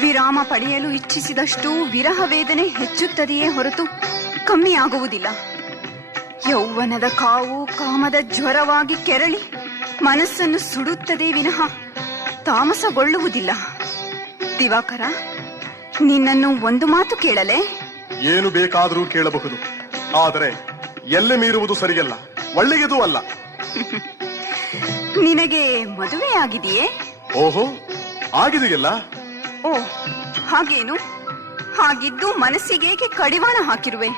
ವಿರಾಮ ಪಡೆಯಲು ಇಚ್ಛಿಸಿದಷ್ಟು ವಿರಹ ವೇದನೆ ಹೆಚ್ಚುತ್ತದೆಯೇ ಹೊರತು ಕಮ್ಮಿಯಾಗುವುದಿಲ್ಲ. ಯೌವನದ ಕಾವು ಕಾಮದ ಜ್ವರವಾಗಿ ಕೆರಳಿ ಮನಸ್ಸನ್ನು ಸುಡುತ್ತದೆ ವಿನಃ ತಾಮಸಗೊಳ್ಳುವುದಿಲ್ಲ. ದಿವಾಕರ, ನಿನ್ನನ್ನು ಒಂದು ಮಾತು ಕೇಳಲೇ? ಏನು ಬೇಕಾದರೂ ಕೇಳಬಹುದು. ಆದರೆ ಎಲ್ಲೆ ಮೀರುವುದು ಸರಿಯಲ್ಲ, ಒಳ್ಳೆಯದೂ ಅಲ್ಲ. ನಿನಗೆ ಮದುವೆಯಾಗಿದೆಯೇ? ಓಹೋ, ಆಗಿದೆಯಲ್ಲ. ಓ, ಹಾಗೇನು? ಹಾಗಿದ್ದು ಮನಸ್ಸಿಗೇಕೆ ಕಡಿವಾಣ ಹಾಕಿರುವೆ?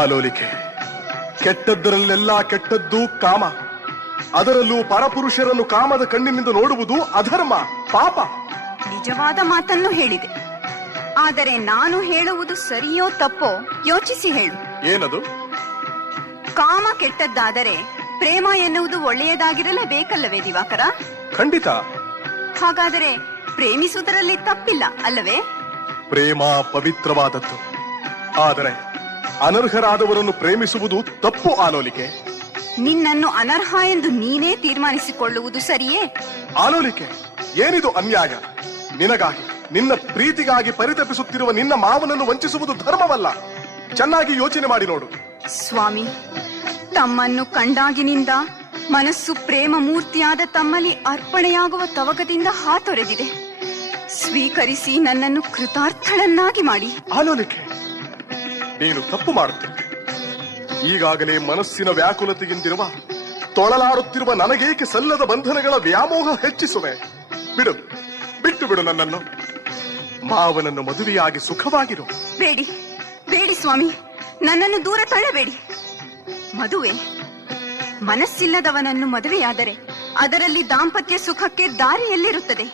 ಆಲೋಲಿಕೆ, ಕೆಟ್ಟದ್ದರಲ್ಲೆಲ್ಲ ಕೆಟ್ಟದ್ದು ಕಾಮ. ಅದರಲ್ಲೂ ಪರಪುರುಷರನ್ನು ಕಾಮದ ಕಣ್ಣಿನಿಂದ ನೋಡುವುದು ಅಧರ್ಮ, ಪಾಪ. ನಿಜವಾದ ಮಾತನ್ನು ಹೇಳಿದೆ. ಆದರೆ ನಾನು ಹೇಳುವುದು ಸರಿಯೋ ತಪ್ಪೋ ಯೋಚಿಸಿ ಹೇಳು. ಏನದು? ಕಾಮ ಕೆಟ್ಟದ್ದಾದರೆ ಪ್ರೇಮ ಎನ್ನುವುದು ಒಳ್ಳೆಯದಾಗಿರಲೇಬೇಕಲ್ಲವೇ ದಿವಾಕರ? ಖಂಡಿತ. ಹಾಗಾದರೆ ಪ್ರೇಮಿಸುವುದರಲ್ಲಿ ತಪ್ಪಿಲ್ಲ ಅಲ್ಲವೇ? ಪ್ರೇಮ ಪವಿತ್ರವಾದದ್ದು. ಆದರೆ ಅನರ್ಹರಾದವರನ್ನು ಪ್ರೇಮಿಸುವುದು ತಪ್ಪು ಆಲೋಲಿಕೆ. ನಿನ್ನನ್ನು ಅನರ್ಹ ಎಂದು ನೀನೇ ತೀರ್ಮಾನಿಸಿಕೊಳ್ಳುವುದು ಸರಿಯೇ? ಆಲೋಲಿಕೆ, ಏನಿದು ಅನ್ಯಾಯ? ನಿನಗಾಗಿ, ನಿನ್ನ ಪ್ರೀತಿಗಾಗಿ ಪರಿತಪಿಸುತ್ತಿರುವ ನಿನ್ನ ಮಾವನನ್ನು ವಂಚಿಸುವುದು ಧರ್ಮವಲ್ಲ. ಚೆನ್ನಾಗಿ ಯೋಚನೆ ಮಾಡಿ ನೋಡು. ಸ್ವಾಮಿ, ತಮ್ಮನ್ನು ಕಂಡಾಗಿನಿಂದ ಮನಸ್ಸು ಪ್ರೇಮ ಮೂರ್ತಿಯಾದ ತಮ್ಮಲ್ಲಿ ಅರ್ಪಣೆಯಾಗುವ ತವಕದಿಂದ ಹಾತೊರೆದಿದೆ. ಸ್ವೀಕರಿಸಿ ನನ್ನನ್ನು ಕೃತಾರ್ಥಳನ್ನಾಗಿ ಮಾಡಿ. ಆಲೋಲಿಕೆ, ನೀನು ತಪ್ಪು ಮಾಡುತ್ತೀನಿ. ಈಗಾಗಲೇ ಮನಸ್ಸಿನ ವ್ಯಾಕುಲತೆಯಿಂದಿರುವ, ತೊಳಲಾಡುತ್ತಿರುವ ನನಗೇಕೆ ಸಲ್ಲದ ಬಂಧನಗಳ ವ್ಯಾಮೋಹ ಹೆಚ್ಚಿಸುವೆ? ಬಿಡು, ಬಿಟ್ಟು ಬಿಡು ನನ್ನನ್ನು. ಮಾವನನ್ನು ಮದುವೆಯಾಗಿ ಸುಖವಾಗಿರು. ಬೇಡಿ, ಬೇಡಿ ಸ್ವಾಮಿ, ನನ್ನನ್ನು ದೂರ ತಳ್ಳಬೇಡಿ. ಮದುವೆ, ಮನಸ್ಸಿಲ್ಲದವನನ್ನು ಮದುವೆಯಾದರೆ ಅದರಲ್ಲಿ ದಾಂಪತ್ಯ ಸುಖಕ್ಕೆ ದಾರಿಯಲ್ಲಿರುತ್ತದೆ.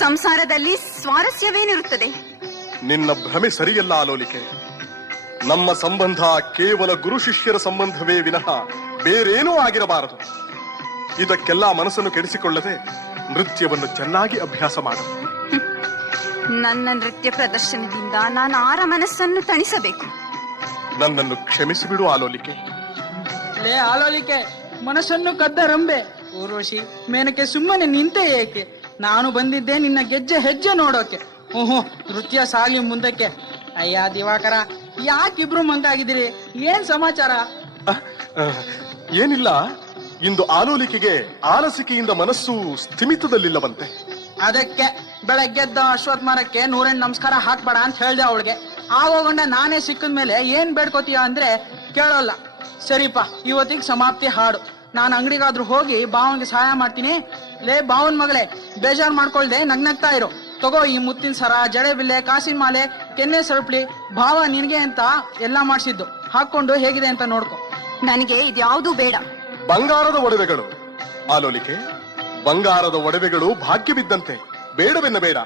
ಸಂಸಾರದಲ್ಲಿ ಸ್ವಾರಸ್ಯವೇನಿರುತ್ತದೆ? ನಿನ್ನ ಭ್ರಮೆ ಸರಿಯಲ್ಲ ಆಲೋಲಿಕೆ. ನಮ್ಮ ಸಂಬಂಧ ಕೇವಲ ಗುರು ಶಿಷ್ಯರ ಸಂಬಂಧವೇ ವಿನಃ ಬೇರೇನೂ ಆಗಿರಬಾರದು. ಇದಕ್ಕೆಲ್ಲ ಮನಸ್ಸನ್ನು ಕೆಡಿಸಿಕೊಳ್ಳದೆ ನೃತ್ಯವನ್ನು ಚೆನ್ನಾಗಿ ಅಭ್ಯಾಸ ಮಾಡು. ನನ್ನ ನೃತ್ಯ ಪ್ರದರ್ಶನದಿಂದ ನಾನು ಆರ ಮನಸ್ಸನ್ನು ತಣಿಸಬೇಕು. ನನ್ನನ್ನು ಕ್ಷಮಿಸಿಬಿಡು ಆಲೋಲಿಕೆ. ಲೇ ಆಲೋಲಿಕೆ, ಮನಸ್ಸನ್ನು ಕದ್ದ ರಂಬೆ. ಊರ್ವಶಿ, ಮೇನಕ್ಕೆ ಸುಮ್ಮನೆ ನಿಂತೆ ಏಕೆ? ನಾನು ಬಂದಿದ್ದೆ ನಿನ್ನ ಗೆಜ್ಜೆ ಹೆಜ್ಜೆ ನೋಡೋಕೆ. ನೃತ್ಯ ಸಾಗಿ ಮುಂದಕ್ಕೆ. ಅಯ್ಯ ದಿವಾಕರ, ಯಾಕಿಬ್ರು ಮಂಗಾಗಿದ್ದೀರಿ? ಏನ್ ಸಮಾಚಾರ? ಏನಿಲ್ಲ, ಇಂದು ಆಲೋಲಿಕೆಗೆ ಆಲಸಿಕೆಯಿಂದ ಮನಸ್ಸು ಸ್ಥಿಮಿತದಲ್ಲಿಲ್ಲವಂತೆ. ಅದಕ್ಕೆ ಬೆಳಗ್ಗೆದ್ದ ಅಶ್ವತ್ಥ ಮರಕ್ಕೆ 108 ನಮಸ್ಕಾರ ಹಾಕ್ಬೇಡ ಅಂತ ಹೇಳ್ದೆ ಅವಳಿಗೆ. ಆಗೋಗೊಂಡ ನಾನೇ ಸಿಕ್ಕದ ಮೇಲೆ ಏನ್ ಬೇಡ್ಕೋತೀಯ ಅಂದ್ರೆ ಕೇಳೋಲ್ಲ. ಸರಿಪ, ಇವತ್ತಿಗೆ ಸಮಾಪ್ತಿ ಹಾಡು. ನಾನು ಅಂಗಡಿಗಾದ್ರೂ ಹೋಗಿ ಬಾವನ್ಗೆ ಸಹಾಯ ಮಾಡ್ತೀನಿ. ಲೇ ಬಾವನ್ ಮಗಳೇ, ಬೇಜಾರ್ ಮಾಡ್ಕೊಳ್ದೆ ನಗ್ನಗ್ತಾ ಇರು. ತಗೋ ಈ ಮುತ್ತಿನ ಸರ, ಜಡೆ ಬಿಲ್ಲೆ, ಕಾಸಿನ ಮಾಲೆ, ಕೆನ್ನೆ ಸರಪಳಿ. ಭಾವ ನಿನಗೆ ಅಂತ ಎಲ್ಲ ಮಾಡಿಸಿದ್ದು. ಹಾಕೊಂಡು ಹೇಗಿದೆ ಅಂತ ನೋಡ್ಕೊ. ನನಗೆ ಇದ್ಯಾವುದೂ ಬೇಡ. ಬಂಗಾರದ ಒಡವೆಗಳು ಆಲೋಲಿಕೆ, ಬಂಗಾರದ ಒಡವೆಗಳು ಭಾಗ್ಯ ಬಿದ್ದಂತೆ. ಬೇಡವೆನ್ನಬೇಡ.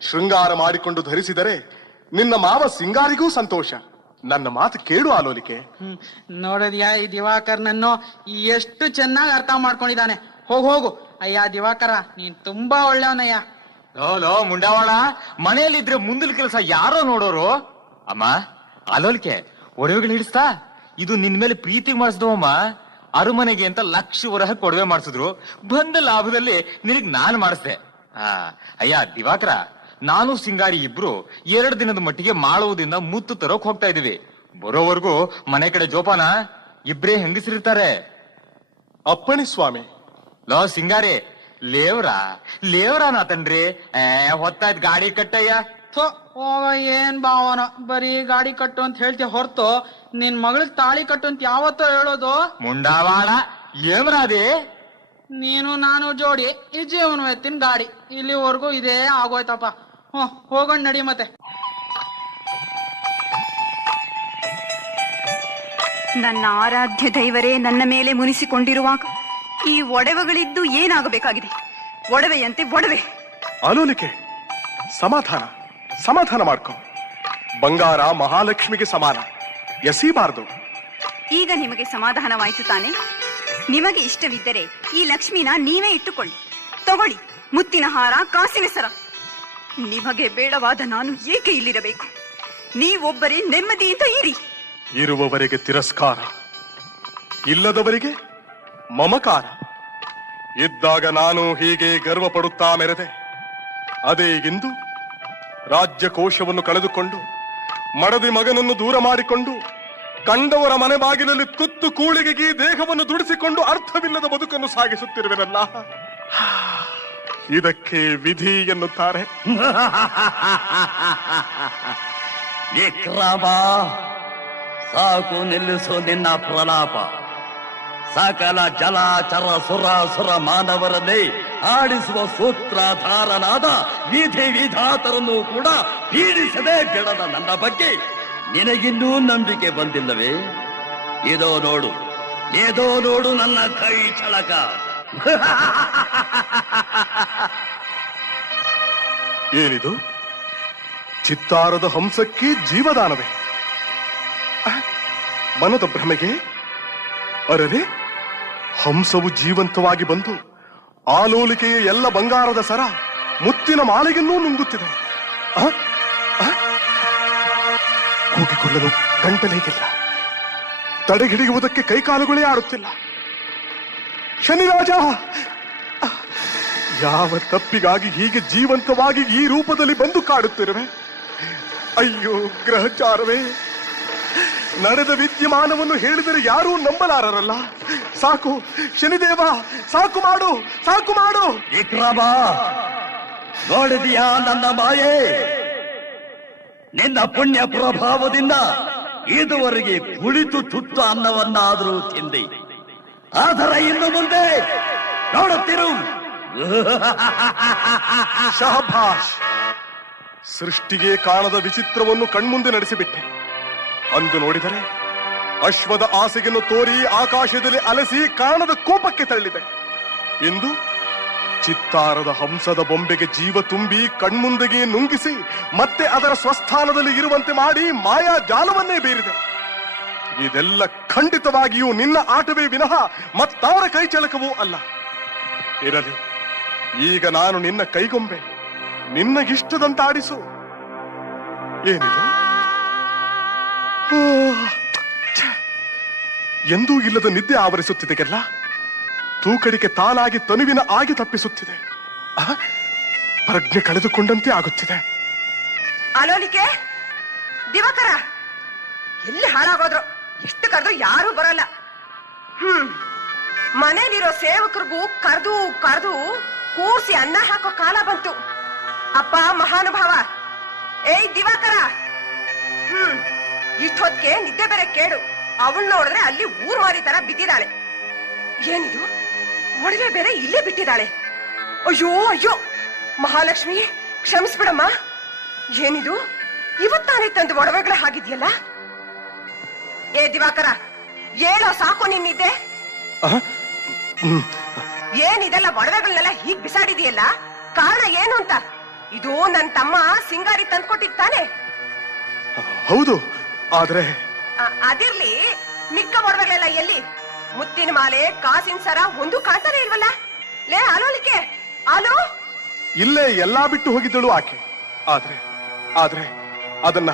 ಶೃಂಗಾರ ಮಾಡಿಕೊಂಡು ಧರಿಸಿದರೆ ನಿನ್ನ ಮಾವ ಸಿಂಗಾರಿಗೂ ಸಂತೋಷ. ನನ್ನ ಮಾತು ಕೇಳು ಆಲೋಲಿಕೆ. ನೋಡಿದ್ಯಾ ಈ ದಿವಾಕರ್ ನನ್ನು ಎಷ್ಟು ಚೆನ್ನಾಗಿ ಅರ್ಥ ಮಾಡ್ಕೊಂಡಿದ್ದಾನೆ. ಹೋಗು. ಅಯ್ಯ ದಿವಾಕರ, ನೀನ್ ತುಂಬಾ ಒಳ್ಳೆಯವನಯ್ಯ. ಲೋ ಮುಂಡಾವಾಳ, ಮನೆಯಲ್ಲಿದ್ರೆ ಮುಂದಿನ ಕೆಲಸ ಯಾರೋ ನೋಡೋರು. ಅಮ್ಮ ಆಲೋಲಿಕೆ, ಒಡವೆಗಳು ಹಿಡಿಸ್ತಾ? ಇದು ನಿನ್ ಮೇಲೆ ಪ್ರೀತಿ ಮಾಡಿಸ್ದವಮ್ಮ. ಅರಮನೆಗೆ ಅಂತ ಲಕ್ಷವರೆಗೆ ಒಡವೆ ಮಾಡಿಸಿದ್ರು. ಬಂದ ಲಾಭದಲ್ಲಿ ನಿನಗ್ ನಾನ್ ಮಾಡಿಸ್ದೆ. ಅಯ್ಯ ದಿವಾಕರ, ನಾನು ಸಿಂಗಾರಿ ಇಬ್ರು 2 ದಿನದ ಮಟ್ಟಿಗೆ ಮಾಳುವುದಿಂದ ಮುತ್ತು ತರೋಕ್ ಹೋಗ್ತಾ ಇದೀವಿ. ಬರೋವರೆಗೂ ಮನೆ ಕಡೆ ಜೋಪಾನ. ಇಬ್ರೇ ಹೆಂಗಸರಿರ್ತಾರೆ. ಅಪ್ಪಣೆ ಸ್ವಾಮಿ. ಲೋ ಸಿಂಗಾರಿ, ಲೇವ್ರಾ ನಾತನ್ರಿ. ಹೊತ್ತಾಯ್ತು, ಗಾಡಿ ಕಟ್ಟಯ್ಯ. ಏನ್ ಭಾವನ, ಬರೀ ಗಾಡಿ ಕಟ್ಟು ಅಂತ ಹೇಳ್ತೀಯ ಹೊರತು ನಿನ್ ಮಗಳಿಗೆ ತಾಳಿ ಕಟ್ಟು ಅಂತ ಯಾವತ್ತೋ ಹೇಳೋದು? ಮುಂಡಾವಾಳ, ಏಮ್ರಾದಿ? ನೀನು ನಾನು ಜೋಡಿ ಈ ಜೀವನ ಎತ್ತಿನ ಗಾಡಿ. ಇಲ್ಲಿವರೆಗೂ ಇದೇ ಆಗೋಯ್ತಪ್ಪ. ಹೋಗೋಣ ನಡಿ ಮತ್ತೆ. ನನ್ನ ಆರಾಧ್ಯ ದೈವರೇ ನನ್ನ ಮೇಲೆ ಮುನಿಸಿಕೊಂಡಿರುವಾಗ ಈ ಒಡವೆಗಳಿದ್ದು ಏನಾಗಬೇಕಾಗಿದೆ? ಒಡವೆಯಂತೆ ಒಡವೆ. ಆಲೋಲಿಕೆ, ಸಮಾಧಾನ ಮಾಡ್ಕೊ. ಬಂಗಾರ ಮಹಾಲಕ್ಷ್ಮಿಗೆ ಸಮಾನ, ಎಸೀಬಾರ್ದು. ಈಗ ನಿಮಗೆ ಸಮಾಧಾನವಾಯ್ತು ತಾನೆ? ನಿಮಗೆ ಇಷ್ಟವಿದ್ದರೆ ಈ ಲಕ್ಷ್ಮಿನ ನೀವೇ ಇಟ್ಟುಕೊಳ್ಳಿ. ತಗೊಳ್ಳಿ ಮುತ್ತಿನ ಹಾರ, ಕಾಸಿನ ಸರ. ನಿಮಗೆ ಬೇಡವಾದ ನಾನು ಏಕೆ ಇಲ್ಲಿರಬೇಕು? ನೀವೊಬ್ಬರೇ ನೆಮ್ಮದಿಯಿಂದ ಇರಿ. ಇರುವವರೆಗೆ ತಿರಸ್ಕಾರ, ಇಲ್ಲದವರಿಗೆ ಮಮಕಾರ. ಇದ್ದಾಗ ನಾನು ಹೀಗೆ ಗರ್ವ ಪಡುತ್ತಾ ಮೆರೆದೆ. ಅದೇ ಇಂದು ರಾಜ್ಯಕೋಶವನ್ನು ಕಳೆದುಕೊಂಡು, ಮಡದಿ ಮಗನನ್ನು ದೂರ ಮಾಡಿಕೊಂಡು, ಕಂಡವರ ಮನೆ ಬಾಗಿಲಲ್ಲಿ ತುತ್ತು ಕೂಳಿಗೆಗೆ ದೇಹವನ್ನು ದುಡಿಸಿಕೊಂಡು ಅರ್ಥವಿಲ್ಲದ ಬದುಕನ್ನು ಸಾಗಿಸುತ್ತಿರುವೆನಲ್ಲ. ಇದಕ್ಕೆ ವಿಧಿ ಎನ್ನುತ್ತಾರೆ. ವಿಕ್ರಮ, ಸಾಕು ನಿಲ್ಲಿಸು ನಿನ್ನ ಪ್ರಲಾಪ. ಸಕಲ ಜಲಾಚರ ಸುರಾಸುರ ಮಾನವರನ್ನೇ ಆಡಿಸುವ ಸೂತ್ರಧಾರನಾದ ವಿಧಿ ವಿಧಾತರನ್ನು ಕೂಡ ಪೀಡಿಸದೆ ಬಿಡದ ನನ್ನ ಬಗ್ಗೆ ನಿನಗಿನ್ನೂ ನಂಬಿಕೆ ಬಂದಿಲ್ಲವೇ? ಇದೋ ನೋಡು ನನ್ನ ಕೈ ಚಳಕ. ಏನಿದು? ಚಿತ್ತಾರದ ಹಂಸಕ್ಕೆ ಜೀವದಾನವೇ? ಮನದ ಭ್ರಮೆಗೆ? ಅರರೆ, ಹಂಸವು ಜೀವಂತವಾಗಿ ಬಂದು ಆಲೋಲಿಕೆಯ ಎಲ್ಲ ಬಂಗಾರದ ಸರ, ಮುತ್ತಿನ ಮಾಲೆಯನ್ನೂ ನುಂಗುತ್ತಿದೆ. ಕೂಗಿಕೊಳ್ಳಲು ಗಂಟಲೇಗಿಲ್ಲ, ತಡೆಹಿಡಿಯುವುದಕ್ಕೆ ಕೈಕಾಲುಗಳೇ ಆಡುತ್ತಿಲ್ಲ. ಶನಿರಾಜ, ಯಾವ ತಪ್ಪಿಗಾಗಿ ಹೀಗೆ ಜೀವಂತವಾಗಿ ಈ ರೂಪದಲ್ಲಿ ಬಂದು ಕಾಡುತ್ತಿರುವೆ? ಅಯ್ಯೋ ಗ್ರಹಚಾರವೇ, ನಡೆದ ವಿದ್ಯಮಾನವನ್ನು ಹೇಳಿದರೆ ಯಾರೂ ನಂಬಲಾರರಲ್ಲ. ಸಾಕು ಶನಿದೇವ, ಸಾಕು ಮಾಡು. ವಿಕ್ರಮ, ನೋಡಿದೆಯಾ ನನ್ನ ಮಾಯೆ? ನಿನ್ನ ಪುಣ್ಯ ಪ್ರಭಾವದಿಂದ ಇದುವರೆಗೆ ಕುಳಿತು ತುತ್ತು ಅನ್ನವನ್ನಾದರೂ ತಿಂದೆ. ಆದರೆ ಇನ್ನು ಮುಂದೆ ನೋಡುತ್ತಿರು. ಶಹಭಾಷ್, ಸೃಷ್ಟಿಗೆ ಕಾಣದ ವಿಚಿತ್ರವನ್ನು ಕಣ್ಮುಂದೆ ನಡೆಸಿಬಿಟ್ಟೆ. ಅಂದು ನೋಡಿದರೆ ಅಶ್ವದ ಆಸೆಯನ್ನು ತೋರಿ ಆಕಾಶದಲ್ಲಿ ಅಲಸಿ ಕಾಣದ ಕೋಪಕ್ಕೆ ತಳ್ಳಿದೆ. ಇಂದು ಚಿತ್ತಾರದ ಹಂಸದ ಬೊಂಬೆಗೆ ಜೀವ ತುಂಬಿ ಕಣ್ಮುಂದೆಗೆ ನುಂಗಿಸಿ ಮತ್ತೆ ಅದರ ಸ್ವಸ್ಥಾನದಲ್ಲಿ ಇರುವಂತೆ ಮಾಡಿ ಮಾಯಾ ಜಾಲವನ್ನೇ ಬೀರಿದೆ. ಇದೆಲ್ಲ ಖಂಡಿತವಾಗಿಯೂ ನಿನ್ನ ಆಟವೇ ವಿನಃ ಮತ್ತಾರ ಕೈಚಳಕವೂ ಅಲ್ಲ. ಇರಲಿ, ಈಗ ನಾನು ನಿನ್ನ ಕೈಗೊಂಬೆ, ನಿನ್ನಗಿಷ್ಟದಂತಾಡಿಸು. ಏನಿದು? ಎಂದೂ ಇಲ್ಲದ ನಿದ್ದೆ ಆವರಿಸುತ್ತಿದೆಗೆಲ್ಲ. ತೂಕಡಿಕೆ ತಾನಾಗಿ ತನುವಿನ ಆಗಿ ತಪ್ಪಿಸುತ್ತಿದೆ. ಪ್ರಜ್ಞೆ ಕಳೆದುಕೊಂಡಂತೆ ಆಗುತ್ತಿದೆ. ಅಲೋಲಿಕೆ, ದಿವಾಕರ ಎಲ್ಲಿ ಹಾಳಾಗೋದ್ರು? ಎಷ್ಟು ಕರೆದ್ರು ಯಾರು ಬರಲ್ಲ. ಮನೇಲಿರೋ ಸೇವಕರಿಗೂ ಕರೆದು ಕರೆದು ಕೂರ್ಸಿ ಅನ್ನ ಹಾಕೋ ಕಾಲ ಬಂತು. ಅಪ್ಪ ಮಹಾನುಭಾವ, ಏಯ್ ದಿವಾಕರ, ಇಷ್ಟೊತ್ತಿಗೆ ನಿದ್ದೆ ಬೇರೆ ಕೇಡು. ಅವಳು ನೋಡಿದ್ರೆ ಅಲ್ಲಿ ಊರ್ ಮಾರಿ ತರ ಬಿದ್ದಿದ್ದಾಳೆ. ಏನಿದು, ಒಡವೆ ಬೇರೆ ಇಲ್ಲೇ ಬಿಟ್ಟಿದ್ದಾಳೆ. ಅಯ್ಯೋ ಅಯ್ಯೋ, ಮಹಾಲಕ್ಷ್ಮಿ ಕ್ಷಮಿಸ್ಬಿಡಮ್ಮ. ಏನಿದು, ಇವತ್ತಾನೆ ತಂದು ಒಡವೆಗಳ ಹಾಗಿದ್ಯಲ್ಲ? ಏ ದಿವಾಕರ, ಹೇಳೋ ಸಾಕು ನಿನ್ನಿದ್ದೆ. ಏನಿದೆಲ್ಲ ಒಡವೆಗಳನ್ನೆಲ್ಲ ಹೀಗ್ ಬಿಸಾಡಿದೆಯಲ್ಲ, ಕಾರಣ ಏನು ಅಂತ? ಇದು ನನ್ ತಮ್ಮ ಸಿಂಗಾರಿ ತಂದ್ಕೊಟ್ಟಿರ್ತಾನೆ. ಹೌದು, ಆದ್ರೆ ಅದಿರ್ಲಿ, ಮಿಕ್ಕ ಒಡವೆಗಳೆಲ್ಲ ಎಲ್ಲಿ? ಮುತ್ತಿನ ಮಾಲೆ, ಕಾಸಿನ ಸರ ಒಂದು ಕಾಣ್ತಾನೆ ಇಲ್ವಲ್ಲ? ಲೇ ಆಲೋಲಿಕೆ, ಆಲೋ, ಇಲ್ಲೇ ಎಲ್ಲಾ ಬಿಟ್ಟು ಹೋಗಿದ್ದಳು ಆಕೆ. ಆದ್ರೆ ಅದನ್ನ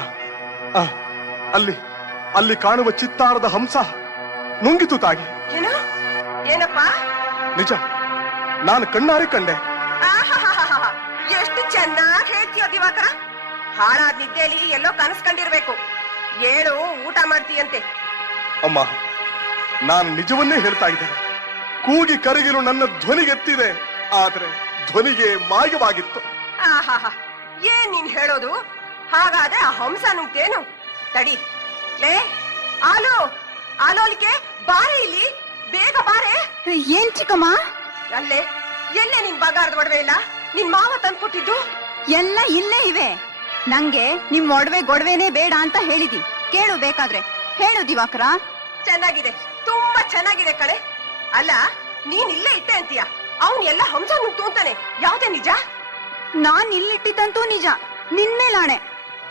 ಅಲ್ಲಿ ಅಲ್ಲಿ ಕಾಣುವ ಚಿತ್ತಾರದ ಹಂಸ ನುಂಗಿತು ತಾಗಿ. ಏನು? ಏನಪ್ಪ? ನಿಜ, ನಾನು ಕಣ್ಣಾರೆ ಕಂಡೆ. ಎಷ್ಟು ಚೆನ್ನಾಗಿ ಹೇಳ್ತೀಯೋ ದಿವಾಕರ. ಹಾಳಾದ ನಿದ್ದೆಯಲ್ಲಿ ಎಲ್ಲೋ ಕನಸು ಕಂಡಿರ್ಬೇಕು. ಏಳು, ಊಟ ಮಾಡ್ತೀಯಂತೆ. ಅಮ್ಮ, ನಾನು ನಿಜವನ್ನೇ ಹೇಳ್ತಾ ಇದ್ದೇನೆ. ಕೂಗಿ ಕರಗಿರು ನನ್ನ ಧ್ವನಿಗೆತ್ತಿದೆ, ಆದ್ರೆ ಧ್ವನಿಗೆ ಮಾಯವಾಗಿತ್ತು. ಏನ್ ನೀನ್ ಹೇಳೋದು? ಹಾಗಾದ್ರೆ ಆ ಹಂಸ ನುಂಗ್ತೇನು? ತಡಿ. ಲೇ ಆಲೋ, ಆಲೋಲಿಕೆ, ಬಾರೆ ಇಲ್ಲಿ, ಬೇಗ ಬಾರೆ. ಏನ್ ಚಿಕ್ಕಮ್ಮ? ಅಲ್ಲೇ ಎಲ್ಲೇ ನಿನ್ ಬಂಗಾರದ ಒಡವೆ ಇಲ್ಲ? ನಿನ್ ಮಾವ ತಂದ್ಕೊಟ್ಟಿದ್ದು ಎಲ್ಲ ಇಲ್ಲೇ ಇವೆ. ನಂಗೆ ನಿಮ್ ಒಡವೆ ಗೊಡವೆನೇ ಬೇಡ ಅಂತ ಹೇಳಿದಿ. ಕೇಳು ಬೇಕಾದ್ರೆ. ಹೇಳು ದಿವಾಕರ. ಚೆನ್ನಾಗಿದೆ, ತುಂಬಾ ಚೆನ್ನಾಗಿದೆ ಕಳೆ. ಅಲ್ಲ, ನೀನ್ ಇಲ್ಲೇ ಇಟ್ಟೆ ಅಂತೀಯ, ಅವನ್ ಎಲ್ಲ ಹಂಸ ನುಗ್ತು ಅಂತಾನೆ. ಯಾವ್ದೇ ನಿಜ? ನಾನ್ ಇಲ್ಲಿಟ್ಟಿದ್ದಂತೂ ನಿಜ, ನಿನ್ಮೇಲಾಣೆ.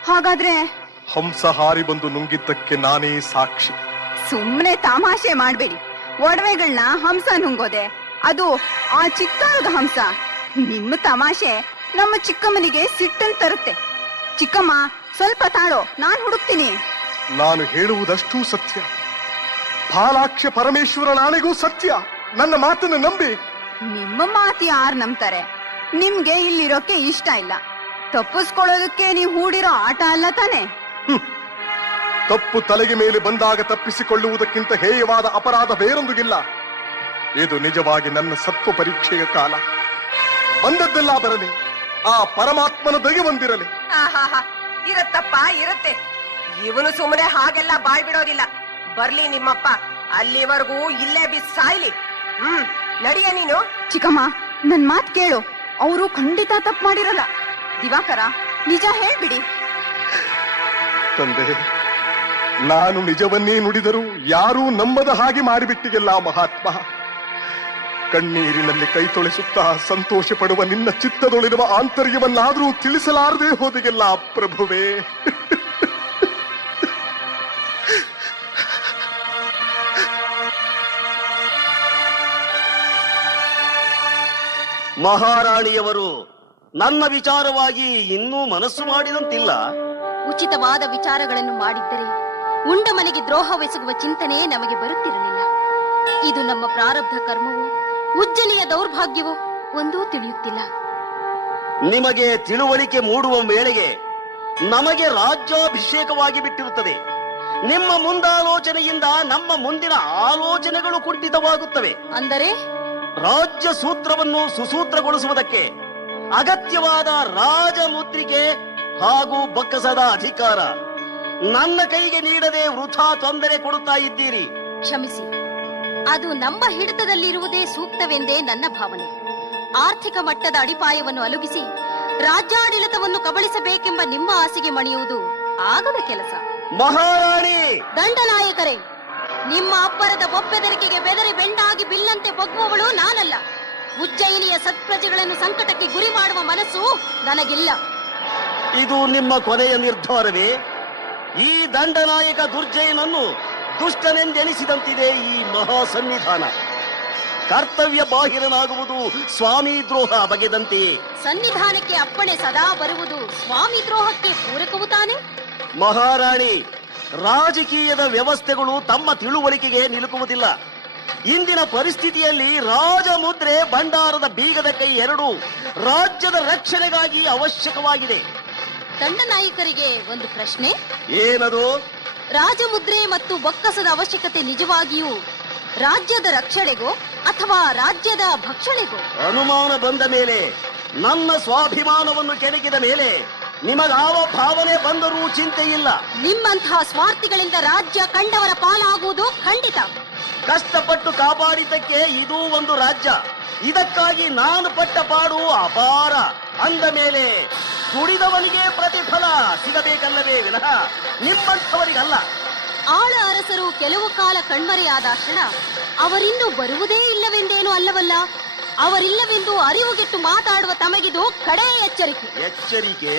ಹಾಗಾದ್ರೆ ಹಂಸ ಹಾರಿ ಬಂದು ನುಂಗಿದ್ದಕ್ಕೆ ನಾನೇ ಸಾಕ್ಷಿ. ಸುಮ್ನೆ ತಮಾಷೆ ಮಾಡ್ಬೇಡಿ. ಒಡವೆಗಳನ್ನ ಹಂಸ ನುಂಗೋದೆ, ಅದು ಆ ಚಿತ್ತಾರದ ಹಂಸ. ನಿಮ್ಮ ತಮಾಷೆ ನಮ್ಮ ಚಿಕ್ಕಮ್ಮನಿಗೆ ಸಿಟ್ಟನ್ ತರುತ್ತೆ. ಚಿಕ್ಕಮ್ಮ, ಸ್ವಲ್ಪ ತಾಳೋ, ನಾನ್ ಹುಡುಕ್ತೀನಿ. ನಾನು ಹೇಳುವುದಷ್ಟೂ ಸತ್ಯ. ಫಾಲಾಕ್ಷ ಪರಮೇಶ್ವರನಾಣೆಗೂ ಸತ್ಯ. ನನ್ನ ಮಾತನ್ನು ನಂಬಿ. ನಿಮ್ಮ ಮಾತು ಯಾರು ನಂಬ್ತಾರೆ? ನಿಮ್ಗೆ ಇಲ್ಲಿರೋಕೆ ಇಷ್ಟ ಇಲ್ಲ. ತಪ್ಪಿಸ್ಕೊಳ್ಳೋದಕ್ಕೆ ನೀವು ಹೂಡಿರೋ ಆಟ ಅಲ್ಲ ತಾನೆ? ತಪ್ಪು ತಲೆಗೆ ಮೇಲೆ ಬಂದಾಗ ತಪ್ಪಿಸಿಕೊಳ್ಳುವುದಕ್ಕಿಂತ ಹೇಯವಾದ ಅಪರಾಧ ಬೇರೊಂದಿಲ್ಲ. ಇದು ನಿಜವಾಗಿ ನನ್ನ ಸತ್ವ ಪರೀಕ್ಷೆಯ ಕಾಲ. ಬಂದದ್ದೆಲ್ಲ ಬರಲಿ, ಆ ಪರಮಾತ್ಮನ ದಗೆ ಬಂದಿರಲಿ. ಇರತ್ತಪ್ಪ, ಇರುತ್ತೆ. ಇವನು ಸುಮ್ಮನೆ ಹಾಗೆಲ್ಲ ಬಾಯ್ ಬಿಡೋದಿಲ್ಲ. ಬರ್ಲಿ ನಿಮ್ಮಪ್ಪ, ಅಲ್ಲಿವರೆಗೂ ಇಲ್ಲೇ ಬಿಸ್ ಸಾಯ್ಲಿ. ನಡಿಯ ನೀನು. ಚಿಕ್ಕಮ್ಮ, ನನ್ ಮಾತ್ ಕೇಳು. ಅವರು ಖಂಡಿತ ತಪ್ಪು ಮಾಡಿರಲ್ಲ. ದಿವಾಕರ, ನಿಜ ಹೇಳ್ಬಿಡಿ. ತಂದೆ, ನಾನು ನಿಜವನ್ನೇ ನುಡಿದರೂ ಯಾರೂ ನಂಬದ ಹಾಗೆ ಮಾಡಿಬಿಟ್ಟಿಗೆಲ್ಲ ಮಹಾತ್ಮ. ಕಣ್ಣೀರಿನಲ್ಲಿ ಕೈ ತೊಳೆಸುತ್ತಾ ಸಂತೋಷ ಪಡುವ ನಿನ್ನ ಚಿತ್ತದೊಳಿರುವ ಆಂತರ್ಯವನ್ನಾದರೂ ತಿಳಿಸಲಾರದೆ ಹೋದಿಗೆಲ್ಲ ಪ್ರಭುವೇ. ಮಹಾರಾಣಿಯವರು ನನ್ನ ವಿಚಾರವಾಗಿ ಇನ್ನೂ ಮನಸ್ಸು ಮಾಡಿದಂತಿಲ್ಲ. ಉಚಿತವಾದ ವಿಚಾರಗಳನ್ನು ಮಾಡಿದ್ದರೆ ಉಂಡ ಮನೆಗೆ ದ್ರೋಹವೆಸಗುವ ಚಿಂತನೆ ನಮಗೆ ಬರುತ್ತಿರಲಿಲ್ಲ. ಇದು ನಮ್ಮ ಪ್ರಾರಬ್ಧ ಕರ್ಮವೋ ಉಜ್ಜನಿಯ ದೌರ್ಭಾಗ್ಯವೋ ಒಂದೂ ತಿಳಿಯುತ್ತಿಲ್ಲ. ನಿಮಗೆ ತಿಳುವಳಿಕೆ ಮೂಡುವ ವೇಳೆಗೆ ನಮಗೆ ರಾಜ್ಯಾಭಿಷೇಕವಾಗಿ ಬಿಟ್ಟಿರುತ್ತದೆ. ನಿಮ್ಮ ಮುಂದಾಲೋಚನೆಯಿಂದ ನಮ್ಮ ಮುಂದಿನ ಆಲೋಚನೆಗಳು ಕುಂಠಿತವಾಗುತ್ತವೆ. ಅಂದರೆ ರಾಜ್ಯ ಸೂತ್ರವನ್ನು ಸುಸೂತ್ರಗೊಳಿಸುವುದಕ್ಕೆ ಅಗತ್ಯವಾದ ರಾಜಮುದ್ರಿಕೆ ಹಾಗೂ ಬಕ್ಕಸದ ಅಧಿಕಾರ ನನ್ನ ಕೈಗೆ ನೀಡದೆ ವೃಥಾ ತೊಂದರೆ ಕೊಡುತ್ತಾ ಇದ್ದೀರಿ. ಕ್ಷಮಿಸಿ, ಅದು ನಮ್ಮ ಹಿಡಿತದಲ್ಲಿರುವುದೇ ಸೂಕ್ತವೆಂದೇ ನನ್ನ ಭಾವನೆ. ಆರ್ಥಿಕ ಮಟ್ಟದ ಅಡಿಪಾಯವನ್ನು ಅಲುಗಿಸಿ ರಾಜ್ಯಾಡಳಿತವನ್ನು ಕಬಳಿಸಬೇಕೆಂಬ ನಿಮ್ಮ ಆಸೆಗೆ ಮಣಿಯುವುದು ಆಗದ ಕೆಲಸ. ಮಹಾರಾಣಿ, ದಂಡನಾಯಕರೇ, ನಿಮ್ಮ ಅಬ್ಬರದ ಬೊಬ್ಬೆದರಿಕೆಗೆ ಬೆದರಿ ಬೆಂಡಾಗಿ ಬಿಲ್ಲಂತೆ ಬಗ್ಗುವವಳು ನಾನಲ್ಲ. ಉಜ್ಜಯಿನಿಯ ಸತ್ಪ್ರಜೆಗಳನ್ನು ಸಂಕಟಕ್ಕೆ ಗುರಿ ಮಾಡುವ ಮನಸ್ಸು ನನಗಿಲ್ಲ. ಇದು ನಿಮ್ಮ ಕೊನೆಯ ನಿರ್ಧಾರವೇ? ಈ ದಂಡನಾಯಕ ದುರ್ಜಯನನ್ನು ದುಷ್ಟನೆಂದೆನಿಸಿದಂತಿದೆ ಈ ಮಹಾ ಸನ್ನಿಧಾನ. ಕರ್ತವ್ಯ ಬಾಹಿರನಾಗುವುದು ಸ್ವಾಮಿ ದ್ರೋಹ ಬಗೆದಂತೆಯೇ. ಸನ್ನಿಧಾನಕ್ಕೆ ಅಪ್ಪಣೆ ಸದಾ ಬರುವುದು ಸ್ವಾಮಿ ದ್ರೋಹಕ್ಕೆ ಪೂರಕವು ತಾನೆ? ಮಹಾರಾಣಿ, ರಾಜಕೀಯದ ವ್ಯವಸ್ಥೆಗಳು ತಮ್ಮ ತಿಳುವಳಿಕೆಗೆ ನಿಲುಕುವುದಿಲ್ಲ. ಇಂದಿನ ಪರಿಸ್ಥಿತಿಯಲ್ಲಿ ರಾಜಮುದ್ರೆ ಭಂಡಾರದ ಬೀಗದ ಕೈ ಎರಡು ರಾಜ್ಯದ ರಕ್ಷಣೆಗಾಗಿ ಅವಶ್ಯಕವಾಗಿದೆ. ದಂಡನಾಯಕರಿಗೆ ಒಂದು ಪ್ರಶ್ನೆ. ಏನದು? ರಾಜಮುದ್ರೆ ಮತ್ತು ಬೊಕ್ಕಸದ ಅವಶ್ಯಕತೆ ನಿಜವಾಗಿಯೂ ರಾಜ್ಯದ ರಕ್ಷಣೆಗೋ ಅಥವಾ ರಾಜ್ಯದ ಭಕ್ಷಣೆಗೋ? ಅನುಮಾನ ಬಂದ ಮೇಲೆ, ನನ್ನ ಸ್ವಾಭಿಮಾನವನ್ನು ಕೆಣಕಿದ ಮೇಲೆ ನಿಮಗಾವ ಭಾವನೆ ಬಂದರೂ ಚಿಂತೆ ಇಲ್ಲ. ನಿಮ್ಮಂತಹ ಸ್ವಾರ್ಥಿಗಳಿಂದ ರಾಜ್ಯ ಕಂಡವರ ಪಾಲಾಗುವುದು ಖಂಡಿತ. ಕಷ್ಟಪಟ್ಟು ಕಾಪಾಡಿದ್ದಕ್ಕೆ ಇದೂ ಒಂದು ರಾಜ್ಯ. ಇದಕ್ಕಾಗಿ ನಾನು ಪಟ್ಟ ಪಾಡು ಅಪಾರ. ಅಂದ ಮೇಲೆ ದುಡಿದವನಿಗೆ ಪ್ರತಿಫಲ ಸಿಗಬೇಕಲ್ಲವೇ ವಿನಃ ನಿಮ್ಮಂಥವರಿಗಲ್ಲ. ಆಳ ಅರಸರು ಕೆಲವು ಕಾಲ ಕಣ್ಮರೆಯಾದಾಕ್ಷಣ ಅವರಿನ್ನೂ ಬರುವುದೇ ಇಲ್ಲವೆಂದೇನೂ ಅಲ್ಲವಲ್ಲ. ಅವರಿಲ್ಲವೆಂದು ಅರಿವುಗೆಟ್ಟು ಮಾತಾಡುವ ತಮಗಿದು ಕಡೇ ಎಚ್ಚರಿಕೆ. ಎಚ್ಚರಿಕೆ?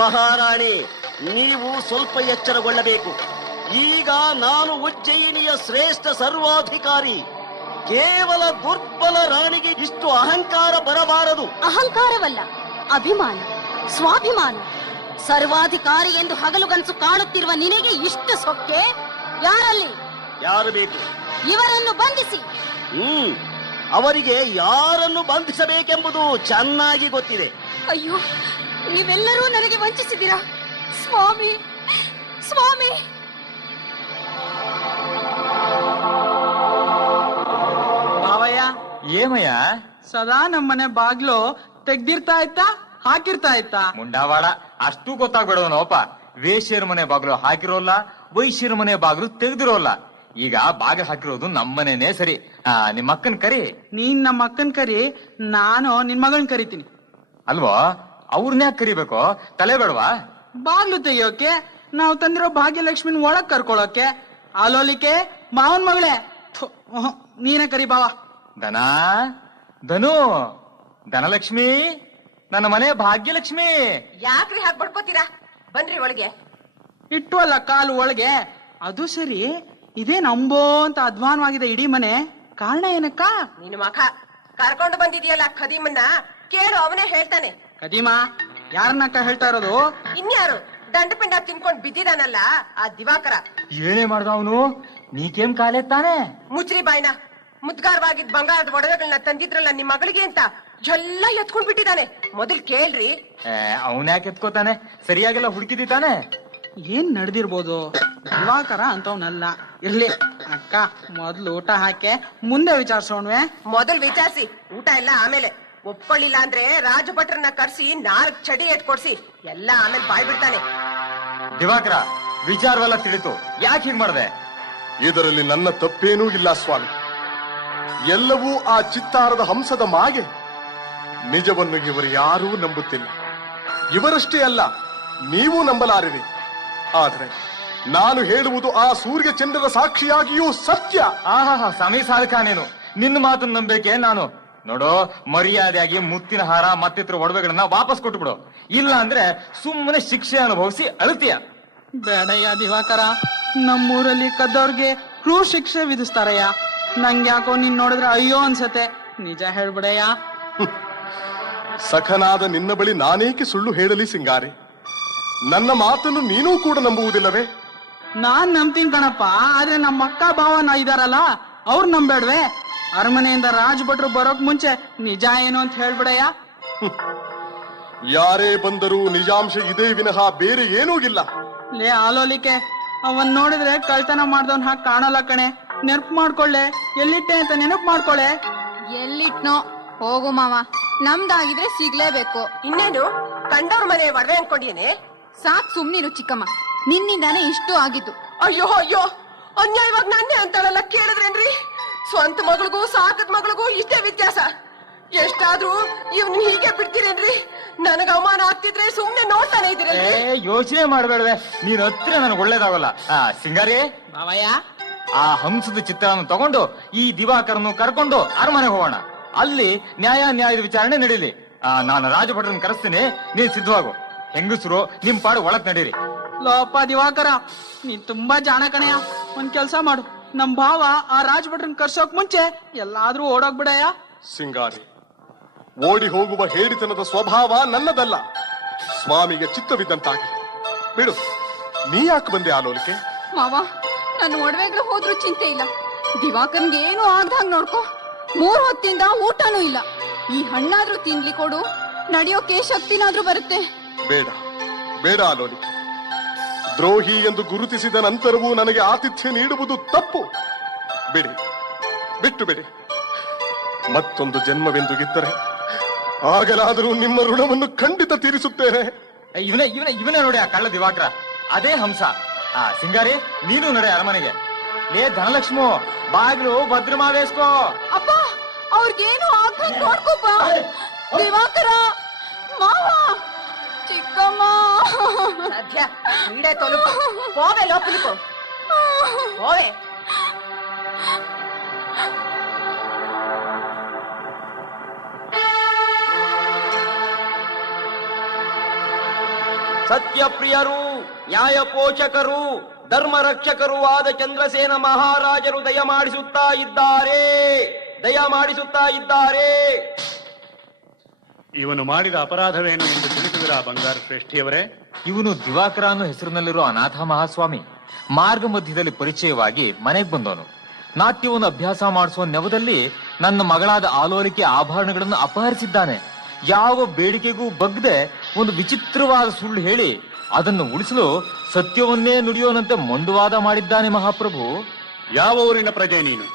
ಮಹಾರಾಣಿ, ನೀವು ಸ್ವಲ್ಪ ಎಚ್ಚರಗೊಳ್ಳಬೇಕು. ಈಗ ನಾನು ಉಜ್ಜಯಿನಿಯ ಶ್ರೇಷ್ಠ ಸರ್ವಾಧಿಕಾರಿ. ಕೇವಲ ದುರ್ಬಲ ರಾಣಿಗೆ ಇಷ್ಟು ಅಹಂಕಾರ ಬರಬಾರದು. ಅಹಂಕಾರವಲ್ಲ, ಅಭಿಮಾನ, ಸ್ವಾಭಿಮಾನ. ಸರ್ವಾಧಿಕಾರಿ ಎಂದು ಹಗಲುಗನಸು ಕಾಣುತ್ತಿರುವ ನಿನಗೆ ಇಷ್ಟು ಸೊಕ್ಕೆ ಯಾರಲ್ಲಿ? ಯಾರು ಬೇಕು? ಇವರನ್ನು ಬಂಧಿಸಿ. ಅವರಿಗೆ ಯಾರನ್ನು ಬಂಧಿಸಬೇಕೆಂಬುದು ಚೆನ್ನಾಗಿ ಗೊತ್ತಿದೆ. ಅಯ್ಯೋ, ನೀವೆಲ್ಲರೂ ನನಗೆ ವಂಚಿಸಿದ್ದೀರಾ ಸ್ವಾಮಿ, ಸ್ವಾಮಿ. ಬಾವಯ್ಯ, ಏಮಯ್ಯ? ಸದಾ ನಮ್ಮನೆ ಬಾಗ್ಲು ತೆಗ್ದಿರ್ತಾ ಇತ್ತಾ ಹಾಕಿರ್ತಾ ಇತ್ತಾ? ಮುಂಡಾವಾಡ, ಅಷ್ಟು ಗೊತ್ತಾಗ್ಬಿಡೋನೋಪ. ವೇಶ್ಯರ ಮನೆ ಬಾಗ್ಲು ಹಾಕಿರೋಲ್ಲ, ವೈಶ್ಯರ ಮನೆ ಬಾಗ್ಲು ತೆಗ್ದಿರೋಲ್ಲ. ಈಗ ಬಾಗಿಲು ಹಾಕಿರೋದು ನಮ್ಮನೇನೆ ಸರಿ. ನಿಮ್ಮ ಅಕ್ಕನ್ ಕರಿ. ನೀನ್ ನಮ್ಮ ಅಕ್ಕನ್ ಕರಿ, ನಾನು ನಿನ್ ಮಗನ್ ಕರಿತೀನಿ. ಅಲ್ವಾ? ಅವ್ರನ್ನ ಯಾಕೆ ಕರಿಬೇಕು? ತಲೆ ಬೇಡವಾ? ಬಾಗ್ಲು ತೆಗಿಯೋಕೆ, ನಾವು ತಂದಿರೋ ಭಾಗ್ಯಲಕ್ಷ್ಮಿನ ಒಳಗ್ ಕರ್ಕೊಳಕ್ಕೆ. ಆಲೋಲಿಕೆ ಮಾವನ್ ಮಗಳೇ, ನೀನೇ ಕರಿ ಬಾವ. ಧನು, ಧನಲಕ್ಷ್ಮಿ, ನನ್ನ ಮನೆ ಭಾಗ್ಯಲಕ್ಷ್ಮಿ. ಯಾಕ್ರಿ ಹಾಗೆ ಬಡ್ಕೋತೀರಾ? ಬನ್ರಿ ಒಳಗೆ. ಇಟ್ಟುವಲ್ಲ ಕಾಲು ಒಳಗೆ. ಅದು ಸರಿ, ಇದೇ ನಂಬೋ ಅಂತ ಅಧ್ವಾನವಾಗಿದೆ ಇಡೀ ಮನೆ. ಕಾರಣ ಏನಕ್ಕ? ನಿನ್ನ ಮಖ ಕರ್ಕೊಂಡು ಬಂದಿದೆಯಲ್ಲ ಖದೀಮನ್ನ ಕೇಳು, ಅವನೇ ಹೇಳ್ತಾನೆ. ಕದೀಮ ಯಾರನ್ನಕ್ಕ ಹೇಳ್ತಾ ಇರೋದು? ಇನ್ಯಾರು? ದಂಡಪಿಂಡ ತಿನ್ಕೊಂಡ್ ಬಿದ್ದಿದಾನಲ್ಲ ಆ ದಿವಾಕರ. ಏನೇ ಮಾಡ್ದ ಅವನು? ನೀಕೇಮ್ ಕಾಲೇ ತಾನೆ? ಮುಚ್ರಿ ಬಾಯ್ನ. ಮುದ್ಗಾರವಾಗಿದ್ ಬಂಗಾರದ ಒಡವೆಗಳನ್ನ ತಂದಿದ್ರಲ್ಲ ನಿಮ್ ಮಗಳಿಗೆ ಅಂತ ಎಲ್ಲ ಎತ್ಕೊಂಡ್ ಬಿಟ್ಟಿದ್ದಾನೆ. ಮೊದಲ್ ಕೇಳ್ರಿ. ಅವನ್ಯಾಕೆ ಎತ್ಕೋತಾನೆ? ಸರಿಯಾಗೆಲ್ಲ ಹುಡುಕಿದಿದ್ದಾನೆ. ಏನ್ ನಡೆದಿರ್ಬೋದು? ದಿವಾಕರ ಅಂತವನಲ್ಲ. ಇರ್ಲಿ ಅಕ್ಕ, ಮೊದ್ಲು ಊಟ ಹಾಕೆ ಮುಂದೆ ವಿಚಾರಿಸೋಣ್ವೆ. ಮೊದಲ್ ವಿಚಾರಿಸಿ, ಊಟ ಎಲ್ಲ ಆಮೇಲೆ. ಒಪ್ಕೊಳ್ಳಿಲ್ಲ ಅಂದ್ರೆ ರಾಜಭಟ್ರನ್ನ ಕರ್ಸಿ 4 ಚಡಿ ಎಟ್ಕೊಡ್ಸಿ, ಎಲ್ಲ ಆಮೇಲೆ ಬಾಯ್ ಬಿಡ್ತಾನೆ. ದಿವಾಕರ, ವಿಚಾರವೆಲ್ಲ ತಿಳಿತು, ಯಾಕೆ ಹೀಗ್ ಮಾಡ್ದೆ? ಇದರಲ್ಲಿ ನನ್ನ ತಪ್ಪೇನೂ ಇಲ್ಲ ಸ್ವಾಮಿ. ಎಲ್ಲವೂ ಆ ಚಿತ್ತಾರದ ಹಂಸದ ಮಾಗೆ. ನಿಜವನ್ನು ಇವರು ಯಾರೂ ನಂಬುತ್ತಿಲ್ಲ. ಇವರಷ್ಟೇ ಅಲ್ಲ, ನೀವು ನಂಬಲಾರಿರಿ. ಆದರೆ ನಾನು ಹೇಳುವುದು ಆ ಸೂರ್ಯ ಚಂದ್ರರ ಸಾಕ್ಷಿಯಾಗಿಯೂ ಸತ್ಯ. ಆಹಾ, ಸಮಯ ಸಾಧಕ ನೀನು. ನಿನ್ನ ಮಾತನ್ನು ನಂಬೇಕೆ ನಾನು. ನೋಡು, ಮರ್ಯಾದೆಯಾಗಿ ಮುತ್ತಿನ ಹಾರ ಮತ್ತಿತರ ಒಡವೆಗಳನ್ನ ವಾಪಸ್ ಕೊಟ್ಟು ಬಿಡು. ಇಲ್ಲ ಅಂದ್ರೆ ಸುಮ್ಮನೆ ಶಿಕ್ಷೆ ಅನುಭವಿಸಿ ಅಳ್ತೀಯ. ಬೇಡಯ್ಯ ದಿವಾಕರ, ನಮ್ಮೂರಲ್ಲಿ ಕದ್ದವ್ರಿಗೆ ಕ್ರೂರ ಶಿಕ್ಷೆ ವಿಧಿಸ್ತಾರಯ್ಯ. ನಂಗ್ಯಾಕೋ ನೀನ್ ನೋಡಿದ್ರೆ ಅಯ್ಯೋ ಅನ್ಸತ್ತೆ. ನಿಜ ಹೇಳ್ಬಿಡಯ್ಯ. ಸಖನಾದ ನಿನ್ನ ಬಳಿ ನಾನೇಕೆ ಸುಳ್ಳು ಹೇಳಲಿ ಸಿಂಗಾರಿ? ನನ್ನ ಮಾತನ್ನು ನೀನೂ ಕೂಡ ನಂಬುವುದಿಲ್ಲವೇ? ನಾನ್ ನಂಬ್ತೀನಿ ಕಣಪ್ಪ, ಆದ್ರೆ ನಮ್ಮ ಅಕ್ಕ ಭಾವನ ಇದಾರಲ್ಲ, ಅವ್ರು ನಂಬೇಡ್ವೆ? ಅರಮನೆಯಿಂದ ರಾಜಭಟ್ರು ಬರೋಕ್ ಮುಂಚೆ ನಿಜ ಏನು ಅಂತ ಹೇಳ್ಬಿಡಯ್ಯ. ಯಾರೇ ಬಂದರೂ ನಿಜಾಂಶ ಇದೇ ವಿನಃ ಬೇರೆ ಏನೂ ಇಲ್ಲ. ಲೇ ಆಲೋಲಿಕೆ, ಅವನ್ ನೋಡಿದ್ರೆ ಕಳ್ತನ ಮಾಡ್ದವನ್ ಹಾಗೆ ಕಾಣಲ್ಲ ಕಣೆ. ನೆನಪು ಮಾಡ್ಕೊಳ್ಳೆ, ಎಲ್ಲಿಟ್ಟೆ ಅಂತ ನೆನಪು ಮಾಡ್ಕೊಳ್ಳೆ. ಎಲ್ಲಿಟ್ನೋ ಹೋಗು ಮಾವ, ನಮ್ದಾಗಿದ್ರೆ ಸಿಗ್ಲೇಬೇಕು. ಇನ್ನೇನು ಕಂಡವ್ರ ಮನೆ ಒಡವೆ ಅನ್ಕೊಂಡಿಯೇನೆ? ಸಾಕ್ ಸುಮ್ನಿರು ಚಿಕ್ಕಮ್ಮ, ನಿನ್ನಿಂದಾನೆ ಇಷ್ಟು ಆಗಿದ್ದು. ಅಯ್ಯೋ ಅಯ್ಯೋ, ಅನ್ಯಾಯವಾಗಿ ನಾನೇ ಅಂತಾಳಲ್ಲ, ಕೇಳಿದ್ರೇನ್ರಿ? ಸ್ವಂತ ಮಗಳಿಗೂ ಸಾಕದ ಮಗಳಿಗೂ ಇಷ್ಟೇ ವ್ಯತ್ಯಾಸ. ಎಷ್ಟಾದ್ರೂ ಇವ್ನ ಹೀಗೆ ಬಿಡ್ತೀರೇನ್ರಿ? ನನಗ ಅವಮಾನ ಆಗ್ತಿದ್ರೆ ಸುಮ್ನೆ ನೋಡ್ತಾನೆ ಇದ್ದೀರ. ಯೋಚನೆ ಮಾಡ್ಬೇಡ್ವೆ, ನೀನ್ ಹತ್ರ ನನಗೆ ಒಳ್ಳೇದಾಗಲ್ಲ. ಸಿಂಗಾರಿ ಬಾವಯ್ಯ, ಆ ಹಂಸದ ಚಿತ್ರವನ್ನು ತಗೊಂಡು ಈ ದಿವಾಕರನ್ನು ಕರ್ಕೊಂಡು ಅರಮನೆ ಹೋಗೋಣ. ಅಲ್ಲಿ ನ್ಯಾಯದ ವಿಚಾರಣೆ ನಡೀಲಿ. ನಾನು ರಾಜಭಟ್ರನ್ನ ಕರೆಸ್ತೀನಿ, ನೀನ್ ಸಿದ್ಧವಾಗು. ಹೆಂಗಸರು ನಿಮ್ ಪಾಡು ಒಳಗ್ ನಡೀರಿ. ಲೋಪ ದಿವಾಕರ, ನೀನ್ ತುಂಬಾ ಜಾಣ ಕಣಯ್ಯ. ಒಂದ್ ಕೆಲ್ಸ ಮಾಡು, ನಮ್ ಭಾವ ಆ ರಾಜಭಟ್ರನ್ ಕರ್ಸೋಕ್ ಮುಂಚೆ ಎಲ್ಲಾದ್ರೂ ಓಡೋಗ್ಬಿಡಯ್ಯ. ಸಿಂಗಾರಿ, ಓಡಿ ಹೋಗುವ ಹೇಡಿತನದ ಸ್ವಭಾವ ನನ್ನದಲ್ಲ. ಸ್ವಾಮಿಗೆ ಚಿತ್ತವಿದ್ದಂತಾಗಿ ಬಿಡು. ನೀ ಯಾಕೆ ಬಂದೆ ಆಲೋಲಿಕೆ? ಮಾವ, ನನ್ನ ಒಡವೆಗಳು ಹೋದ್ರೂ ಚಿಂತೆ ಇಲ್ಲ. ದಿವಾಕರ್ಗೆ ಏನು ಆಗ್ದಂಗ್ ನೋಡ್ಕೊ. 3 ಹೊತ್ತಿಂದ ಊಟನೂ ಇಲ್ಲ. ಈ ಹಣ್ಣಾದ್ರೂ ತಿನ್ಲಿ ಕೊಡು, ನಡೆಯೋಕೆ ಶಕ್ತಿನಾದ್ರೂ ಬರುತ್ತೆ. ಬೇಡ ಬೇಡ ಲೋಲಿಕೆ. ದ್ರೋಹಿ ಎಂದು ಗುರುತಿಸಿದ ನಂತರವೂ ನನಗೆ ಆತಿಥ್ಯ ನೀಡುವುದು ತಪ್ಪು. ಬಿಡಿ, ಬಿಟ್ಟು ಬಿಡಿ. ಮತ್ತೊಂದು ಜನ್ಮವೆಂದು ಇದ್ದರೆ ಆಗಲಾದರೂ ನಿಮ್ಮ ಋಣವನ್ನು ಖಂಡಿತ ತೀರಿಸುತ್ತೇನೆ. ಇವನೇ ನೋಡಿ ಆ ಕಳ್ಳ ದಿವಾಕರ, ಅದೇ ಹಂಸ. ಸಿಂಗಾರಿ, ನೀನು ನಡೆ ಅರಮನೆಗೆ. ಲೇ ಧನಲಕ್ಷ್ಮು, ಬಾಗ್ಲು ಭದ್ರಮಾ ವೇಸ್ಕೋ. ಅಪ್ಪ, ಅವ್ರಿಗೇನು ಆಗ್ದಂಗ್ ನೋಡ್ಕೋಪ. ದಿವಾಕರ, ಮಾವ, ಚಿಕ್ಕಮ್ಮ. ಸದ್ಯ ನೀಡೆ ತೊಲುಕು. ಹೋವೆ ಲೋಪಲಿಕೋ, ಹೋವೆ. ಸತ್ಯಪ್ರಿಯರು, ನ್ಯಾಯ ಪೋಷಕರು, ಧರ್ಮ ರಕ್ಷಕರು ಆದ ಚಂದ್ರಸೇನ ಮಹಾರಾಜರು ದಯಮಾಡಿಸುತ್ತಾ ಇದ್ದಾರೆ. ಇವನು ಮಾಡಿದ ಅಪರಾಧವೇನು ಎಂದು ತಿಳಿಸಿದರ ಬಂಗಾರ ಶ್ರೇಷ್ಠಿಯವರೇ? ಇವನು ದಿವಾಕರ ಅನ್ನೋ ಹೆಸರಿನಲ್ಲಿರೋ ಅನಾಥ ಮಹಾಸ್ವಾಮಿ. ಮಾರ್ಗ ಮಧ್ಯದಲ್ಲಿ ಪರಿಚಯವಾಗಿ ಮನೆಗೆ ಬಂದವನು. ನಾಟ್ಯವನ್ನು ಅಭ್ಯಾಸ ಮಾಡಿಸುವ ನೆವದಲ್ಲಿ ನನ್ನ ಮಗಳಾದ ಆಲೋಲಿಕೆ ಆಭರಣಗಳನ್ನು ಅಪಹರಿಸಿದ್ದಾನೆ. ಯಾವ ಬೇಡಿಕೆಗೂ ಬಗ್ಗದೆ ಒಂದು ವಿಚಿತ್ರವಾದ ಸುಳ್ಳು ಹೇಳಿ ಅದನ್ನು ಉಳಿಸಲು ಸತ್ಯವನ್ನೇ ನುಡಿಯೋನಂತೆ ಮೊಂಡುವಾದ ಮಾಡಿದ್ದಾನೆ ಮಹಾಪ್ರಭು. ಯಾವ ಊರಿನ ಪ್ರಜೆ ನೀನು?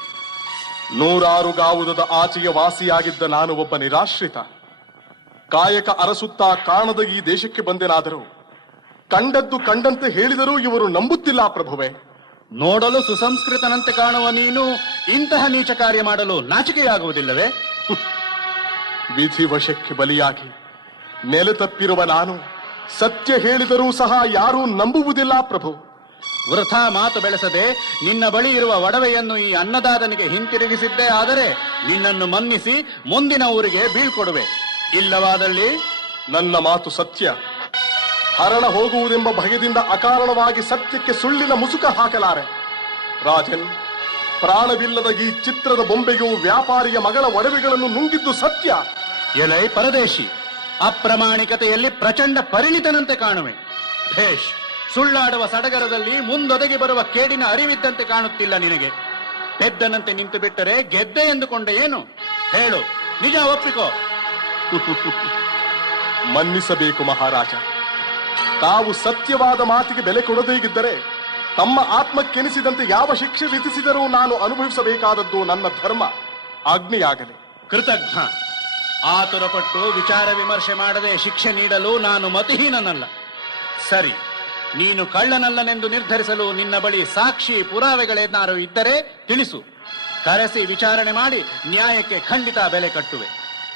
106 ಗಾವುದದ ಆಚೆಯ ವಾಸಿಯಾಗಿದ್ದ ನಾನು ಒಬ್ಬ ನಿರಾಶ್ರಿತ. ಕಾಯಕ ಅರಸುತ್ತಾ ಕಾಣದ ಈ ದೇಶಕ್ಕೆ ಬಂದೆನಾದರೂ ಕಂಡದ್ದು ಕಂಡಂತೆ ಹೇಳಿದರೂ ಇವರು ನಂಬುತ್ತಿಲ್ಲ ಪ್ರಭುವೆ. ನೋಡಲು ಸುಸಂಸ್ಕೃತನಂತೆ ಕಾಣುವ ನೀನು ಇಂತಹ ನೀಚ ಕಾರ್ಯ ಮಾಡಲು ನಾಚಿಕೆಯಾಗುವುದಿಲ್ಲವೇ? ವಿಧಿವಶಕ್ಕೆ ಬಲಿಯಾಗಿ ನೆಲೆ ತಪ್ಪಿರುವ ನಾನು ಸತ್ಯ ಹೇಳಿದರೂ ಸಹ ಯಾರೂ ನಂಬುವುದಿಲ್ಲ ಪ್ರಭು. ವೃಥಾ ಮಾತು ಬೆಳೆಸದೆ ನಿನ್ನ ಬಳಿ ಇರುವ ಒಡವೆಯನ್ನು ಈ ಅನ್ನದಾತನಿಗೆ ಹಿಂತಿರುಗಿಸಿದ್ದೇ ಆದರೆ ನಿನ್ನನ್ನು ಮನ್ನಿಸಿ ಮುಂದಿನ ಊರಿಗೆ ಬೀಳ್ಕೊಡುವೆ. ಇಲ್ಲವಾದಲ್ಲಿ ನನ್ನ ಮಾತು ಸತ್ಯ. ಹರಣ ಹೋಗುವುದೆಂಬ ಭಯದಿಂದ ಅಕಾರಣವಾಗಿ ಸತ್ಯಕ್ಕೆ ಸುಳ್ಳಿನ ಮುಸುಕ ಹಾಕಲಾರೆ. ರಾಜನ್, ಪ್ರಾಣವಿಲ್ಲದ ಈ ಚಿತ್ರದ ಬೊಂಬೆಯು ವ್ಯಾಪಾರಿಯ ಮಗಳ ಒಡವೆಗಳನ್ನು ನುಂಗಿದ್ದು ಸತ್ಯ. ಎಲೈ ಪರದೇಶಿ, ಅಪ್ರಾಮಾಣಿಕತೆಯಲ್ಲಿ ಪ್ರಚಂಡ ಪರಿಣಿತನಂತೆ ಕಾಣುವೆ. ಭೇಷ್, ಸುಳ್ಳಾಡುವ ಸಡಗರದಲ್ಲಿ ಮುಂದೊದಗಿ ಬರುವ ಕೇಡಿನ ಅರಿವಿದ್ದಂತೆ ಕಾಣುತ್ತಿಲ್ಲ ನಿನಗೆ. ಪೆದ್ದನಂತೆ ನಿಂತು ಬಿಟ್ಟರೆ ಗೆದ್ದೆ ಎಂದುಕೊಂಡೆ ಏನು? ಹೇಳು, ನಿಜ ಒಪ್ಪಿಕೋ. ಮನ್ನಿಸಬೇಕು ಮಹಾರಾಜ. ತಾವು ಸತ್ಯವಾದ ಮಾತಿಗೆ ಬೆಲೆ ಕೊಡದೇಗಿದ್ದರೆ ತಮ್ಮ ಆತ್ಮಕ್ಕೆನಿಸಿದಂತೆ ಯಾವ ಶಿಕ್ಷೆ ವಿಧಿಸಿದರೂ ನಾನು ಅನುಭವಿಸಬೇಕಾದದ್ದು ನನ್ನ ಧರ್ಮ. ಆಜ್ಞೆಯಾಗಲಿ. ಕೃತಜ್ಞ. ಆತುರಪಟ್ಟು ವಿಚಾರ ವಿಮರ್ಶೆ ಮಾಡದೆ ಶಿಕ್ಷೆ ನೀಡಲು ನಾನು ಮತಿಹೀನನಲ್ಲ. ಸರಿ, ನೀನು ಕಳ್ಳನಲ್ಲನೆಂದು ನಿರ್ಧರಿಸಲು ನಿನ್ನ ಬಳಿ ಸಾಕ್ಷಿ ಪುರಾವೆಗಳೇನಾರು ಇದ್ದರೆ ತಿಳಿಸು. ಕರೆಸಿ ವಿಚಾರಣೆ ಮಾಡಿ ನ್ಯಾಯಕ್ಕೆ ಖಂಡಿತ ಬೆಲೆ ಕಟ್ಟುವೆ.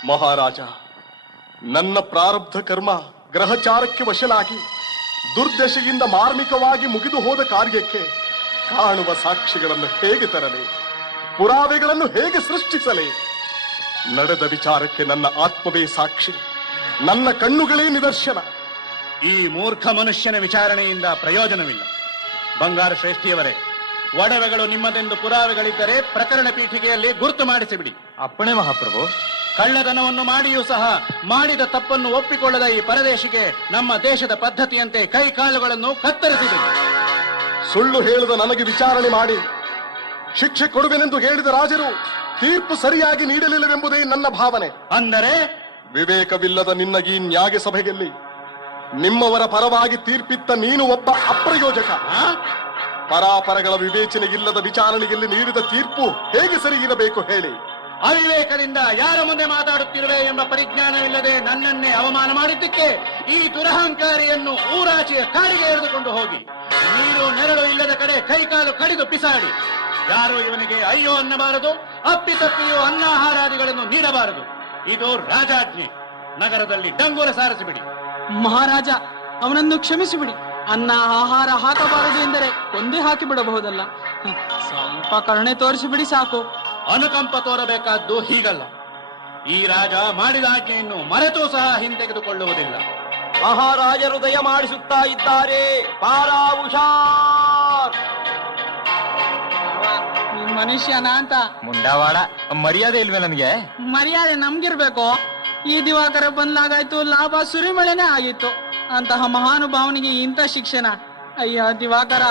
ಮಹಾರಾಜ, ನನ್ನ ಪ್ರಾರಬ್ಧ ಕರ್ಮ ಗ್ರಹಚಾರಕ್ಕೆ ವಶಲಾಗಿ ದುರ್ದಶೆಯಿಂದ ಮಾರ್ಮಿಕವಾಗಿ ಮುಗಿದು ಹೋದ ಕಾರ್ಯಕ್ಕೆ ಕಾಣುವ ಸಾಕ್ಷಿಗಳನ್ನು ಹೇಗೆ ತರಲಿ? ಪುರಾವೆಗಳನ್ನು ಹೇಗೆ ಸೃಷ್ಟಿಸಲಿ? ನಡೆದ ವಿಚಾರಕ್ಕೆ ನನ್ನ ಆತ್ಮವೇ ಸಾಕ್ಷಿ, ನನ್ನ ಕಣ್ಣುಗಳೇ ನಿದರ್ಶನ. ಈ ಮೂರ್ಖ ಮನುಷ್ಯನ ವಿಚಾರಣೆಯಿಂದ ಪ್ರಯೋಜನವಿಲ್ಲ. ಬಂಗಾರ ಶ್ರೇಷ್ಠಿಯವರೇ, ಒಡವೆಗಳು ನಿಮ್ಮದೆಂದು ಪುರಾವೆಗಳಿದ್ದರೆ ಪ್ರಕರಣ ಪೀಠಿಕೆಯಲ್ಲಿ ಗುರುತು ಮಾಡಿಸಿಬಿಡಿ. ಅಪ್ಪಣೆ ಮಹಾಪ್ರಭು. ಕಳ್ಳತನವನ್ನು ಮಾಡಿಯೂ ಸಹ ಮಾಡಿದ ತಪ್ಪನ್ನು ಒಪ್ಪಿಕೊಳ್ಳದ ಈ ಪರದೇಶಿಗೆ ನಮ್ಮ ದೇಶದ ಪದ್ಧತಿಯಂತೆ ಕೈ ಕಾಲುಗಳನ್ನು ಕತ್ತರಿಸಿದರು. ಸುಳ್ಳು ಹೇಳದ ನನಗೆ ವಿಚಾರಣೆ ಮಾಡಿ ಶಿಕ್ಷೆ ಕೊಡುವೆನೆಂದು ಹೇಳಿದ ರಾಜರು ತೀರ್ಪು ಸರಿಯಾಗಿ ನೀಡಲಿಲ್ಲವೆಂಬುದೇ ನನ್ನ ಭಾವನೆ. ಅಂದರೆ ವಿವೇಕವಿಲ್ಲದ ನಿನ್ನ ಈ ನ್ಯಾಯ ಸಭೆಯಲ್ಲಿ ನಿಮ್ಮವರ ಪರವಾಗಿ ತೀರ್ಪಿತ್ತ ನೀನು ಒಬ್ಬ ಅಪ್ರಯೋಜಕ. ಪರಾಪರಗಳ ವಿವೇಚನೆ ಇಲ್ಲದ ವಿಚಾರಣೆಯಲ್ಲಿ ನೀಡಿದ ತೀರ್ಪು ಹೇಗೆ ಸರಿ ಇರಬೇಕು ಹೇಳಿ? ಅವಿವೇಕದಿಂದ ಯಾರ ಮುಂದೆ ಮಾತಾಡುತ್ತಿರುವೆ ಎಂಬ ಪರಿಜ್ಞಾನವಿಲ್ಲದೆ ನನ್ನನ್ನೇ ಅವಮಾನ ಮಾಡಿದ್ದಕ್ಕೆ ಈ ದುರಹಂಕಾರಿಯನ್ನು ಊರಾಚೆಯ ಕಾಡಿಗೆ ಎಳೆದುಕೊಂಡು ಹೋಗಿ ನೀರು ನೆರಳು ಇಲ್ಲದ ಕಡೆ ಕೈಕಾಲು ಕಡಿದು ಬಿಸಾಡಿ. ಯಾರು ಇವನಿಗೆ ಅಯ್ಯೋ ಅನ್ನಬಾರದು, ಅಪ್ಪಿತಪ್ಪಿಯೋ ಅನ್ನಾಹಾರಾದಿಗಳನ್ನು ನೀಡಬಾರದು. ಇದು ರಾಜಾಜ್ಞೆ. ನಗರದಲ್ಲಿ ಡಂಗೂರ ಸಾರಿಸಿಬಿಡಿ. ಮಹಾರಾಜ, ಅವನನ್ನು ಕ್ಷಮಿಸಿಬಿಡಿ. ಅನ್ನ ಆಹಾರ ಹಾಕಬಾರದು ಎಂದರೆ ಕೊಂದೇ ಹಾಕಿ ಬಿಡಬಹುದಲ್ಲ. ಸ್ವಲ್ಪ ಕರುಣೆ ತೋರಿಸಿಬಿಡಿ ಸಾಕು. ಅನುಕಂಪ ತೋರಬೇಕಾದ್ದು ಹೀಗಲ್ಲ. ಈ ರಾಜ ಮಾಡಿದ ಆಜ್ಞೆಯನ್ನು ಮರೆತೂ ಸಹ ಹಿಂತೆಗೆದುಕೊಳ್ಳುವುದಿಲ್ಲ. ಮಹಾರಾಜರು ದಯ ಮಾಡಿಸುತ್ತಾ ಇದ್ದಾರೆ. ಪಾರಾ ಹುಷಾರ್. ನೀನ್ ಮನುಷ್ಯನ ಅಂತ ಮುಂಡಾವಾಡ, ಮರ್ಯಾದೆ ಇಲ್ವೇ ನನ್ಗೆ? ಮರ್ಯಾದೆ ನಮ್ಗಿರ್ಬೇಕು. ಈ ದಿವಾಕರ ಬಂದ್ಲಾಗಾಯ್ತು, ಲಾಭ ಸುರಿಮಳೆನೇ ಆಗಿತ್ತು. ಅಂತಹ ಮಹಾನುಭಾವನಿಗೆ ಇಂಥ ಶಿಕ್ಷಣ ಅಯ್ಯೋ ದಿವಾಕರ,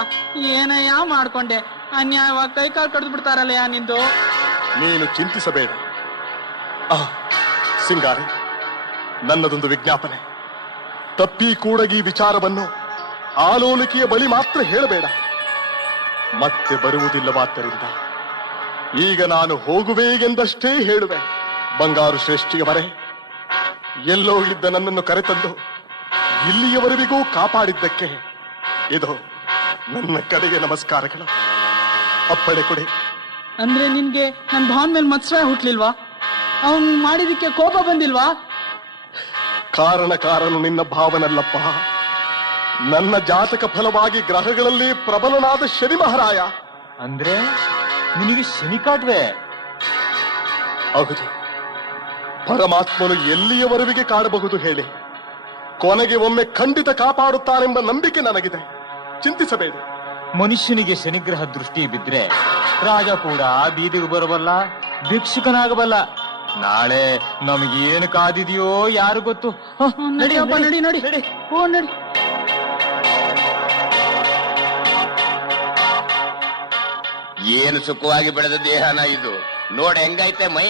ಏನಯ್ಯ ಮಾಡ್ಕೊಂಡೆ? ಅನ್ಯಾಯವಾಗಿ ಕೈ ಕಾಲು ಕಡ್ದು ಬಿಡ್ತಾರಲ್ಲಯ್ಯ ನಿಂದು. ನೀನು ಚಿಂತಿಸಬೇಡ. ಸಿಂಗಾರಿ, ನನ್ನದೊಂದು ವಿಜ್ಞಾಪನೆ. ತಪ್ಪಿ ಕೂಡಗಿ ವಿಚಾರವನ್ನು ಆಲೋಲಿಕೆಯ ಬಳಿ ಮಾತ್ರ ಹೇಳಬೇಡ. ಮತ್ತೆ ಬರುವುದಿಲ್ಲವಾದ್ದರಿಂದ ಈಗ ನಾನು ಹೋಗುವೆ ಎಂದಷ್ಟೇ ಹೇಳುವೆ. ಬಂಗಾರು ಶ್ರೇಷ್ಠಿಯವರೇ, ಎಲ್ಲೋ ಇದ್ದ ನನ್ನನ್ನು ಕರೆತಂದು ಇಲ್ಲಿಯವರೆಗೂ ಕಾಪಾಡಿದ್ದಕ್ಕೆ ಇದು ನನ್ನ ಕಡೆಗೆ ನಮಸ್ಕಾರಗಳು. ಅಪ್ಪಣೆ ಕೊಡಿ. ಅಂದ್ರೆ ನಿನ್ಗೆ ನನ್ ಭಾವನ್ ಮೇಲೆ ಮತ್ಸರ ಹುಟ್ಲಿಲ್ವಾ? ಅವನ್ ಮಾಡಿದಕ್ಕೆ ಕೋಪ ಬಂದಿಲ್ವಾ? ಕಾರಣನು ನಿನ್ನ ಭಾವನಲ್ಲಪ್ಪ, ನನ್ನ ಜಾತಕ ಫಲವಾಗಿ ಗ್ರಹಗಳಲ್ಲಿ ಪ್ರಬಲನಾದ ಶನಿ ಮಹಾರಾಯ. ಅಂದ್ರೆ ನಿನಗೆ ಶನಿ ಕಾಟ್ವೆ? ಹೌದು. ಪರಮಾತ್ಮನು ಎಲ್ಲಿಯವರೆಗೆ ಕಾಡಬಹುದು ಹೇಳಿ? ಕೊನೆಗೆ ಒಮ್ಮೆ ಖಂಡಿತ ಕಾಪಾಡುತ್ತಾನೆಂಬ ನಂಬಿಕೆ ನನಗಿದೆ. ಚಿಂತಿಸಬೇಡಿ. ಮನುಷ್ಯನಿಗೆ ಶನಿಗ್ರಹ ದೃಷ್ಟಿ ಬಿದ್ರೆ ರಾಜ ಕೂಡ ಬೀದಿಗೆ ಬರಬಲ್ಲ, ಭಿಕ್ಷುಕನಾಗಬಲ್ಲ. ನಾಳೆ ನಮಗೇನು ಕಾದಿದೆಯೋ ಯಾರು ಗೊತ್ತು. ನಡಿಯಪ್ಪ, ನಡಿ ನಡಿ ನಡಿ. ಓ ನಡಿ. ಏನು ಸುಖವಾಗಿ ಬೆಳೆದ ದೇಹನ ಇದು. ನೋಡ್ ಹೆಂಗೈತೆ ಮೈ.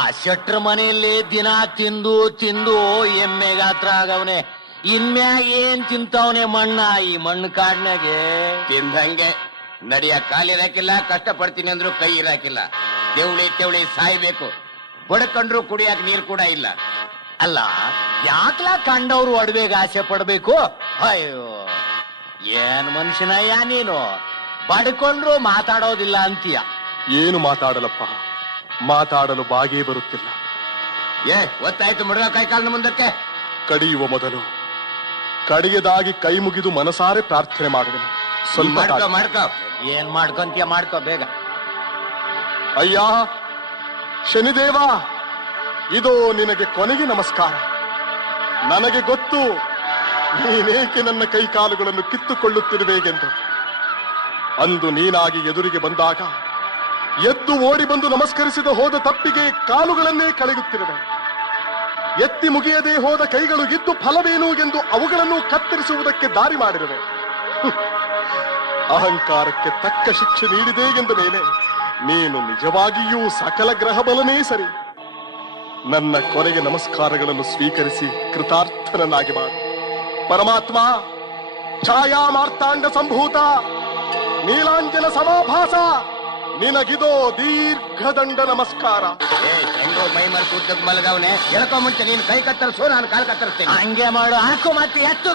ಆ ಶೆಟ್ರ ಮನೆಯಲ್ಲಿ ದಿನ ತಿಂದು ತಿಂದು ಎಮ್ಮೆ ಗಾತ್ರ ಆಗವನೆ. ಇನ್ಮ್ಯಾಗ ಏನ್ ತಿಂತವನೆ ಮಣ್ಣ ಈ ಮಣ್ಣು ಕಾಡ್ನಾಗೆ. ತಿಂದಂಗೆ ನಡಿಯ ಕಾಲಿರಾಕಿಲ್ಲ, ಕಷ್ಟ ಪಡ್ತೀನಿ ಅಂದ್ರು ಕೈ ಇರಾಕಿಲ್ಲ. ತೆವಳಿ ಸಾಯ್ಬೇಕು. ಬಡ್ಕೊಂಡ್ರು ಕುಡಿಯಾಕ ನೀರು ಕೂಡ ಇಲ್ಲ. ಅಲ್ಲ, ಯಾಕ್ಲ ಕಂಡವ್ರು ಒಡವೆಗೆ ಆಸೆ ಪಡ್ಬೇಕು? ಅಯ್ಯೋ, ಏನ್ ಮನುಷ್ಯನಯ್ಯ ನೀನು. ಬಡ್ಕೊಂಡ್ರು ಮಾತಾಡೋದಿಲ್ಲ ಅಂತೀಯ. ಏನು ಮಾತಾಡಲಪ್ಪ, ಮಾತಾಡಲು ಬಾಗೇ ಬರುತ್ತಿಲ್ಲ. ಗೊತ್ತಾಯ್ತು, ಮುಡುಗ ಕೈ ಕಾಲಿನ ಮುಂದಕ್ಕೆ. ಕಡಿಯುವ ಮೊದಲು ಕಡಿಯದಾಗಿ ಕೈ ಮುಗಿದು ಮನಸಾರೆ ಪ್ರಾರ್ಥನೆ ಮಾಡುವೆನು. ಸ್ವಲ್ಪ ಮಾಡ್ಕೋ. ಏನ್ ಮಾಡ್ಕೊಂತೀಯ ಮಾಡ್ಕೋ ಬೇಗ. ಅಯ್ಯ ಶನಿದೇವ, ಇದು ನಿನಗೆ ಕೊನೆಗೆ ನಮಸ್ಕಾರ. ನನಗೆ ಗೊತ್ತು ನೀನೇಕೆ ನನ್ನ ಕೈ ಕಾಲುಗಳನ್ನು ಕಿತ್ತುಕೊಳ್ಳುತ್ತಿರುವೆಗೆಂದು. ಅಂದು ನೀನಾಗಿ ಎದುರಿಗೆ ಬಂದಾಗ ಎದ್ದು ಓಡಿ ಬಂದು ನಮಸ್ಕರಿಸಿದ ಹೋದ ತಪ್ಪಿಗೆ ಕಾಲುಗಳನ್ನೇ ಕಳೆಯುತ್ತಿರುವೆ. ಎತ್ತಿ ಮುಗಿಯದೆ ಹೋದ ಕೈಗಳು ಇದ್ದು ಫಲವೇನು ಎಂದು ಅವುಗಳನ್ನು ಕತ್ತರಿಸುವುದಕ್ಕೆ ದಾರಿ ಮಾಡಿರುವೆ. ಅಹಂಕಾರಕ್ಕೆ ತಕ್ಕ ಶಿಕ್ಷೆ ನೀಡಿದೆ ಎಂದ ಮೇಲೆ ನೀನು ನಿಜವಾಗಿಯೂ ಸಕಲ ಗ್ರಹ ಬಲನೇ ಸರಿ. ನನ್ನ ಕೊನೆಗೆ ನಮಸ್ಕಾರಗಳನ್ನು ಸ್ವೀಕರಿಸಿ ಕೃತಾರ್ಥನನ್ನಾಗಿ ಮಾಡು. ಪರಮಾತ್ಮ, ಛಾಯಾ ಮಾರ್ತಾಂಡ ಸಂಭೂತ, ನೀಲಾಂಜನ ಸಮಾಭಾಸ, ನಿನಗಿದೋ ದೀರ್ಘದಂಡ ನಮಸ್ಕಾರ. ಮೈ ಮೇಲೆ ಕೂತಕ್ಕೆ ಮಲಗವನೆ. ಹೇಳ್ಕೊ ಮುಂಚೆ ನೀನು ಕೈ ಕತ್ತರಿಸು, ನಾನು ಕಾಲು ಕತ್ತರಿಸ್ತೇನೆ. ಹಂಗೆ ಮಾಡು. ಹಾಕು ಮತ್ತೆ ಎತ್ತು.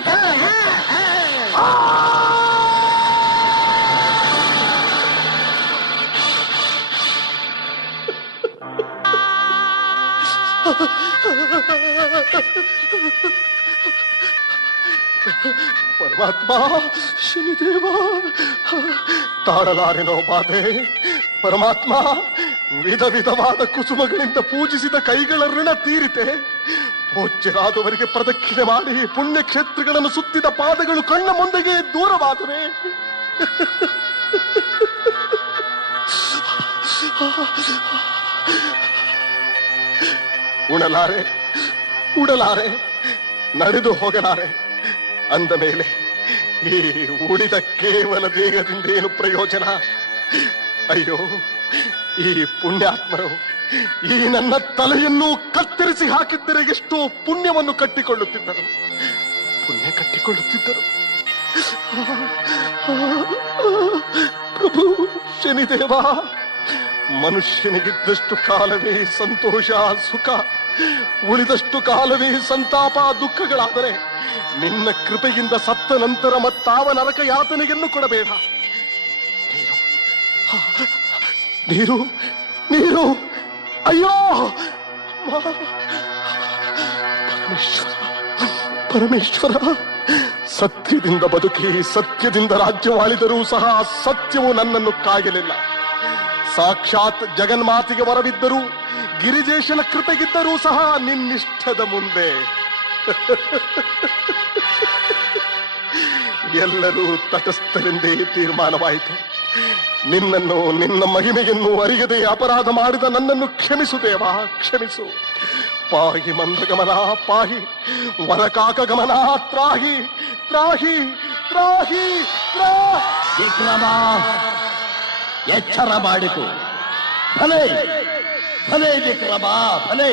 ಪರಮಾತ್ಮ, ಶನಿದೇವ, ತಾಳಲಾರೆನೋ ಬಾಧೆ. ಪರಮಾತ್ಮ, ವಿಧ ವಿಧವಾದ ಕುಸುಮಗಳಿಂದ ಪೂಜಿಸಿದ ಕೈಗಳ ಋಣ ತೀರಿತೆ. ಪೂಜ್ಯರಾದವರಿಗೆ ಪ್ರದಕ್ಷಿಣೆ ಮಾಡಿ ಪುಣ್ಯ ಕ್ಷೇತ್ರಗಳನ್ನು ಸುತ್ತಿದ ಪಾದಗಳು ಕಣ್ಣ ಮುಂದೆಗೆ ದೂರವಾದವೆ. ಉಡಲಾರೆ, ನಡೆದು ಹೋಗಲಾರೆ ಅಂದ ಮೇಲೆ ಈ ಉಳಿದ ಕೇವಲ ದೇಹದಿಂದ ಏನು ಪ್ರಯೋಜನ? ಅಯ್ಯೋ, ಈ ಪುಣ್ಯಾತ್ಮರು ಈ ನನ್ನ ತಲೆಯನ್ನು ಕತ್ತರಿಸಿ ಹಾಕಿದ್ದರೆ ಎಷ್ಟೋ ಪುಣ್ಯವನ್ನು ಕಟ್ಟಿಕೊಳ್ಳುತ್ತಿದ್ದರು. ಪ್ರಭು ಶನಿದೇವ, ಮನುಷ್ಯನಿಗಿದ್ದಷ್ಟು ಕಾಲವೇ ಸಂತೋಷ ಸುಖ, ಉಳಿದಷ್ಟು ಕಾಲವೇ ಸಂತಾಪ ದುಃಖಗಳಾದರೆ ನಿನ್ನ ಕೃಪೆಯಿಂದ ಸತ್ತ ನಂತರ ಮತ್ತಾವ ನರಕ ಯಾತನೆಯನ್ನು ಕೊಡಬೇಡ. ನೀರು ನೀರು ಅಯ್ಯೋ ಪರಮೇಶ್ವರ, ಸತ್ಯದಿಂದ ಬದುಕಿ ಸತ್ಯದಿಂದ ರಾಜ್ಯವಾಳಿದರೂ ಸಹ ಸತ್ಯವು ನನ್ನನ್ನು ಕಾಯಲಿಲ್ಲ. ಸಾಕ್ಷಾತ್ ಜಗನ್ಮಾತಿಗೆ ವರವಿದ್ದರೂ ಗಿರಿಜೇಶನ ಕೃಪೆಗಿದ್ದರೂ ಸಹ ನಿನ್ನಿಷ್ಠದ ಮುಂದೆ ಎಲ್ಲರೂ ತಟಸ್ಥರೆಂದೇ ತೀರ್ಮಾನವಾಯಿತು. ನಿನ್ನನ್ನು, ನಿನ್ನ ಮಹಿಮೆಯನ್ನು ಅರಿಯದೆ ಅಪರಾಧ ಮಾಡಿದ ನನ್ನನ್ನು ಕ್ಷಮಿಸು ದೇವಾ, ಕ್ಷಮಿಸು. ಪಾಹಿ ಮಂದಗಮನ ಪಾಹಿ, ವರಕಾಕ ಗಮನ ತ್ರಾಹಿ ತ್ರಾಹಿ ದ್ರೋಹಿ ವಿಕ್ರಮ, ಎಚ್ಚರ ಮಾಡಿತು. ಭಲೆ ಭಲೆ ವಿಕ್ರಮ, ಭಲೆ.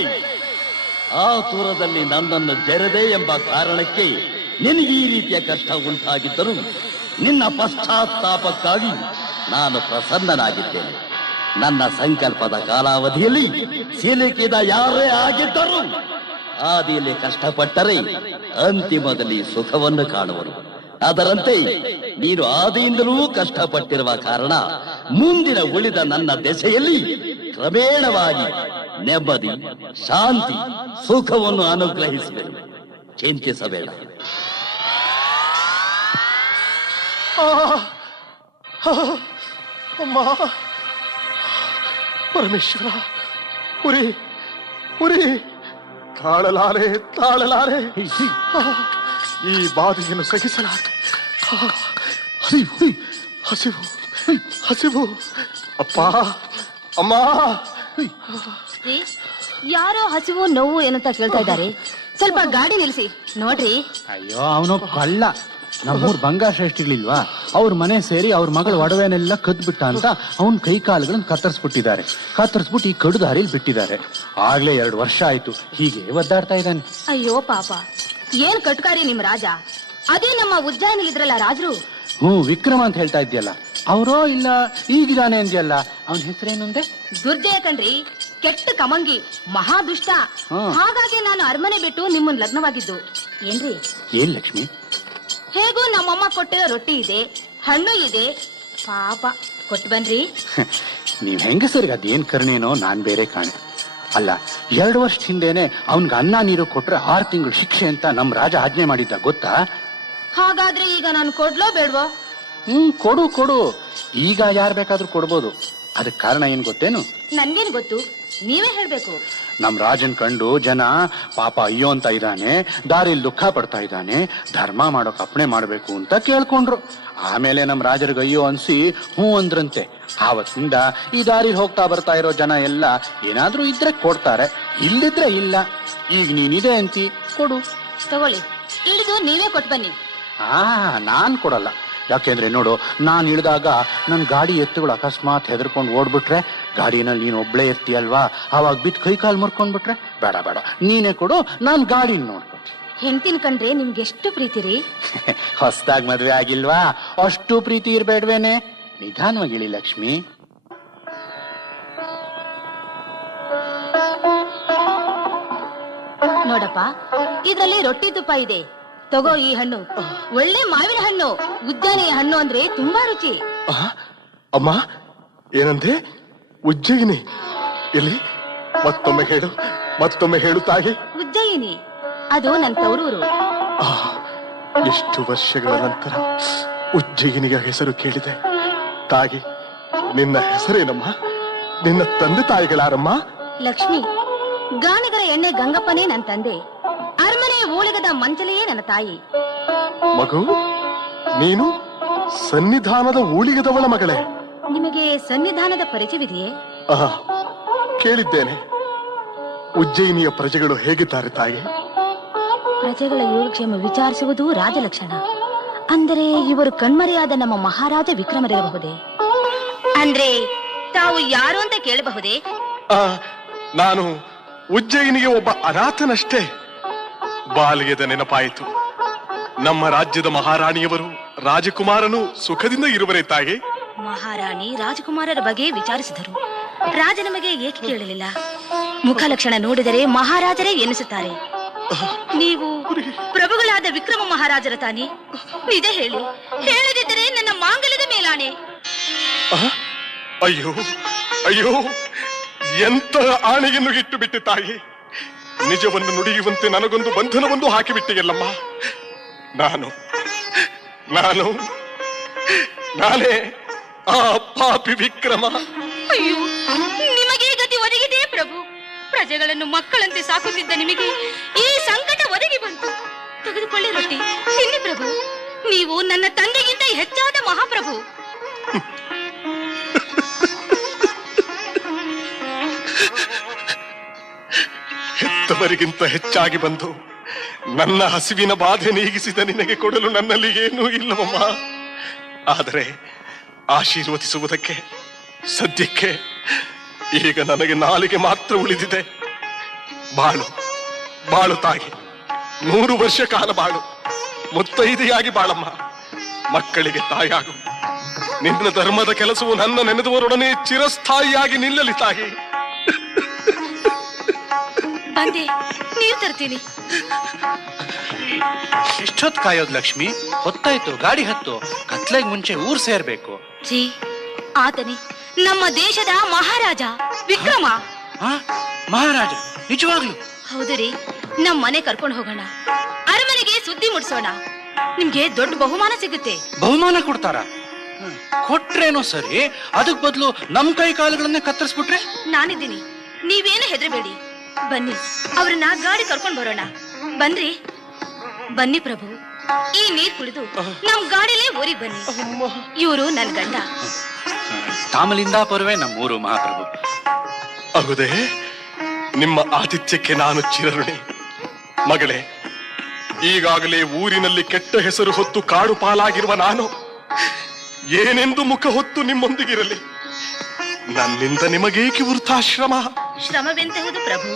ಆತುರದಲ್ಲಿ ನನ್ನನ್ನು ಜೆರದೆ ಎಂಬ ಕಾರಣಕ್ಕೆ ನಿನಗೆ ಈ ರೀತಿಯ ಕಷ್ಟ ಉಂಟಾಗಿದ್ದರೂ ನಿನ್ನ ಪಶ್ಚಾತ್ತಾಪಕ್ಕಾಗಿ ನಾನು ಪ್ರಸನ್ನನಾಗಿದ್ದೇನೆ. ನನ್ನ ಸಂಕಲ್ಪದ ಕಾಲಾವಧಿಯಲ್ಲಿ ಸಿಲುಕಿದ ಯಾರೇ ಆಗಿದ್ದರೂ ಆದಿಯಲ್ಲಿ ಕಷ್ಟಪಟ್ಟರೆ ಅಂತಿಮದಲ್ಲಿ ಸುಖವನ್ನು ಕಾಣುವರು. ಅದರಂತೆ ನೀನು ಆದಿಯಿಂದಲೂ ಕಷ್ಟಪಟ್ಟಿರುವ ಕಾರಣ ಮುಂದಿನ ಉಳಿದ ನನ್ನ ದೆಸೆಯಲ್ಲಿ ಕ್ರಮೇಣವಾಗಿ ನೆಮ್ಮದಿ, ಶಾಂತಿ, ಸುಖವನ್ನು ಅನುಗ್ರಹಿಸುವೆ. ಚಿಂತಿಸಬೇಡ. ಅಮ್ಮ, ಪರಮೇಶ್ವರ, ಉರಿ ಉರಿ, ತಾಳಲಾರೆ ತಾಳಲಾರೆ, ಈ ಬಾಧೆಯನ್ನು ಸಹಿಸಲಾರೆ. ಹಸಿವು ಹಸಿವು ಹಸಿವು, ಅಪ್ಪ ಅಮ್ಮ. ಯಾರೋ ಹಸಿವು ನೋವು ಏನಂತ ಕೇಳ್ತಾ ಇದ್ದಾರೆ. ಸ್ವಲ್ಪ ಗಾಡಿ ನಿಲ್ಲಿಸಿ ನೋಡ್ರಿ. ಅಯ್ಯೋ, ಅವನು ಕಳ್ಳ. ನಮ್ಮೂರ್ ಬಂಗಾರ ಶ್ರೇಷ್ಠಿಗಳಿಲ್ವಾ, ಅವ್ರ ಮನೆ ಸೇರಿ ಅವ್ರ ಮಗಳ ಒಡವೆನೆಲ್ಲ ಕದ್ಬಿಟ್ಟ ಅಂತ ಅವನ್ ಕೈ ಕಾಲುಗಳನ್ನ ಕತ್ತರಿಸ್ಬಿಟ್ಟು ಈ ಕಡು ದಾರಿಲಿ ಬಿಟ್ಟಿದ್ದಾರೆ. ಆಗ್ಲೇ 2 ವರ್ಷ ಆಯ್ತು ಹೀಗೆ ಒದ್ದಾಡ್ತಾ ಇದ್ದಾನೆ. ಅಯ್ಯೋ ಪಾಪ, ಏನ್ ಕಟ್ಕಾರಿ ನಿಮ್ ರಾಜ. ಅದೇ ನಮ್ಮ ಉಜ್ಜಾಯಿನಲ್ಲಿ ಇದ್ರಲ್ಲ ರಾಜರು. ವಿಕ್ರಮ ಅಂತ ಹೇಳ್ತಾ ಇದ್ಯಲ್ಲ, ಅವರೋ ಇಲ್ಲ ಈಗಿದಾನೆ ಅಂದ್ಯಲ್ಲ, ಅವನ ಹೆಸರೇನಂದೆ? ದುರ್ಜಯ ಕಣ್ರಿ, ಕೆಟ್ಟ ಕಮಂಗಿ, ಮಹಾ ದುಷ್ಟ. ಹಾಗಾಗಿ ನಾನು ಅರಮನೆ ಬಿಟ್ಟು ನಿಮ್ಮನ್ ಲಗ್ನವಾಗಿದ್ದು. ಏನ್ರಿ? ಏನ್ ಲಕ್ಷ್ಮಿ? ಹೇಗೂ ನಮ್ಮಮ್ಮ ಕೊಟ್ಟಿರೋ ರೊಟ್ಟಿ ಇದೆ, ಹಣ್ಣು ಇದೆ, ಪಾಪ ಕೊಟ್ಟು ಬನ್ರಿ. ನೀವ್ ಹೆಂಗಸರಿಗೆ ಅದೇನ್ ಕರ್ಣೇನೋ ನಾನ್ ಬೇರೆ ಕಾಣೆ. ಅಲ್ಲ, 2 ವರ್ಷದ ಹಿಂದೆನೆ ಅವನ್ಗೆ ಅನ್ನ ನೀರು ಕೊಟ್ರೆ 6 ತಿಂಗಳು ಶಿಕ್ಷೆ ಅಂತ ನಮ್ ರಾಜ ಆಜ್ಞೆ ಮಾಡಿದ್ದ, ಗೊತ್ತಾ? ಹಾಗಾದ್ರೆ ಈಗ ನಾನು ಕೊಡ್ಲೋ ಬೇಡ್ವೋ? ಕೊಡು ಕೊಡು, ಈಗ ಯಾರು ಬೇಕಾದ್ರೂ ಕೊಡ್ಬೋದು. ಅದಕ್ಕೆ ಕಾರಣ ಏನ್ ಗೊತ್ತೇನು? ನನ್ಗೇನ್ ಗೊತ್ತು, ನೀವೇ ಹೇಳ್ಬೇಕು. ನಮ್ ರಾಜನ್ ಕಂಡು ಜನ ಪಾಪ ಅಯ್ಯೋ ಅಂತ ಇದ್ದಾನೆ, ದಾರಿಲಿ ದುಃಖ ಪಡ್ತಾ ಇದ್ದಾನೆ, ಧರ್ಮ ಮಾಡೋಕ್ ಅಪ್ಪಣೆ ಮಾಡ್ಬೇಕು ಅಂತ ಕೇಳ್ಕೊಂಡ್ರು. ಆಮೇಲೆ ನಮ್ ರಾಜರಿಗೆ ಅಯ್ಯೋ ಅನ್ಸಿ ಹ್ಞೂ ಅಂದ್ರಂತೆ. ಆವತ್ತಿಂದ ಈ ದಾರಿಲಿ ಹೋಗ್ತಾ ಬರ್ತಾ ಇರೋ ಜನ ಎಲ್ಲ ಏನಾದ್ರೂ ಇದ್ರೆ ಕೊಡ್ತಾರೆ, ಇಲ್ಲಿದ್ರೆ ಇಲ್ಲ. ಈಗ ನೀನಿದೆ ಅಂತಿ, ಕೊಡು. ತಗೊಳ್ಳಿ, ಇಳಿದು ನೀವೇ ಕೊಟ್ಟು ಬನ್ನಿ. ನಾನ್ ಕೊಡಲ್ಲ. ಯಾಕೆಂದ್ರೆ ನೋಡು, ನಾನ್ ಇಳಿದಾಗ ನನ್ ಗಾಡಿ ಎತ್ತುಗಳು ಅಕಸ್ಮಾತ್ ಹೆದರ್ಕೊಂಡು ಓಡ್ಬಿಟ್ರೆ, ಗಾಡಿನಲ್ಲಿ ನೀನ್ ಒಬ್ಳೇ ಇರ್ತೀಯಲ್ವಾ, ಅವಾಗ ಬಿಟ್ಟು ಕೈ ಕಾಲು ಮುರ್ಕೊಂಡ್ಬಿಟ್ರೆ, ಬೇಡ ಬೇಡ, ನೀನೇ ಕೊಡು, ನಾನ್ ಗಾಡಿನ ನೋಡ್ಕೊಂಡು. ಹೆಂಡ್ತಿನ ಕಂಡ್ರೆ ನಿಮ್ಗೆ ಎಷ್ಟು ಪ್ರೀತಿ ರೀ? ಹೊಸದಾಗಿ ಮದ್ವೆ ಆಗಿಲ್ವಾ, ಅಷ್ಟು ಪ್ರೀತಿ ಇರ್ಬೇಡ್ವೇನೆ. ನಿಧಾನವಾಗಿಳಿ ಲಕ್ಷ್ಮಿ. ನೋಡಪ್ಪ, ಇದ್ರಲ್ಲಿ ರೊಟ್ಟಿ ತುಪ್ಪ ಇದೆ, ತಗೋ ಈ ಹಣ್ಣು. ಒಳ್ಳೆ ಮಾವಿನ ಹಣ್ಣು, ಉಜ್ಜಾನೆಯ ಹಣ್ಣು ಅಂದ್ರೆ ತುಂಬಾ ರುಚಿ. ಅಮ್ಮ, ಏನಂದೆ? ಉಜ್ಜಯಿನಿ? ಎಲ್ಲಿ? ಮತ್ತೊಮ್ಮೆ ಹೇಳು ತಾಯಿ. ಉಜ್ಜಯಿನಿ, ಅದು ನನ್ನ ತವರೂರು. ಎಷ್ಟು ವರ್ಷಗಳ ನಂತರ ಉಜ್ಜಯಿನಿಯ ಹೆಸರು ಕೇಳಿದೆ. ತಾಯಿ, ನಿನ್ನ ಹೆಸರೇನಮ್ಮ? ನಿನ್ನ ತಂದೆ ತಾಯಿಗಳಾರಮ್ಮ? ಲಕ್ಷ್ಮಿ, ಗಾಣಿಗರ ಎಣ್ಣೆ ಗಂಗಪ್ಪನೇ ನನ್ನ ತಂದೆ, ಅರಮನೆಯ ಓಳಿಗದ ಮಂಚಲೆಯೇ ನನ್ನ ತಾಯಿ. ಮಗು, ನೀನು ಸನ್ನಿಧಾನದ ಊಳಿಗದವಳ ಮಗಳೇ? ನಿಮಗೆ ಸನ್ನಿಧಾನದ ಪರಿಚಯವಿದೆಯೇ? ಕೇಳಿದ್ದೇನೆ. ಉಜ್ಜಯಿನಿಯ ಪ್ರಜೆಗಳು ಹೇಗಿದ್ದಾರೆ ತಾಯಿ? ಪ್ರಜೆಗಳ ಯೋಗಕ್ಷೇಮ ವಿಚಾರಿಸುವುದು ರಾಜಲಕ್ಷಣ. ಅಂದರೆ ಇವರು ಕಣ್ಮರೆಯಾದ ನಮ್ಮ ಮಹಾರಾಜ ವಿಕ್ರಮರಿರಬಹುದೇ? ಅಂದ್ರೆ ತಾವು ಯಾರು ಅಂತ ಕೇಳಬಹುದೇ? ನಾನು ಉಜ್ಜಯಿನಿಗೆ ಒಬ್ಬ ಅನಾಥನಷ್ಟೇ. ಬಾಲ್ಯದ ನೆನಪಾಯಿತು. ನಮ್ಮ ರಾಜ್ಯದ ಮಹಾರಾಣಿಯವರು ರಾಜಕುಮಾರನು ಸುಖದಿಂದ ಇರುವರೇ ತಾಯಿ? ಮಹಾರಾಣಿ ರಾಜಕುಮಾರರ ಬಗ್ಗೆ ವಿಚಾರಿಸಿದರು. ರಾಜ ನಮಗೆ ಏಕೆ ಕೇಳಲಿಲ್ಲ? ಮುಖಲಕ್ಷಣ ನೋಡಿದರೆ ಮಹಾರಾಜರೇ ಎನಿಸುತ್ತಾರೆ. ನೀವು ಪ್ರಭುಗಳಾದ ವಿಕ್ರಮ ಮಹಾರಾಜರ ತಾನೆ? ನಿಜ ಹೇಳಿ, ಹೇಳದಿದ್ದರೆ ನನ್ನ ಮಾಂಗಲ್ಯದ ಮೇಲಾಣೆ. ಅಯ್ಯೋ ಅಯ್ಯೋ, ಎಂತ ಆಣೆಯನ್ನು ಇಟ್ಟು ಬಿಟ್ಟೆ ತಾಯಿ. ನಿಜವನ್ನು ನುಡಿಯುವಂತೆ ನನಗೊಂದು ಬಂಧನವನ್ನು ಹಾಕಿಬಿಟ್ಟೆಯಲ್ಲಮ್ಮ. ನಾನೇ ಆ ಪಾಪಿ ವಿಕ್ರಮ. ಅಯ್ಯೋ, ನಿಮಗೆ ಗತಿ ಒದಗಿದೆ ಪ್ರಭು. ಪ್ರಜೆಗಳನ್ನು ಮಕ್ಕಳಂತೆ ಸಾಕುತ್ತಿದ್ದ ನಿಮಗೆ ಈ ಸಂಕಟ ಒದಗಿ ಬಂತು. ತೆಗೆದುಕೊಳ್ಳಿ ರೊಟ್ಟಿ, ತಿನ್ನಿ ಪ್ರಭು. ನೀವು ನನ್ನ ತಂದೆಗಿಂತ ಹೆಚ್ಚಾದ ಮಹಾಪ್ರಭು. ಹೆತ್ತವರಿಗಿಂತ ಹೆಚ್ಚಾಗಿ ಬಂದು ನನ್ನ ಹಸಿವಿನ ಬಾಧೆ ನೀಗಿಸಿದ ನಿನಗೆ ಕೊಡಲು ನನ್ನಲ್ಲಿ ಏನೂ ಇಲ್ಲವಮ್ಮ. ಆದರೆ ಆಶೀರ್ವದಿಸುವುದಕ್ಕೆ ಸದ್ಯಕ್ಕೆ ಈಗ ನನಗೆ ನಾಲಿಗೆ ಮಾತ್ರ ಉಳಿದಿದೆ. ಬಾಳು ಬಾಳು ತಾಯಿ, 100 ವರ್ಷ ಕಾಲ ಬಾಳು, ಮುತ್ತೈದೆಯಾಗಿ ಬಾಳಮ್ಮ, ಮಕ್ಕಳಿಗೆ ತಾಯಾಗು. ನಿನ್ನ ಧರ್ಮದ ಕೆಲಸವು ನನ್ನ ನೆನೆದವರೊಡನೆ ಚಿರಸ್ಥಾಯಿಯಾಗಿ ನಿಲ್ಲಲಿ ತಾಯಿ. ಬಂದೆ, ನೀರು ತರ್ತೀನಿ. ಎಷ್ಟೊತ್ತು ಕಾಯೋದು ಲಕ್ಷ್ಮಿ? ಹೊತ್ತಾಯ್ತು, ಗಾಡಿ ಹತ್ತು. ಕತ್ಲೆಗೆ ಮುಂಚೆ ಊರ್ ಸೇರ್ಬೇಕು. ಜೀ, ಆತನೇ ನಮ್ಮ ದೇಶದ ಮಹಾರಾಜ ವಿಕ್ರಮ. ಮಹಾರಾಜ? ನಿಜವಾಗ್ಲು? ಹೌದು ರೀ. ನಮ್ ಮನೆ ಕರ್ಕೊಂಡು ಹೋಗೋಣ, ಅರಮನೆಗೆ ಸುದ್ದಿ ಮುಟ್ಸೋಣ. ನಿಮ್ಗೆ ದೊಡ್ಡ ಬಹುಮಾನ ಸಿಗುತ್ತೆ. ಬಹುಮಾನ ಕೊಡ್ತಾರ? ಕೊಟ್ರೇನೋ ಸರಿ, ಅದಕ್ ಬದಲು ನಮ್ ಕೈ ಕಾಲುಗಳನ್ನೇ ಕತ್ತರಿಸ್ಬಿಟ್ರೆ? ನಾನಿದ್ದೀನಿ, ನೀವೇನು ಹೆದರಬೇಡಿ. ಬನ್ನಿ, ಅವ್ರನ್ನ ಗಾಡಿ ಕರ್ಕೊಂಡ್ ಬರೋಣ. ಬನ್ರಿ, ಬನ್ನಿ ಪ್ರಭು. ಈ ನೀರ್ ಕುಡಿದು ನಮ್ ಗಾಡಿಲೇ ಊರಿಗೆ ಬನ್ನಿ. ಇವರು ನನ್ ಗಂಡ. ತಾಮಲಿಂದಾಪುರವೇ ನಮ್ಮೂರು ಮಹಾಪ್ರಭು. ಅಗುದೇ, ನಿಮ್ಮ ಆತಿಥ್ಯಕ್ಕೆ ನಾನು ಚಿರಋಣಿ. ಮಗಳೇ, ಈಗಾಗಲೇ ಊರಿನಲ್ಲಿ ಕೆಟ್ಟ ಹೆಸರು ಹೊತ್ತು ಕಾಡು ಪಾಲಾಗಿರುವ ನಾನು ಏನೆಂದು ಮುಖ ಹೊತ್ತು ನಿಮ್ಮೊಂದಿಗಿರಲಿ? ನನ್ನಿಂದ ನಿಮಗೇಕೆ ವೃಥಾಶ್ರಮ? ಶ್ರಮವೆಂತಹುದು ಪ್ರಭು.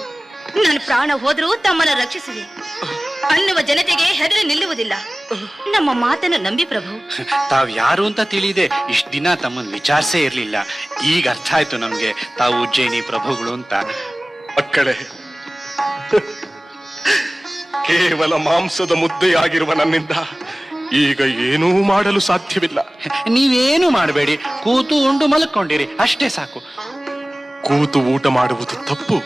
ನನ್ನ ಪ್ರಾಣ ಹೋದ್ರೂ ತಮ್ಮನ್ನ ರಕ್ಷಿಸಿದೆ ಅನ್ನುವ ಜನತೆಗೆ ಹೆದರಿ ನಿಲ್ಲುವುದಿಲ್ಲ. ನಮ್ಮ ಮಾತನ್ನು ನಂಬಿ ಪ್ರಭು. ತಾವ್ ಯಾರು ಅಂತ ತಿಳಿದೆ ಇಷ್ಟ ದಿನ ತಮ್ಮನ್ ವಿಚಾರಿಸೇ ಇರ್ಲಿಲ್ಲ. ಈಗ ಅರ್ಥ ಆಯ್ತು ನಮ್ಗೆ ತಾವು ಉಜ್ಜಯಿನಿ ಪ್ರಭುಗಳು ಅಂತ. ಮಕ್ಕಳೇ, ಕೇವಲ ಮಾಂಸದ ಮುದ್ದೆಯಾಗಿರುವ ನನ್ನಿಂದ ಈಗ ಏನೂ ಮಾಡಲು ಸಾಧ್ಯವಿಲ್ಲ. ನೀವೇನು ಮಾಡಬೇಡಿ, ಕೂತು ಉಂಡು ಮಲ್ಕೊಂಡಿರಿ, ಅಷ್ಟೇ ಸಾಕು. ಕೂತು ಊಟ ಮಾಡುವುದು ತಪ್ಪು.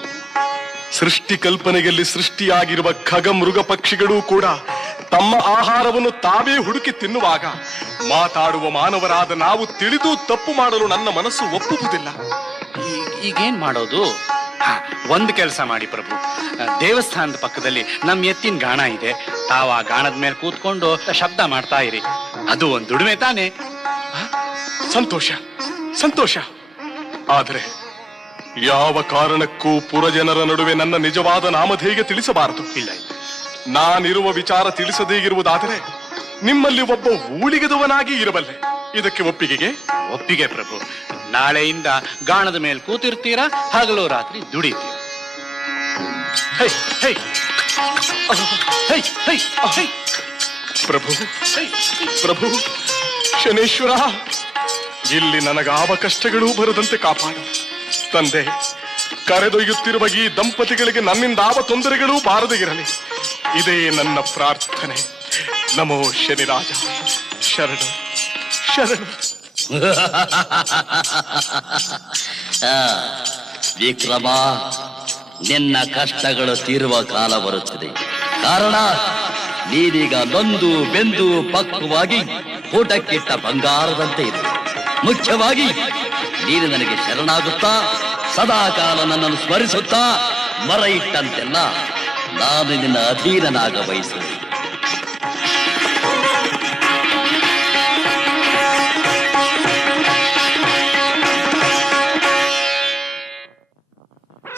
ಸೃಷ್ಟಿ ಕಲ್ಪನೆಯಲ್ಲಿ ಸೃಷ್ಟಿಯಾಗಿರುವ ಖಗ ಮೃಗ ಪಕ್ಷಿಗಳೂ ಕೂಡ ತಮ್ಮ ಆಹಾರವನ್ನು ತಾವೇ ಹುಡುಕಿ ತಿನ್ನುವಾಗ ಮಾತಾಡುವ ಮಾನವರಾದ ನಾವು ತಿಳಿದು ತಪ್ಪು ಮಾಡಲು ನನ್ನ ಮನಸ್ಸು ಒಪ್ಪುವುದಿಲ್ಲ. ಈಗೇನ್ ಮಾಡೋದು? ಒಂದು ಕೆಲಸ ಮಾಡಿ ಪ್ರಭು, ದೇವಸ್ಥಾನದ ಪಕ್ಕದಲ್ಲಿ ನಮ್ ಎತ್ತಿನ ಗಾಣ ಇದೆ. ತಾವ ಆ ಗಾಣದ ಮೇಲೆ ಕೂತ್ಕೊಂಡು ಶಬ್ದ ಮಾಡ್ತಾ ಇರಿ. ಅದು ಒಂದು ದುಡಿಮೆ ತಾನೆ. ಸಂತೋಷ ಸಂತೋಷ. ಆದರೆ ಯಾವ ಕಾರಣಕ್ಕೂ ಪುರಜನರ ನಡುವೆ ನನ್ನ ನಿಜವಾದ ನಾಮಧೇಯ ತಿಳಿಸಬಾರದು. ಇಲ್ಲ, ನಾನಿರುವ ವಿಚಾರ ತಿಳಿಸದೇ ಇರುವುದಾದರೆ ನಿಮ್ಮಲ್ಲಿ ಒಬ್ಬ ಊಳಿಗದವನಾಗಿ ಇರಬಲ್ಲೆ. ಇದಕ್ಕೆ ಒಪ್ಪಿಗೆಗೆ? ಒಪ್ಪಿಗೆ ಪ್ರಭು. ನಾಳೆಯಿಂದ ಗಾಣದ ಮೇಲೆ ಕೂತಿರ್ತೀರಾ, ಹಗಲು ರಾತ್ರಿ ದುಡಿತೀರ. ಪ್ರಭು ಪ್ರಭು ಶನೇಶ್ವರ, ಇಲ್ಲಿ ನನಗಾವ ಕಷ್ಟಗಳೂ ಬರದಂತೆ ಕಾಪಾಡು. ತಂದೆ, ಕರೆದೊಯ್ಯುತ್ತಿರುವ ಈ ದಂಪತಿಗಳಿಗೆ ನನ್ನಿಂದಾವ ತೊಂದರೆಗಳೂ ಬಾರದೇ ಇರಲಿ. ಇದೇ ನನ್ನ ಪ್ರಾರ್ಥನೆ. ನಮೋ ಶನಿರಾಜ. ಶರಣು ಶರಣು. ವಿಕ್ರಮ, ನಿನ್ನ ಕಷ್ಟಗಳು ತೀರುವ ಕಾಲ ಬರುತ್ತದೆ. ಕಾರಣ ನೀನೀಗ ನೊಂದು ಬೆಂದು ಪಕ್ವವಾಗಿ ಊಟಕ್ಕಿಟ್ಟ ಬಂಗಾರದಂತೆ ಇದೆ. ಮುಖ್ಯವಾಗಿ ನೀನು ನನಗೆ ಶರಣಾಗುತ್ತಾ ಸದಾಕಾಲ ನನ್ನನ್ನು ಸ್ಮರಿಸುತ್ತಾ ಮರ ಇಟ್ಟಂತೆಲ್ಲ ನಾನು ನಿನ್ನ ಅಧೀನನಾಗ ಬಯಸುವೆ.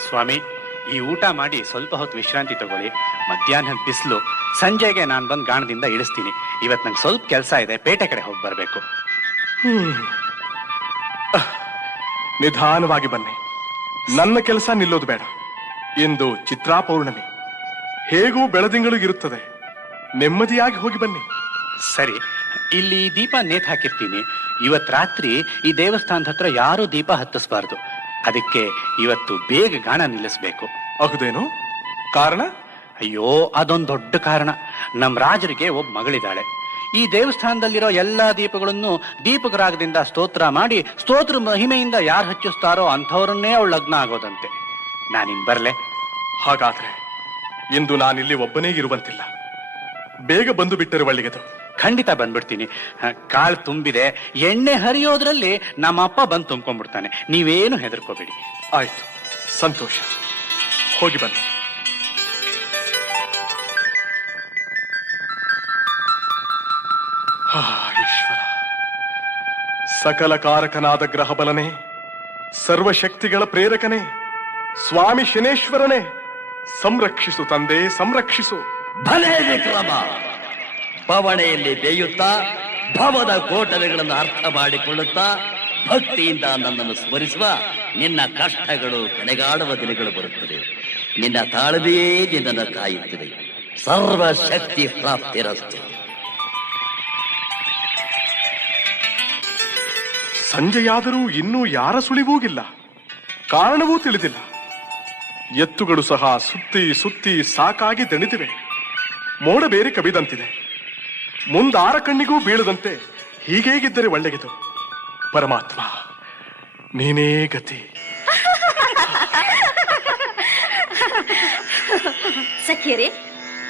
ಸ್ವಾಮಿ, ಈ ಊಟ ಮಾಡಿ ಸ್ವಲ್ಪ ಹೊತ್ತು ವಿಶ್ರಾಂತಿ ತಗೊಳ್ಳಿ. ಮಧ್ಯಾಹ್ನದ ಬಿಸಿಲು, ಸಂಜೆಗೆ ನಾನು ಬಂದು ಗಾಣದಿಂದ ಇಳಿಸ್ತೀನಿ. ಇವತ್ತು ನಂಗೆ ಸ್ವಲ್ಪ ಕೆಲಸ ಇದೆ, ಪೇಟೆ ಕಡೆ ಹೋಗಿ ಬರಬೇಕು. ನಿಧಾನವಾಗಿ ಬನ್ನಿ, ನನ್ನ ಕೆಲಸ ನಿಲ್ಲೋದು ಬೇಡ. ಇಂದು ಚಿತ್ರಾ ಪೌರ್ಣಮಿ, ಹೇಗೂ ಬೆಳದಿಂಗಳು ಇರುತ್ತದೆ. ನೆಮ್ಮದಿಯಾಗಿ ಹೋಗಿ ಬನ್ನಿ. ಸರಿ, ಇಲ್ಲಿ ದೀಪ ನೇತ್ ಹಾಕಿರ್ತೀನಿ. ಇವತ್ತು ರಾತ್ರಿ ಈ ದೇವಸ್ಥಾನದ ಹತ್ರ ಯಾರೂ ದೀಪ ಹತ್ತಿಸಬಾರ್ದು. ಅದಕ್ಕೆ ಇವತ್ತು ಬೇಗ ಗಾಣ ನಿಲ್ಲಿಸ್ಬೇಕು. ಅಹುದೇನು ಕಾರಣ? ಅಯ್ಯೋ, ಅದೊಂದು ದೊಡ್ಡ ಕಾರಣ. ನಮ್ ರಾಜರಿಗೆ ಒಬ್ಬ ಮಗಳಿದ್ದಾಳೆ. ಈ ದೇವಸ್ಥಾನದಲ್ಲಿರೋ ಎಲ್ಲಾ ದೀಪಗಳನ್ನು ದೀಪಕರಾಗದಿಂದ ಸ್ತೋತ್ರ ಮಾಡಿ, ಸ್ತೋತ್ರ ಮಹಿಮೆಯಿಂದ ಯಾರು ಹಚ್ಚಿಸ್ತಾರೋ ಅಂಥವ್ರನ್ನೇ ಅವಳು ಲಗ್ನ ಆಗೋದಂತೆ. ನಾನಿನ್ ಬರ್ಲೆ? ಹಾಗಾದ್ರೆ ಇಂದು ನಾನಿಲ್ಲಿ ಒಬ್ಬನೇ ಇರುವಂತಿಲ್ಲ. ಬೇಗ ಬಂದು ಬಿಟ್ಟರೆ ಒಳ್ಳೆಯದು. ಖಂಡಿತ ಬಂದ್ಬಿಡ್ತೀನಿ. ಕಾಳು ತುಂಬಿದೆ, ಎಣ್ಣೆ ಹರಿಯೋದ್ರಲ್ಲಿ ನಮ್ಮ ಅಪ್ಪ ಬಂದು ತುಂಬ್ಕೊಂಡ್ಬಿಡ್ತಾನೆ. ನೀವೇನು ಹೆದರ್ಕೋಬೇಡಿ. ಆಯ್ತು, ಸಂತೋಷ. ಹೋಗಿ ಬನ್ನಿ. ಈಶ್ವರ, ಸಕಲ ಕಾರಕನಾದ ಗ್ರಹಬಲನೇ, ಸರ್ವಶಕ್ತಿಗಳ ಪ್ರೇರಕನೇ, ಸ್ವಾಮಿ ಶನೇಶ್ವರನೇ, ಸಂರಕ್ಷಿಸು ತಂದೆ, ಸಂರಕ್ಷಿಸು. ಭಲೇ ವಿಕ್ರಮ. ಪವಣೆಯಲ್ಲಿ ಬೇಯುತ್ತಾ ಭವದ ಗೋಟಲೆಗಳನ್ನು ಅರ್ಥ ಮಾಡಿಕೊಳ್ಳುತ್ತಾ ಭಕ್ತಿಯಿಂದ ನನ್ನನ್ನು ಸ್ಮರಿಸುವ ನಿನ್ನ ಕಷ್ಟಗಳು ಕಡೆಗಾಡುವ ದಿನಗಳು ಬರುತ್ತದೆ. ನಿನ್ನ ತಾಳ್ಮೆಯೇ ನಿನ್ನನ್ನು ಕಾಯುತ್ತದೆ. ಸರ್ವಶಕ್ತಿ ಪ್ರಾಪ್ತಿರಸ್ತು. ಸಂಜೆಯಾದರೂ ಇನ್ನೂ ಯಾರ ಸುಳಿವೂಗಿಲ್ಲ, ಕಾರಣವೂ ತಿಳಿದಿಲ್ಲ. ಎತ್ತುಗಳು ಸಹ ಸುತ್ತಿ ಸುತ್ತಿ ಸಾಕಾಗಿ ದಣಿದಿವೆ. ಮೋಡ ಬೇರೆ ಕವಿದಂತಿದೆ. ಮುಂದಾರ ಕಣ್ಣಿಗೂ ಬೀಳದಂತೆ ಹೀಗೇಗಿದ್ದರೆ ಒಳ್ಳೆಯದು. ಪರಮಾತ್ಮ, ನೀನೇ ಗತಿ. ಸಖಿಯರೇ,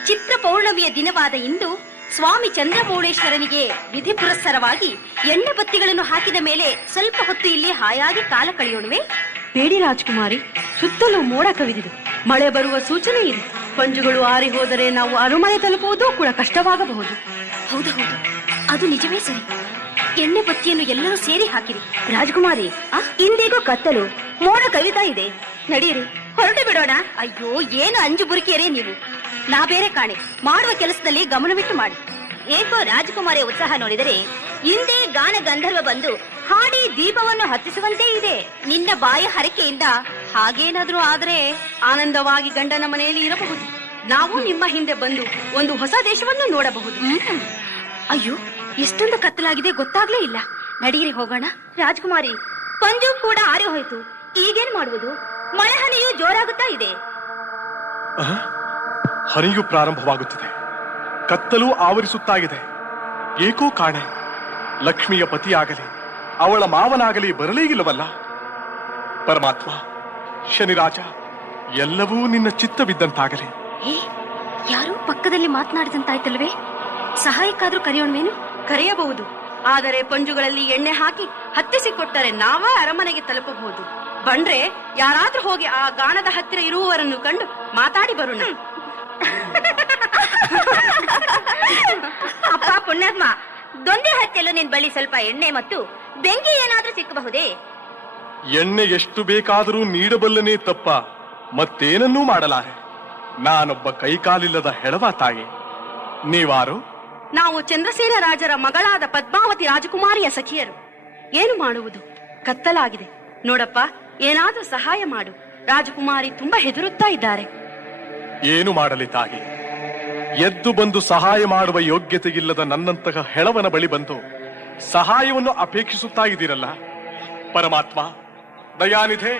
ಚಿತ್ರ ಪೌರ್ಣಮಿಯ ದಿನವಾದ ಇಂದು ಸ್ವಾಮಿ ಚಂದ್ರಮೌಳೇಶ್ವರನಿಗೆ ವಿಧಿ ಪುರಸ್ಸರವಾಗಿ ಎಣ್ಣೆ ಬತ್ತಿಗಳನ್ನು ಹಾಕಿದ ಮೇಲೆ ಸ್ವಲ್ಪ ಹೊತ್ತು ಇಲ್ಲಿ ಹಾಯಾಗಿ ಕಾಲ ಕಳೆಯೋಣವೇ? ಬೇಡಿ ರಾಜ್ಕುಮಾರಿ, ಸುತ್ತಲೂ ಮೋಡ ಕವಿದಿದೆ. ಮಳೆ ಬರುವ ಸೂಚನೆ ಇದೆ. ಪಂಜುಗಳು ಆರಿ ಹೋದರೆ ನಾವು ಅರಮನೆ ತಲುಪುವುದು ಕೂಡ ಕಷ್ಟವಾಗಬಹುದು. ಹೌದು, ಅದು ನಿಜವೇ ಸರಿ. ಎಣ್ಣೆ ಬತ್ತಿಯನ್ನು ಎಲ್ಲರೂ ಸೇರಿ ಹಾಕಿರಿ. ರಾಜಕುಮಾರಿ, ಇಂದಿಗೂ ಕತ್ತಲು, ಮೋಡ ಕವಿತಾ ಇದೆ. ನಡೀರಿ, ಹೊರಟು ಬಿಡೋಣ. ಅಯ್ಯೋ, ಏನು ಅಂಜು ಬುರುಕಿಯರೇ ನೀವು. ನಾ ಬೇರೆ ಕಾಣೆ, ಮಾಡುವ ಕೆಲಸದಲ್ಲಿ ಗಮನವಿಟ್ಟು ಮಾಡಿ. ಏಕೋ ರಾಜಕುಮಾರಿಯ ಉತ್ಸಾಹ ನೋಡಿದರೆ ಹಿಂದೆ ಗಾನ ಗಂಧರ್ವ ಬಂದು ಹಾಡಿ ದೀಪವನ್ನು ಹತ್ತಿಸುವಂತೆ ಇದೆ. ನಿನ್ನ ಬಾಯ ಹರಕೆಯಿಂದ ಹಾಗೇನಾದ್ರೂ ಆದ್ರೆ ಆನಂದವಾಗಿ ಗಂಡನ ಮನೆಯಲ್ಲಿ ಇರಬಹುದು. ನಾವು ನಿಮ್ಮ ಹಿಂದೆ ಬಂದು ಒಂದು ಹೊಸ ದೇಶವನ್ನು ನೋಡಬಹುದು. ಅಯ್ಯೋ, ಎಷ್ಟೊಂದು ಕತ್ತಲಾಗಿದೆ, ಗೊತ್ತಾಗ್ಲೇ ಇಲ್ಲ. ನಡೀರಿ ಹೋಗೋಣ. ರಾಜಕುಮಾರಿ, ಪಂಜು ಕೂಡ ಆರಿ ಹೋಯ್ತು. ಈಗೇನ್ ಮಾಡುವುದು? ಮಳೆ ಹನಿಯು ಜೋರಾಗುತ್ತಾ ಇದೆ. ಹನಿಯು ಪ್ರಾರಂಭವಾಗುತ್ತಿದೆ. ಕತ್ತಲು ಆವರಿಸುತ್ತಾ ಇದೆ. ಏಕೋ ಕಾಣೆ, ಲಕ್ಷ್ಮಿಯ ಪತಿಯಾಗಲಿ ಅವಳ ಮಾವನಾಗಲಿ ಬರಲೇ ಇಲ್ಲವಲ್ಲ. ಪರಮಾತ್ಮ, ಶನಿರಾಜ, ಎಲ್ಲವೂ ನಿನ್ನ ಚಿತ್ತವಿದ್ದಂತಾಗಲಿ. ಯಾರೋ ಪಕ್ಕದಲ್ಲಿ ಮಾತನಾಡಿದಂತಾಯ್ತಲ್ವೇ? ಸಹಾಯಕ್ಕಾದ್ರೂ ಕರೆಯೋಣವೇನು? ಕರೆಯಬಹುದು, ಆದರೆ ಪಂಜುಗಳಲ್ಲಿ ಎಣ್ಣೆ ಹಾಕಿ ಹತ್ತಿಸಿಕೊಟ್ಟರೆ ನಾವೇ ಅರಮನೆಗೆ ತಲುಪಬಹುದು. ಬಂದ್ರೆ ಯಾರಾದ್ರೂ ಹೋಗಿ ಆ ಗಾಣದ ಹತ್ತಿರ ಇರುವವರನ್ನು ಕಂಡು ಮಾತಾಡಿ ಬರೋಣ. ಅಪ್ಪ ಪುಣ್ಯಾತ್ಮ, ದೊಂದೆ ಹತ್ಯಲು ನಿನ್ ಬಳಿ ಸ್ವಲ್ಪ ಎಣ್ಣೆ ಮತ್ತು ಬೆಂಕಿ ಏನಾದ್ರೂ ಸಿಕ್ಕಬಹುದೇ? ಎಣ್ಣೆ ಎಷ್ಟು ಬೇಕಾದರೂ ನೀಡಬಲ್ಲನೇ ತಪ್ಪ ಮತ್ತೇನನ್ನೂ ಮಾಡಲಾರೆ. ನಾನೊಬ್ಬ ಕೈಕಾಲಿಲ್ಲದ ಹೆಳವ ತಾಯಿ. ನೀವಾರು? ನಾವು ಚಂದ್ರಸೇನ ರಾಜರ ಮಗಳಾದ ಪದ್ಮಾವತಿ ರಾಜಕುಮಾರಿಯ ಸಖಿಯರು. ಏನು ಮಾಡುವುದು? ಕತ್ತಲಾಗಿದೆ. ನೋಡಪ್ಪ, ಏನಾದ್ರೂ ಸಹಾಯ ಮಾಡು. ರಾಜಕುಮಾರಿ ತುಂಬಾ ಹೆದರುತ್ತಾ ಇದ್ದಾರೆ. ಏನು ಮಾಡಲಿ ತಾಯಿ? ಎದ್ದು ಬಂದು ಸಹಾಯ ಮಾಡುವ ಯೋಗ್ಯತೆಯಿಲ್ಲದ ನನ್ನಂತಹ ಹೆಳವನ ಬಳಿ ಬಂದು ಸಹಾಯವನ್ನು ಅಪೇಕ್ಷಿಸುತ್ತಾ ಇದ್ದೀರಲ್ಲ. ಪರಮಾತ್ಮ, ದಯಾನಿಧೆ,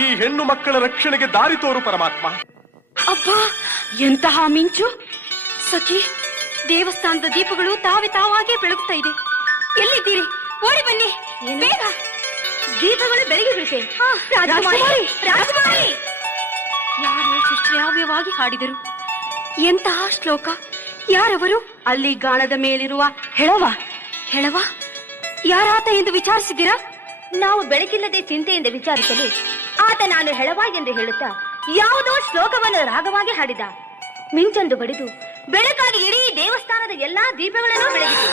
ಈ ಹೆಣ್ಣು ಮಕ್ಕಳ ರಕ್ಷಣೆಗೆ ದಾರಿ ತೋರು ಪರಮಾತ್ಮ. ಅಬ್ಬಾ, ಎಂತಹ ಮಿಂಚು! ಸಖಿ, ದೇವಸ್ಥಾನದ ದೀಪಗಳು ತಾವಾಗೇ ಬೆಳಗುತ್ತಾ ಇದೆ. ಎಲ್ಲಿದ್ದೀರಿ? ಓಡಿ ಬನ್ನಿ ಬೇಗ. ದೀಪಗಳು ಬೆಳಗಿ ಬಿಡುತ್ತೆ. ರಾಜಕುಮಾರಿ, ಯಾರು ಸುಶ್ರಾವ್ಯವಾಗಿ ಹಾಡಿದರು? ಎಂತಹ ಶ್ಲೋಕ! ಯಾರವರು? ಅಲ್ಲಿ ಗಾಣದ ಮೇಲಿರುವ ಹೆಳವ. ಹೆಳವ ಯಾರಾತ ಎಂದು ವಿಚಾರಿಸಿದ್ದೀರಾ? ನಾವು ಬೆಳಕಿಲ್ಲದೆ ಚಿಂತೆಯಿಂದ ವಿಚಾರಿಸಲು ಆತ ನಾನು ಹೆಳವ ಎಂದು ಹೇಳುತ್ತಾ ಯಾವುದೋ ಶ್ಲೋಕವನ್ನು ರಾಗವಾಗಿ ಹಾಡಿದ. ಮಿಂಚೊಂದು ಬಡಿದು ಬೆಳಕಾಗಿ ಇಡೀ ದೇವಸ್ಥಾನದ ಎಲ್ಲಾ ದೀಪಗಳನ್ನು ಬೆಳಗಿತು.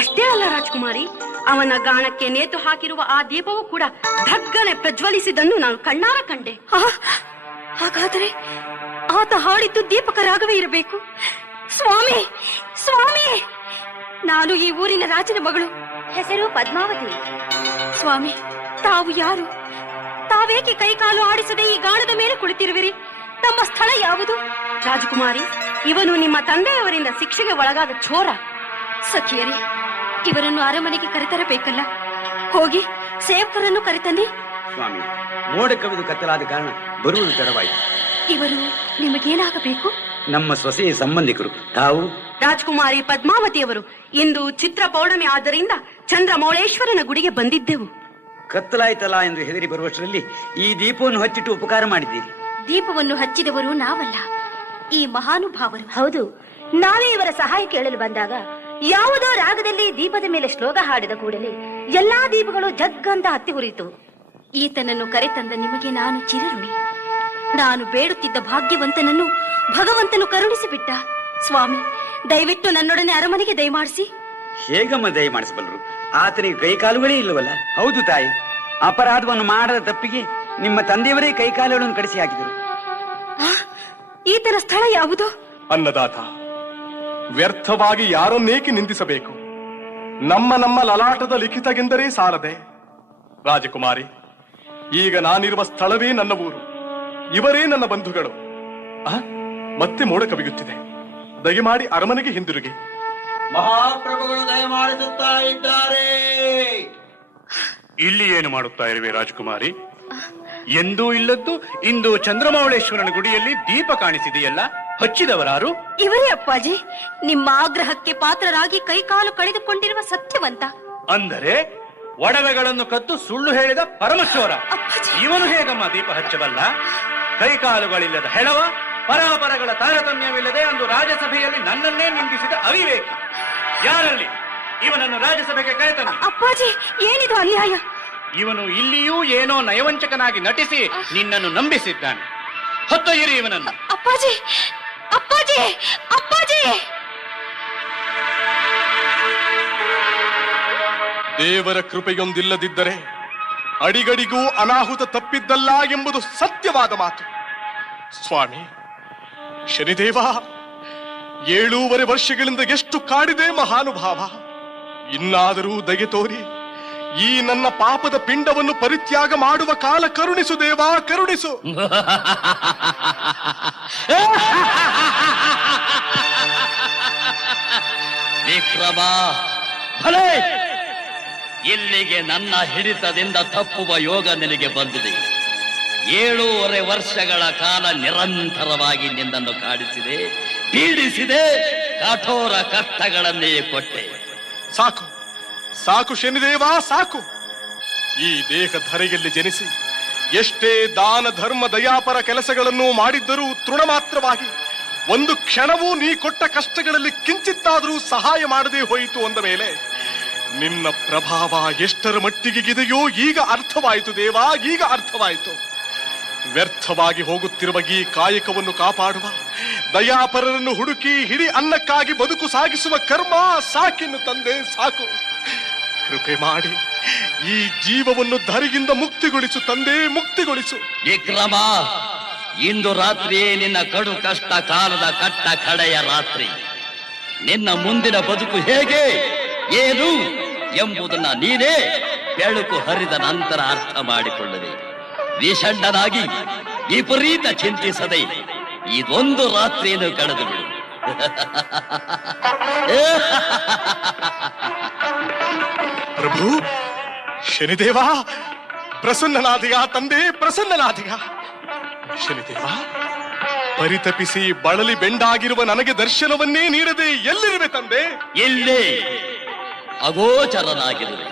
ಅಷ್ಟೇ ಅಲ್ಲ ರಾಜಕುಮಾರಿ, ಅವನ ಗಾಣಕ್ಕೆ ನೇತು ಹಾಕಿರುವ ಆ ದೀಪವು ಕೂಡ ಧಗ್ಗನೆ ಪ್ರಜ್ವಲಿಸಿದ್ದನ್ನು ನಾನು ಕಣ್ಣಾರ ಕಂಡೆ. ಹಾಗಾದರೆ ಆತ ಹಾಡಿದ್ದು ದೀಪಕ ರಾಗವೇ ಇರಬೇಕು. ಸ್ವಾಮಿ, ಸ್ವಾಮಿ, ನಾನು ಈ ಊರಿನ ರಾಜನ ಮಗಳು. ಹೆಸರು ಪದ್ಮಾವತಿ. ಸ್ವಾಮಿ, ತಾವು ಯಾರು? ತಾವೇಕೆ ಕೈಕಾಲು ಆಡಿಸದೆ ಈ ಗಾಣದ ಮೇಲೆ ಕುಳಿತಿರುವಿರಿ? ತಮ್ಮ ಸ್ಥಳ ಯಾವುದು? ರಾಜಕುಮಾರಿ, ಇವನು ನಿಮ್ಮ ತಂದೆಯವರಿಂದ ಶಿಕ್ಷೆಗೆ ಒಳಗಾದ ಚೋರ. ಸಖಿಯರೇ, ಇವರನ್ನು ಅರಮನೆಗೆ ಕರೆತರಬೇಕಲ್ಲ. ಹೋಗಿ ಸೇವಕರನ್ನು ಕರೆತನ್ನಿ. ಸ್ವಾಮಿ, ಮೋಡ ಕವಿದು ಕತ್ತಲಾದ ಕಾರಣ ಬರುವುದು ತಡವಾಯಿತು. ಇವರು ನಿಮಗೇನಾಗಬೇಕು? ನಮ್ಮ ಸೊಸೆಯ ಸಂಬಂಧಿಕರು. ತಾವು? ರಾಜಕುಮಾರಿ ಪದ್ಮಾವತಿಯವರು. ಇಂದು ಚಿತ್ರ ಪೌರ್ಣಮಿ ಆದ್ದರಿಂದ ಚಂದ್ರಮೌಳೇಶ್ವರನ ಗುಡಿಗೆ ಬಂದಿದ್ದೆವು. ಕತ್ತಲಾಯ್ತಲ್ಲ ಎಂದು ಹೆದರಿ ಬರುವಷ್ಟರಲ್ಲಿ ಈ ದೀಪವನ್ನು ಹಚ್ಚಿಟ್ಟು ಉಪಕಾರ ಮಾಡಿದ್ದೀರಿ. ದೀಪವನ್ನು ಹಚ್ಚಿದವರು ನಾವಲ್ಲ, ಈ ಮಹಾನುಭಾವರು. ಹೌದು, ನಾವೇ ಇವರ ಸಹಾಯ ಕೇಳಲು ಬಂದಾಗ ಯಾವುದೋ ರಾಗದಲ್ಲಿ ದೀಪದ ಮೇಲೆ ಶ್ಲೋಕ ಹಾಡಿದ ಕೂಡಲೇ ಎಲ್ಲಾ ದೀಪಗಳು ಜಗ್ಗಂತ ಹತ್ತಿ ಹುರಿತು. ಈತನನ್ನು ಕರೆತಂದ ನಿಮಗೆ ನಾನು ಚಿರಋಣಿ. ನಾನು ಬೇಡುತ್ತಿದ್ದ ಭಾಗ್ಯವಂತನನ್ನು ಭಗವಂತನು ಕರುಣಿಸಿಬಿಟ್ಟ. ಸ್ವಾಮಿ, ದಯವಿಟ್ಟು ನನ್ನೊಡನೆ ಅರಮನೆಗೆ ದಯಮಾಡಿಸಿ. ಹೇಗಮ್ಮ ದಯ ಮಾಡಿಸಬಲ್ಲರು? ಆತನಿಗೆ ಕೈಕಾಲುಗಳೇ ಇಲ್ಲವಲ್ಲ. ಹೌದು ತಾಯಿ, ಅಪರಾಧವನ್ನು ಮಾಡದ ತಪ್ಪಿಗೆ ನಿಮ್ಮ ತಂದೆಯವರೇ ಕೈಕಾಲುಗಳನ್ನು ಕಡಿಸಿ ಹಾಕಿದರು. ಈತನ ಸ್ಥಳ ಯಾವುದು? ಅನ್ನದಾತ, ವ್ಯರ್ಥವಾಗಿ ಯಾರನ್ನೇಕೆ ನಿಂದಿಸಬೇಕು? ನಮ್ಮ ಲಲಾಟದ ಲಿಖಿತಗೆಂದರೆ ಸಾಲದೆ. ರಾಜಕುಮಾರಿ, ಈಗ ನಾನಿರುವ ಸ್ಥಳವೇ ನನ್ನ ಊರು, ಇವರೇ ನನ್ನ ಬಂಧುಗಳು. ಮತ್ತೆ ಮೋಡ ಕವಿಯುತ್ತಿದೆ, ದಯಮಾಡಿ ಅರಮನೆಗೆ ಹಿಂದಿರುಗಿ. ಮಹಾಪ್ರಭುಗಳು ದಯಮಾಡಿಸುತ್ತಾ ಇದ್ದಾರೆ. ಇಲ್ಲಿ ಏನು ಮಾಡುತ್ತಾ ಇರುವೆ ರಾಜಕುಮಾರಿ? ಎಂದೂ ಇಲ್ಲದ್ದು ಇಂದು ಚಂದ್ರಮೌಳೇಶ್ವರನ ಗುಡಿಯಲ್ಲಿ ದೀಪ ಕಾಣಿಸಿದೆಯಲ್ಲ, ಹಚ್ಚಿದವರಾರು? ಇವರೇ ಅಪ್ಪಾಜಿ, ನಿಮ್ಮ ಆಗ್ರಹಕ್ಕೆ ಪಾತ್ರರಾಗಿ ಕೈಕಾಲು ಕಳೆದುಕೊಂಡಿರುವ ಸತ್ಯವಂತ. ಅಂದರೆ ಒಡವೆಗಳನ್ನು ಕದ್ದು ಸುಳ್ಳು ಹೇಳಿದ ಪರಮೇಶ್ವರ ಇವನು ಹೇಗಮ್ಮ ದೀಪ ಹಚ್ಚಬಲ್ಲ? ಕೈಕಾಲುಗಳಿಲ್ಲದ ಹೆಳವ, ಪರಾಪರಗಳ ತಾರತಮ್ಯವಿಲ್ಲದೆ ಅಂದು ರಾಜ್ಯಸಭೆಯಲ್ಲಿ ನನ್ನನ್ನೇ ನಿಂದಿಸಿದ ಅವಿವೇಕಿ. ಯಾರಲ್ಲಿ ಇವನನ್ನು ರಾಜ್ಯಸಭೆಗೆ ಕರೆತನ್ನಿ. ಅಪ್ಪಾಜಿ, ಏನಿದು ಅನ್ಯಾಯ? ಇವನು ಇಲ್ಲಿಯೂ ಏನೋ ನಯವಂಚಕನಾಗಿ ನಟಿಸಿ ನಿನ್ನನ್ನು ನಂಬಿಸಿದ್ದಾನೆ. ಹೊತ್ತೊಯ್ಯಿರಿ ಇವನನ್ನು. ಅಪ್ಪಾಜಿ, ಅಪ್ಪಾಜಿ, ಅಪ್ಪಾಜಿ! ದೇವರ ಕೃಪೆಯೊಂದಿಲ್ಲದಿದ್ದರೆ ಅಡಿಗಡಿಗೂ ಅನಾಹುತ ತಪ್ಪಿದ್ದಲ್ಲ ಎಂಬುದು ಸತ್ಯವಾದ ಮಾತು. ಸ್ವಾಮಿ ಶನಿದೇವ, 7.5 ವರ್ಷಗಳಿಂದ ಎಷ್ಟು ಕಾಡಿದೆ ಮಹಾನುಭಾವ. ಇನ್ನಾದರೂ ದಗೆ ತೋರಿ ಈ ನನ್ನ ಪಾಪದ ಪಿಂಡವನ್ನು ಪರಿತ್ಯಾಗ ಮಾಡುವ ಕಾಲ ಕರುಣಿಸು ದೇವಾ, ಕರುಣಿಸು. ವಿಕ್ರಮ, ಭಲೇ, ಇಲ್ಲಿಗೆ ನನ್ನ ಹಿಡಿತದಿಂದ ತಪ್ಪುವ ಯೋಗ ನಿನಗೆ ಬಂದಿದೆ. 7.5 ವರ್ಷಗಳ ಕಾಲ ನಿರಂತರವಾಗಿ ನಿನ್ನನ್ನು ಕಾಡಿಸಿದೆ, ಪೀಡಿಸಿದೆ, ಕಠೋರ ಕಷ್ಟಗಳನ್ನೇ ಕೊಟ್ಟೆ. ಸಾಕು ಸಾಕು ಶನಿದೇವ, ಸಾಕು. ಈ ದೇಹ ಧರೆಯಲ್ಲಿ ಜನಿಸಿ ಎಷ್ಟೇ ದಾನ ಧರ್ಮ ದಯಾಪರ ಕೆಲಸಗಳನ್ನು ಮಾಡಿದ್ದರೂ ತೃಣಮಾತ್ರವಾಗಿ ಒಂದು ಕ್ಷಣವೂ ನೀ ಕೊಟ್ಟ ಕಷ್ಟಗಳಲ್ಲಿ ಕಿಂಚಿತ್ತಾದರೂ ಸಹಾಯ ಮಾಡದೆ ಹೋಯಿತು ಅಂದ ಮೇಲೆ ನಿನ್ನ ಪ್ರಭಾವ ಎಷ್ಟರ ಮಟ್ಟಿಗೆಗಿದೆಯೋ ಈಗ ಅರ್ಥವಾಯಿತು ದೇವಾ, ಈಗ ಅರ್ಥವಾಯಿತು. ವ್ಯರ್ಥವಾಗಿ ಹೋಗುತ್ತಿರುವ ಈ ಕಾಯಕವನ್ನು ಕಾಪಾಡುವ, ದಯಾಪರರನ್ನು ಹುಡುಕಿ ಹಿಡಿ ಅನ್ನಕ್ಕಾಗಿ ಬದುಕು ಸಾಗಿಸುವ ಕರ್ಮ ಸಾಕಿನ್ನು ತಂದೆ, ಸಾಕು. ಕೃಪೆ ಮಾಡಿ ಈ ಜೀವವನ್ನು ಧರೆಯಿಂದ ಮುಕ್ತಿಗೊಳಿಸು ತಂದೆ, ಮುಕ್ತಿಗೊಳಿಸು. ವಿಕ್ರಮ, ಇಂದು ರಾತ್ರಿಯೇ ನಿನ್ನ ಕಡು ಕಷ್ಟ ಕಾಲದ ಕಟ್ಟ ಕಡೆಯ ರಾತ್ರಿ. ನಿನ್ನ ಮುಂದಿನ ಬದುಕು ಹೇಗೆ, ಏನು ಎಂಬುದನ್ನ ನೀನೇ ಬೆಳಕು ಹರಿದ ನಂತರ ಅರ್ಥ ಮಾಡಿಕೊಳ್ಳದೆ, ವಿಷಣ್ಣನಾಗಿ ವಿಪರೀತ ಚಿಂತಿಸದೆ ಇದೊಂದು ರಾತ್ರಿಯನ್ನು ಕಳೆದು ಬಿಡು. ಪ್ರಭು ಶನಿದೇವ, ಪ್ರಸನ್ನನಾದಿಯ ತಂದೆ, ಪ್ರಸನ್ನನಾದಿಯ. ಶನಿದೇವ, ಪರಿತಪಿಸಿ ಬಳಲಿ ಬೆಂಡಾಗಿರುವ ನನಗೆ ದರ್ಶನವನ್ನೇ ನೀಡದೆ ಎಲ್ಲಿರುವೆ ತಂದೆ? ಇಲ್ಲೇ ಅಗೋಚರನಾಗಿರುವೆ.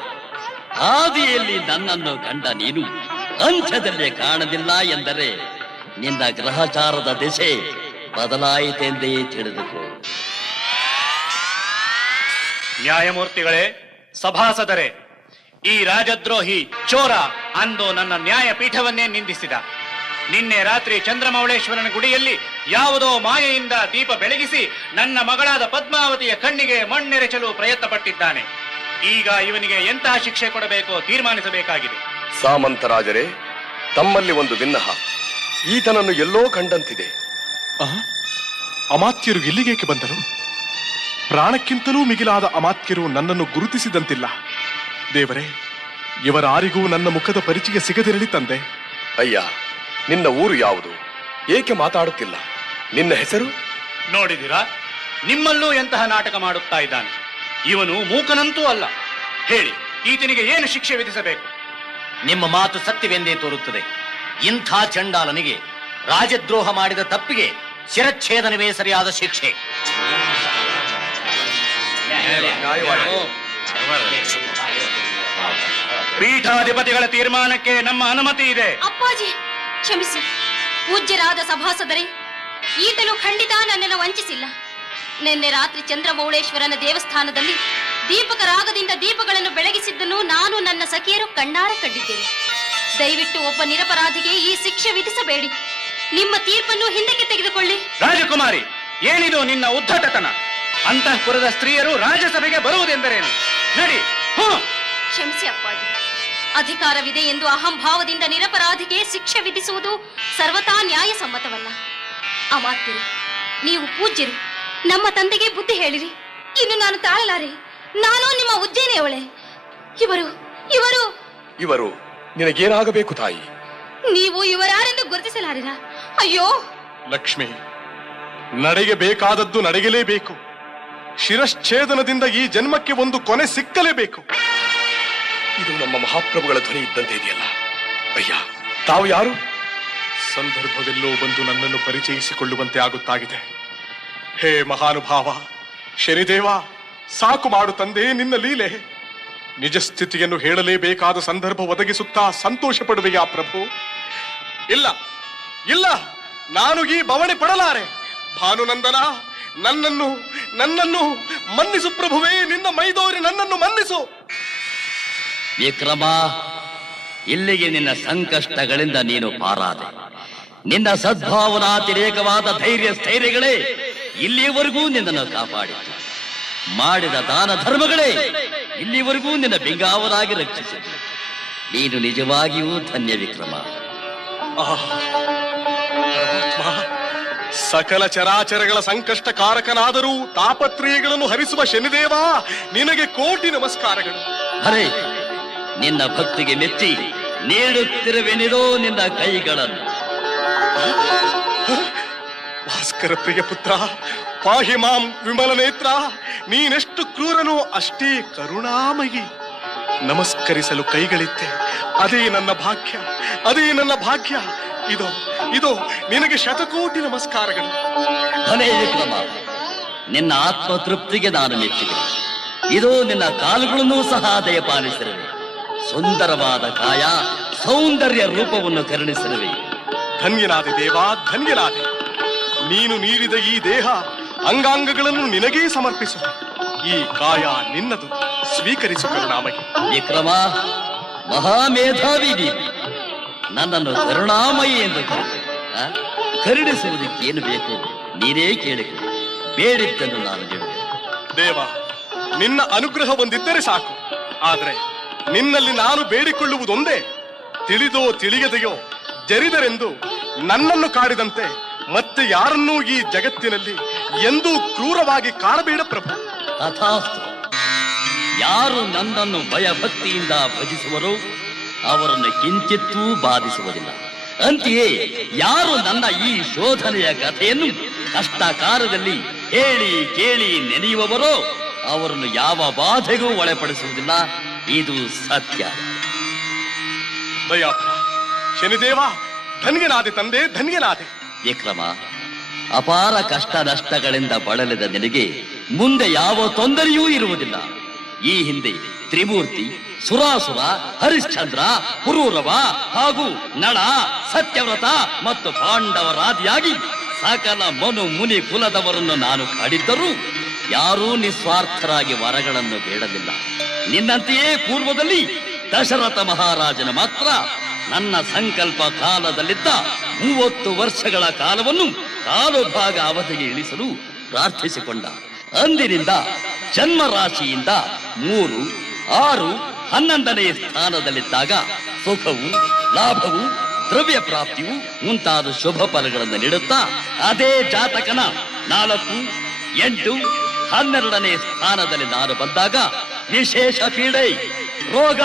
ಆದಿಯಲ್ಲಿ ನನ್ನನ್ನು ಕಂಡ ನೀನು ಅಂತ್ಯದಲ್ಲೇ ಕಾಣಲಿಲ್ಲ ಎಂದರೆ ನಿನ್ನ ಗ್ರಹಚಾರದ ದಿಶೆ ಬದಲಾಯಿತೆಂದೇ ತಿಳಿದುಕೋ. ನ್ಯಾಯಮೂರ್ತಿಗಳೇ, ಸಭಾಸದರೇ, ಈ ರಾಜದ್ರೋಹಿ ಚೋರ ಅಂದು ನನ್ನ ನ್ಯಾಯಪೀಠವನ್ನೇ ನಿಂದಿಸಿದ. ನಿನ್ನೆ ರಾತ್ರಿ ಚಂದ್ರಮೌಳೇಶ್ವರನ ಗುಡಿಯಲ್ಲಿ ಯಾವುದೋ ಮಾಯೆಯಿಂದ ದೀಪ ಬೆಳಗಿಸಿ ನನ್ನ ಮಗಳಾದ ಪದ್ಮಾವತಿಯ ಕಣ್ಣಿಗೆ ಮಣ್ಣೆರಚಲು ಪ್ರಯತ್ನ ಪಟ್ಟಿದ್ದಾನೆ. ಈಗ ಇವನಿಗೆ ಎಂತಹ ಶಿಕ್ಷೆ ಕೊಡಬೇಕೋ ತೀರ್ಮಾನಿಸಬೇಕಾಗಿದೆ. ಸಾಮಂತರಾಜರೇ, ತಮ್ಮಲ್ಲಿ ಒಂದು ವಿನ್ನಹ. ಈತನನ್ನು ಎಲ್ಲೋ ಕಂಡಂತಿದೆ. ಅಮಾತ್ಯರು ಇಲ್ಲಿಗೇಕೆ ಬಂದರು? ಪ್ರಾಣಕ್ಕಿಂತಲೂ ಮಿಗಿಲಾದ ಅಮಾತ್ಯರು ನನ್ನನ್ನು ಗುರುತಿಸಿದಂತಿಲ್ಲ. ದೇವರೇ, ಇವರಾರಿಗೂ ನನ್ನ ಮುಖದ ಪರಿಚಯ ಸಿಗದಿರಲಿ ತಂದೆ. ಅಯ್ಯ, ನಿನ್ನ ಊರು ಯಾವುದು? ಏಕೆ ಮಾತಾಡುತ್ತಿಲ್ಲ? ನಿನ್ನ ಹೆಸರು? ನೋಡಿದಿರಾ, ನಿಮ್ಮಲ್ಲೂ ಎಂತಹ ನಾಟಕ ಮಾಡುತ್ತಾ ಇದ್ದಾನೆ. ಇವನು ಮೂಕನಂತೂ ಅಲ್ಲ. ಹೇಳಿ, ಈತನಿಗೆ ಏನು ಶಿಕ್ಷೆ ವಿಧಿಸಬೇಕು? ನಿಮ್ಮ ಮಾತು ಸತ್ಯವೆಂದೇ ತೋರುತ್ತದೆ. ಇಂಥ ಚಂಡಾಲನಿಗೆ ರಾಜದ್ರೋಹ ಮಾಡಿದ ತಪ್ಪಿಗೆ ಶಿರಚ್ಛೇದನವೇ ಸರಿಯಾದ ಶಿಕ್ಷೆ. ಪೀಠಾಧಿಪತಿಗಳ ತೀರ್ಮಾನಕ್ಕೆ ನಮ್ಮ ಅನುಮತಿ ಇದೆ. ಅಪ್ಪಾಜಿ, ಕ್ಷಮಿಸಿ. ಪೂಜ್ಯರಾದ ಸಭಾಸದರೇ, ಈತನು ಖಂಡಿತ ನನ್ನನ್ನು ವಂಚಿಸಿಲ್ಲ. ನಿನ್ನೆ ರಾತ್ರಿ ಚಂದ್ರಮೌಳೇಶ್ವರನ ದೇವಸ್ಥಾನದಲ್ಲಿ ದೀಪಕ ರಾಗದಿಂದ ದೀಪಗಳನ್ನು ಬೆಳಗಿಸಿದ್ದನ್ನು ನಾನು ನನ್ನ ಸಖಿಯರು ಕಣ್ಣಾರೆ ಕಂಡಿದ್ದೇವೆ. ದಯವಿಟ್ಟು ಒಬ್ಬ ನಿರಪರಾಧಿಗೆ ಈ ಶಿಕ್ಷೆ ವಿಧಿಸಬೇಡಿ. ನಿಮ್ಮ ತೀರ್ಪನ್ನು ಹಿಂದಕ್ಕೆ ತೆಗೆದುಕೊಳ್ಳಿ. ರಾಜಕುಮಾರಿ, ಏನಿದು ನಿನ್ನ ಉದ್ದಟತನ? ಅಂತಃಪುರದ ಸ್ತ್ರೀಯರು ರಾಜ್ಯಸಭೆಗೆ ಬರುವುದೆಂದರೇನು? ನಡಿ. ಕ್ಷಮಿಸಿ ಅಪ್ಪಾಜಿ. ಅಧಿಕಾರವಿದೆ ಎಂದು ಅಹಂಭಾವದಿಂದ ನಿರಪರಾಧಿಗೆ ಶಿಕ್ಷೆ ವಿಧಿಸುವುದು ಸರ್ವತಾ ನ್ಯಾಯಸಮ್ಮತವಲ್ಲ. ಅಮಾತ್ಯರು, ನೀವು ಪೂಜ್ಯರು, ನಮ್ಮ ತಂದೆಗೆ ಬುದ್ಧಿ ಹೇಳಿರಿ. ಇನ್ನು ನಾನು ತಾಳಲಾರೆ. ನಾನು ನಿಮ್ಮ ಉಜ್ಜಯಿನಿಯವಳೆ. ಇವರು ಇವರು ಇವರು ನಿನಗೇನಾಗಬೇಕು ತಾಯಿ? ನೀವು ಇವರಾರೆಂದು ಗುರುತಿಸಲಾರಿರಾ? ಅಯ್ಯೋ ಲಕ್ಷ್ಮಿ, ನಡೆಗೆ ಬೇಕಾದದ್ದು ನಡೆಯಲೇಬೇಕು. ಶಿರಶ್ಛೇದನದಿಂದ ಈ ಜನ್ಮಕ್ಕೆ ಒಂದು ಕೊನೆ ಸಿಕ್ಕಲೇಬೇಕು. ಇದು ನಮ್ಮ ಮಹಾಪ್ರಭುಗಳ ಧ್ವನಿ ಇದ್ದಂತೆ ಇದೆಯಲ್ಲ. ಅಯ್ಯ, ತಾವು ಯಾರು? ಸಂದರ್ಭವೆಲ್ಲೋ ಬಂದು ನನ್ನನ್ನು ಪರಿಚಯಿಸಿಕೊಳ್ಳುವಂತೆ ಆಗುತ್ತಾಗಿದೆ. ಹೇ ಮಹಾನುಭಾವ ಶನಿದೇವ, ಸಾಕು ಮಾಡು ತಂದೆ ನಿನ್ನ ಲೀಲೆ. ನಿಜ ಸ್ಥಿತಿಯನ್ನು ಹೇಳಲೇಬೇಕಾದ ಸಂದರ್ಭ ಒದಗಿಸುತ್ತಾ ಸಂತೋಷ ಪಡುವೆಯಾ ಪ್ರಭು? ಇಲ್ಲ ಇಲ್ಲ, ನಾನು ಈ ಬವಣೆ ಪಡಲಾರೆ. ಭಾನುನಂದನ, ನನ್ನನ್ನು ಮನ್ನಿಸು ಪ್ರಭುವೇ. ನಿನ್ನ ಮೈದೋರಿ ನನ್ನನ್ನು ಮನ್ನಿಸು. ವಿಕ್ರಮ, ಇಲ್ಲಿಗೆ ನಿನ್ನ ಸಂಕಷ್ಟಗಳಿಂದ ನೀನು ಪಾರಾದೆ. ನಿನ್ನ ಸದ್ಭಾವನಾತಿರೇಕವಾದ ಧೈರ್ಯ ಸ್ಥೈರ್ಯಗಳೇ ಇಲ್ಲಿಯವರೆಗೂ ನಿನ್ನನ್ನು ಕಾಪಾಡಿತು. ಮಾಡಿದ ದಾನ ಧರ್ಮಗಳೇ ಇಲ್ಲಿವರೆಗೂ ನಿನ್ನ ಬೆಂಗಾವರಾಗಿ ರಕ್ಷಿಸಿತು. ನೀನು ನಿಜವಾಗಿಯೂ ಧನ್ಯ ವಿಕ್ರಮ. ಸಕಲ ಚರಾಚರಗಳ ಸಂಕಷ್ಟ ಕಾರಕನಾದರೂ ತಾಪತ್ರಯಗಳನ್ನು ಹರಿಸುವ ಶನಿದೇವ, ನಿನಗೆ ಕೋಟಿ ನಮಸ್ಕಾರಗಳು. ಹರೇ, ನಿನ್ನ ಭಕ್ತಿಗೆ ಮೆಚ್ಚಿ ನೀಡುತ್ತಿರುವೆನಿದೋ ನಿನ್ನ ಕೈಗಳನ್ನು. ಭಾಸ್ಕರ ಪ್ರಿಯ ಪುತ್ರ, ಪಾಹಿ ಮಾಂ ವಿಮಲ ನೇತ್ರ. ನೀನೆಷ್ಟು ಕ್ರೂರನೋ ಅಷ್ಟೇ ಕರುಣಾಮಯಿ. ನಮಸ್ಕರಿಸಲು ಕೈಗಳಿತ್ತೆ, ಅದೇ ನನ್ನ ಭಾಗ್ಯ, ಅದೇ ನನ್ನ ಭಾಗ್ಯ. ಇದೋ ನಿನಗೆ ಶತಕೋಟಿ ನಮಸ್ಕಾರಗಳು. ಧನೇ ವಿಕ್ರಮ, ನಿನ್ನ ಆತ್ಮತೃಪ್ತಿಗೆ ನಾನು ಮೆಚ್ಚಿದೆ. ಇದು ನಿನ್ನ ಕಾಲುಗಳನ್ನು ಸಹ ದಯಪಾಲಿಸಿರುವೆ. ಸುಂದರವಾದ ಕಾಯ, ಸೌಂದರ್ಯ ರೂಪವನ್ನು ಕರುಣಿಸಿರುವೆ. ಧನ್ಯನಾದೆ ದೇವಾ, ಧನ್ಯನಾದೆ. ನೀನು ನೀಡಿದ ಈ ದೇಹ ಅಂಗಾಂಗಗಳನ್ನು ನಿನಗೇ ಸಮರ್ಪಿಸು. ಈ ಕಾಯ ನಿನ್ನದು, ಸ್ವೀಕರಿಸು ಕರುಣಾಮಯಿ. ವಿಕ್ರಮ, ಮಹಾಮೇಧಾವಿ ನೀನು. ನನ್ನನ್ನು ಕರುಣಾಮಯಿ ಎಂದು ಕರುಣಿಸುವುದಕ್ಕೆ ಏನು ಬೇಕು ನೀನೇ ಕೇಳಿಕೊ. ಬೇಡಿದ್ದನ್ನು ನಾನು ಹೇಳುವೆ. ದೇವ, ನಿನ್ನ ಅನುಗ್ರಹ ಒಂದಿದ್ದರೆ ಸಾಕು. ಆದರೆ ನಿನ್ನಲ್ಲಿ ನಾನು ಬೇಡಿಕೊಳ್ಳುವುದೊಂದೇ. ತಿಳಿದೋ ತಿಳಿಯದೆಯೋ ಜರಿದರೆಂದು ನನ್ನನ್ನು ಕಾಡಿದಂತೆ ಮತ್ತೆ ಯಾರನ್ನೂ ಈ ಜಗತ್ತಿನಲ್ಲಿ ಎಂದೂ ಕ್ರೂರವಾಗಿ ಕಾಣಬೇಡ ಪ್ರಭು. ತಥಾಸ್ತು. ಯಾರು ನನ್ನನ್ನು ಭಯಭಕ್ತಿಯಿಂದ ಭಜಿಸುವರೋ ಅವರನ್ನು ಕಿಂಚಿತ್ತೂ ಬಾಧಿಸುವುದಿಲ್ಲ. ಅಂತೆಯೇ ಯಾರು ನನ್ನ ಈ ಶೋಧನೆಯ ಕಥೆಯನ್ನು ಕಷ್ಟಕಾಲದಲ್ಲಿ ಹೇಳಿ ಕೇಳಿ ನೆನೆಯುವವರೋ ಅವರನ್ನು ಯಾವ ಬಾಧೆಗೂ ಒಳಪಡಿಸುವುದಿಲ್ಲ. ಇದು ಸತ್ಯ. ದಯಾಪರ ಶನಿದೇವ, ಧನ್ಯನಾದೆ ತಂದೆ, ಧನ್ಯನಾದೆ. ವಿಕ್ರಮ, ಅಪಾರ ಕಷ್ಟ ನಷ್ಟಗಳಿಂದ ಬಳಲಿದ ನಿನಗೆ ಮುಂದೆ ಯಾವ ತೊಂದರೆಯೂ ಇರುವುದಿಲ್ಲ. ಈ ಹಿಂದೆ ತ್ರಿಮೂರ್ತಿ, ಸುರಾಸುರ, ಹರಿಶ್ಚಂದ್ರ, ಪುರೂರವ ಹಾಗೂ ನಳ, ಸತ್ಯವ್ರತ ಮತ್ತು ಪಾಂಡವರಾದಿಯಾಗಿ ಸಕಲ ಮನು ಮುನಿ ಕುಲದವರನ್ನು ನಾನು ಕಾಡಿದ್ದರೂ ಯಾರೂ ನಿಸ್ವಾರ್ಥರಾಗಿ ವರಗಳನ್ನು ಬೇಡಲಿಲ್ಲ. ನಿನ್ನಂತೆಯೇ ಪೂರ್ವದಲ್ಲಿ ದಶರಥ ಮಹಾರಾಜನ ಮಾತ್ರ ನನ್ನ ಸಂಕಲ್ಪ ಕಾಲದಲ್ಲಿದ್ದ 30 ವರ್ಷಗಳ ಕಾಲವನ್ನು ಕಾಲು ಭಾಗ ಅವಧಿಗೆ ಇಳಿಸಲು ಪ್ರಾರ್ಥಿಸಿಕೊಂಡ. ಅಂದಿನಿಂದ ಜನ್ಮರಾಶಿಯಿಂದ 3, 6, 11ನೇ ಸ್ಥಾನದಲ್ಲಿದ್ದಾಗ ಸುಖವು, ಲಾಭವು, ದ್ರವ್ಯ ಪ್ರಾಪ್ತಿಯು ಮುಂತಾದ ಶುಭ ಫಲಗಳನ್ನು ನೀಡುತ್ತಾ ಅದೇ ಜಾತಕನ 4, 8, 12ನೇ ಸ್ಥಾನದಲ್ಲಿ ನಾನು ಬಂದಾಗ ವಿಶೇಷ ಪೀಡೆ, ರೋಗ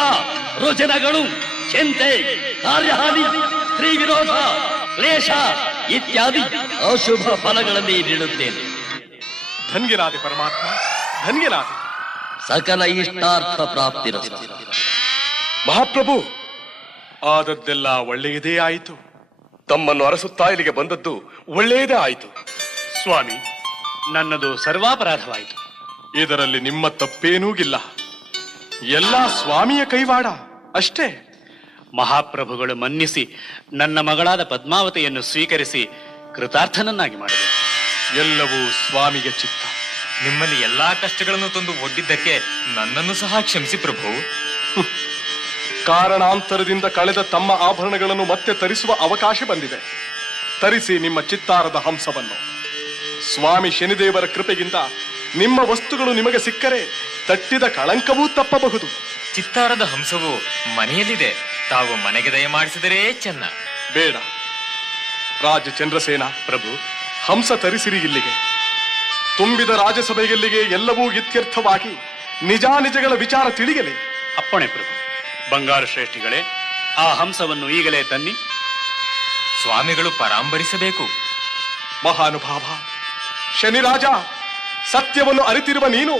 ರುಜಿನಗಳು, ಚಿಂತೆ, ಕಾರ್ಯಹಾನಿ, ಸ್ತ್ರೀ ವಿರೋಧ, ಕ್ಲೇಶ ಇತ್ಯಾದಿ ಅಶುಭ ಫಲಗಳಲ್ಲಿ ನೀಡುತ್ತೇನೆ. ಧನ್ಯನಾದೆ ಪರಮಾತ್ಮ, ಧನ್ಯನಾದೆ. ಸಕಲ ಇಷ್ಟಾರ್ಥ ಪ್ರಾಪ್ತಿರಸ್ತು. ಮಹಾಪ್ರಭು, ಆದದ್ದೆಲ್ಲ ಒಳ್ಳೆಯದೇ ಆಯಿತು. ತಮ್ಮನ್ನು ಅರಸುತ್ತಾ ಇಲ್ಲಿಗೆ ಬಂದದ್ದು ಒಳ್ಳೆಯದೇ ಆಯಿತು. ಸ್ವಾಮಿ, ನನ್ನದು ಸರ್ವಾಪರಾಧವಾಯಿತು. ಇದರಲ್ಲಿ ನಿಮ್ಮ ತಪ್ಪೇನೂ ಇಲ್ಲ. ಎಲ್ಲ ಸ್ವಾಮಿಯ ಕೈವಾಡ ಅಷ್ಟೇ. ಮಹಾಪ್ರಭುಗಳು ಮನ್ನಿಸಿ ನನ್ನ ಮಗಳಾದ ಪದ್ಮಾವತಿಯನ್ನು ಸ್ವೀಕರಿಸಿ ಕೃತಾರ್ಥನನ್ನಾಗಿ ಮಾಡಿದೆ. ಎಲ್ಲವೂ ಸ್ವಾಮಿಯ ಚಿತ್ತ. ನಿಮ್ಮಲ್ಲಿ ಎಲ್ಲಾ ಕಷ್ಟಗಳನ್ನು ತಂದು ಒಡ್ಡಿದ್ದಕ್ಕೆ ನನ್ನನ್ನು ಸಹ ಕ್ಷಮಿಸಿ ಪ್ರಭು. ಕಾರಣಾಂತರದಿಂದ ಕಳೆದ ತಮ್ಮ ಆಭರಣಗಳನ್ನು ಮತ್ತೆ ತರಿಸುವ ಅವಕಾಶ ಬಂದಿದೆ. ತರಿಸಿ ನಿಮ್ಮ ಚಿತ್ತಾರದ ಹಂಸವನ್ನು. ಸ್ವಾಮಿ ಶನಿದೇವರ ಕೃಪೆಯಿಂದ ನಿಮ್ಮ ವಸ್ತುಗಳು ನಿಮಗೆ ಸಿಕ್ಕರೆ ತಟ್ಟಿದ ಕಳಂಕವೂ ತಪ್ಪಬಹುದು. ಚಿತ್ತಾರದ ಹಂಸವು ಮನೆಯಲ್ಲಿದೆ. ತಾವು ಮನೆಗೆ ದಯಮಾಡಿಸಿದರೆ ಚೆನ್ನ. ಬೇಡ ರಾಜ ಚಂದ್ರಸೇನ ಪ್ರಭು, ಹಂಸ ತರಿಸಿರಿ ಇಲ್ಲಿಗೆ. ತುಂಬಿದ ರಾಜಸಭೆಯಲ್ಲಿಗೆ ಎಲ್ಲವೂ ಇತ್ಯರ್ಥವಾಗಿ ನಿಜಾನಿಜಗಳ ವಿಚಾರ ತಿಳಿಯಲಿ. ಅಪ್ಪಣೆ ಪ್ರಭು. ಬಂಗಾರು ಶ್ರೇಷ್ಠಿಗಳೇ, ಆ ಹಂಸವನ್ನು ಈಗಲೇ ತನ್ನಿ. ಸ್ವಾಮಿಗಳು ಪರಾಂಬರಿಸಬೇಕು. ಮಹಾನುಭಾವ ಶನಿರಾಜ, ಸತ್ಯವನ್ನು ಅರಿತಿರುವ ನೀನು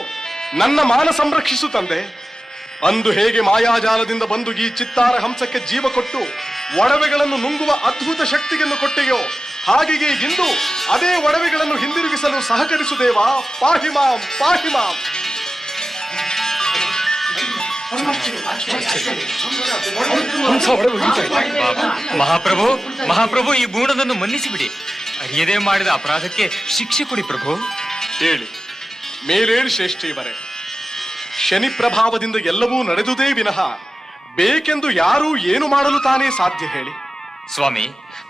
ನನ್ನ ಮಾನ ಸಂರಕ್ಷಿಸು ತಂದೆ. ಅಂದು ಹೇಗೆ ಮಾಯಾಜಾಲದಿಂದ ಬಂದು ಈ ಚಿತ್ತಾರ ಹಂಸಕ್ಕೆ ಜೀವ ಕೊಟ್ಟು ಒಡವೆಗಳನ್ನು ನುಂಗುವ ಅದ್ಭುತ ಶಕ್ತಿಯನ್ನು ಕೊಟ್ಟೆಯೋ, ಹಾಗೆಯೇ ಇಂದು ಅದೇ ಒಡವೆಗಳನ್ನು ಹಿಂದಿರುಗಿಸಲು ಸಹಕರಿಸುದೇವಾ. ಪಾಹಿಮಾಂ ಪಾಹಿಮಾಂ. ಮಹಾಪ್ರಭು, ಮಹಾಪ್ರಭು, ಈ ಗೂಢನನ್ನು ಮನ್ನಿಸಿಬಿಡಿ. ಅರಿಯದೇ ಮಾಡಿದ ಅಪರಾಧಕ್ಕೆ ಶಿಕ್ಷೆ ಕೊಡಿ ಪ್ರಭು. ಹೇಳಿ ಮೇಲೇಳಿ ಶ್ರೇಷ್ಠೀವರೇ, ಶನಿ ಪ್ರಭಾವದಿಂದ ಎಲ್ಲವೂ ನಡೆದುದೇ ವಿನಃ ಬೇಕೆಂದು ಯಾರೂ ಏನು ಮಾಡಲು ತಾನೇ ಸಾಧ್ಯ ಹೇಳಿ? ಸ್ವಾಮಿ,